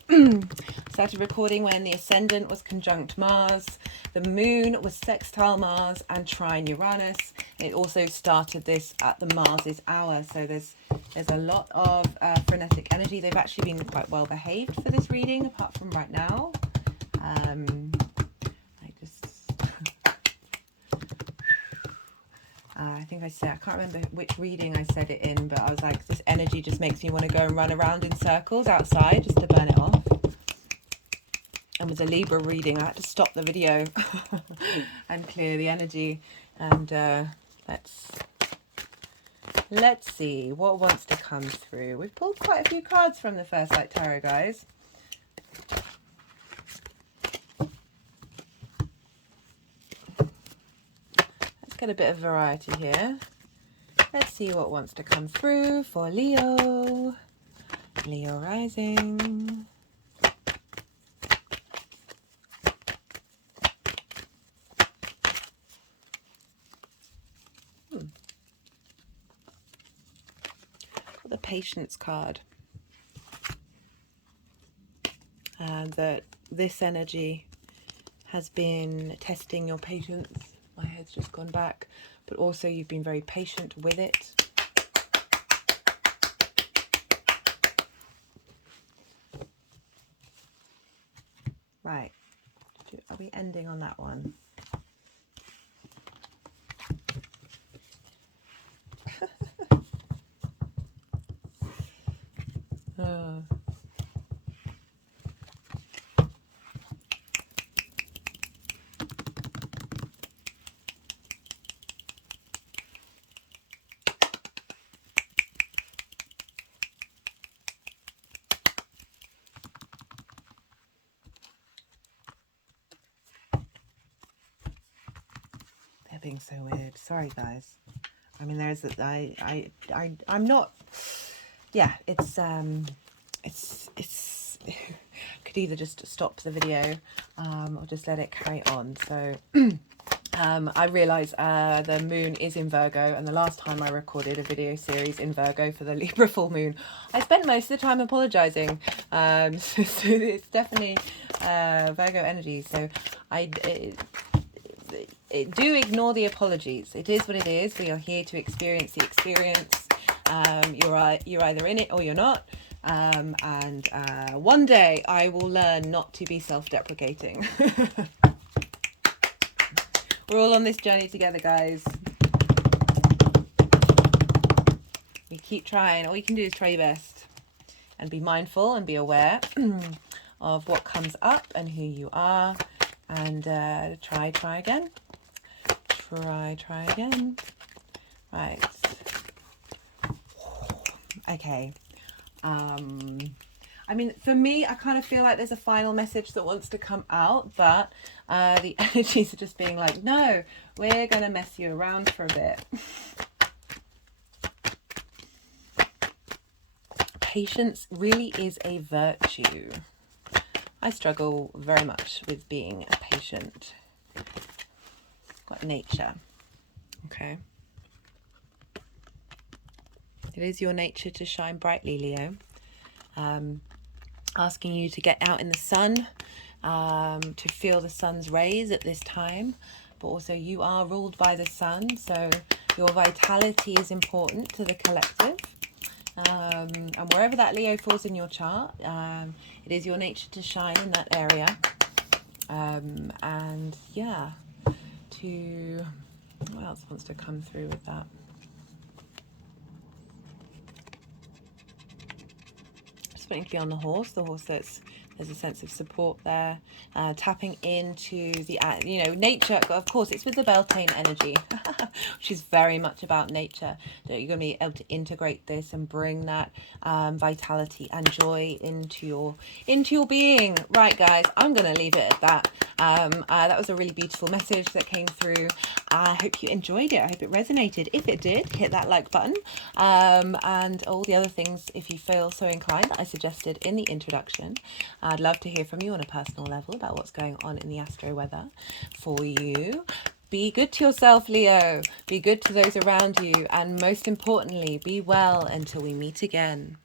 Started recording when the Ascendant was conjunct Mars, the moon was sextile Mars and trine Uranus. It also started this at the Mars's hour, so there's a lot of frenetic energy. They've actually been quite well behaved for this reading, apart from right now. I think I said, I can't remember which reading I said it in, but I was like, this energy just makes me want to go and run around in circles outside just to burn it off. And with the Libra reading, I had to stop the video and clear the energy. And let's see what wants to come through. We've pulled quite a few cards from the First Light Tarot, guys. Get a bit of variety here. Let's see what wants to come through for Leo. Leo rising. Got the Patience card. And that this energy has been testing your patience. My head's just gone back, but also you've been very patient with it. Right. Are we ending on that one? Oh. They're being so weird. Sorry, guys. I mean, there's I'm not. Yeah, it's could either just stop the video, or just let it carry on. So. I realise the moon is in Virgo, and the last time I recorded a video series in Virgo for the Libra full moon, I spent most of the time apologising. So it's definitely Virgo energy. So do ignore the apologies. It is what it is. We are here to experience the experience. You're either in it or you're not. And one day I will learn not to be self-deprecating. We're all on this journey together, guys. We keep trying. All you can do is try your best and be mindful and be aware of what comes up and who you are, and try again. Try again. Right. Okay. I mean, for me, I kind of feel like there's a final message that wants to come out, but the energies are just being like, no, we're going to mess you around for a bit. Patience really is a virtue. I struggle very much with being patient. Got nature. Okay. It is your nature to shine brightly, Leo. Asking you to get out in the sun, to feel the sun's rays at this time, but also you are ruled by the sun, so your vitality is important to the collective, and wherever that Leo falls in your chart, it is your nature to shine in that area, and yeah, what else wants to come through with that? Wanting to be on the horse there's a sense of support there, tapping into the nature. Of course, it's with the Beltane energy, which is very much about nature, that you're going to be able to integrate this and bring that vitality and joy into your being. Right, guys, I'm going to leave it at that. That was a really beautiful message that came through. I hope you enjoyed it. I hope it resonated. If it did, hit that like button, and all the other things, if you feel so inclined, that I suggested in the introduction. I'd love to hear from you on a personal level about what's going on in the astro weather for you. Be good to yourself, Leo. Be good to those around you, and most importantly, be well until we meet again.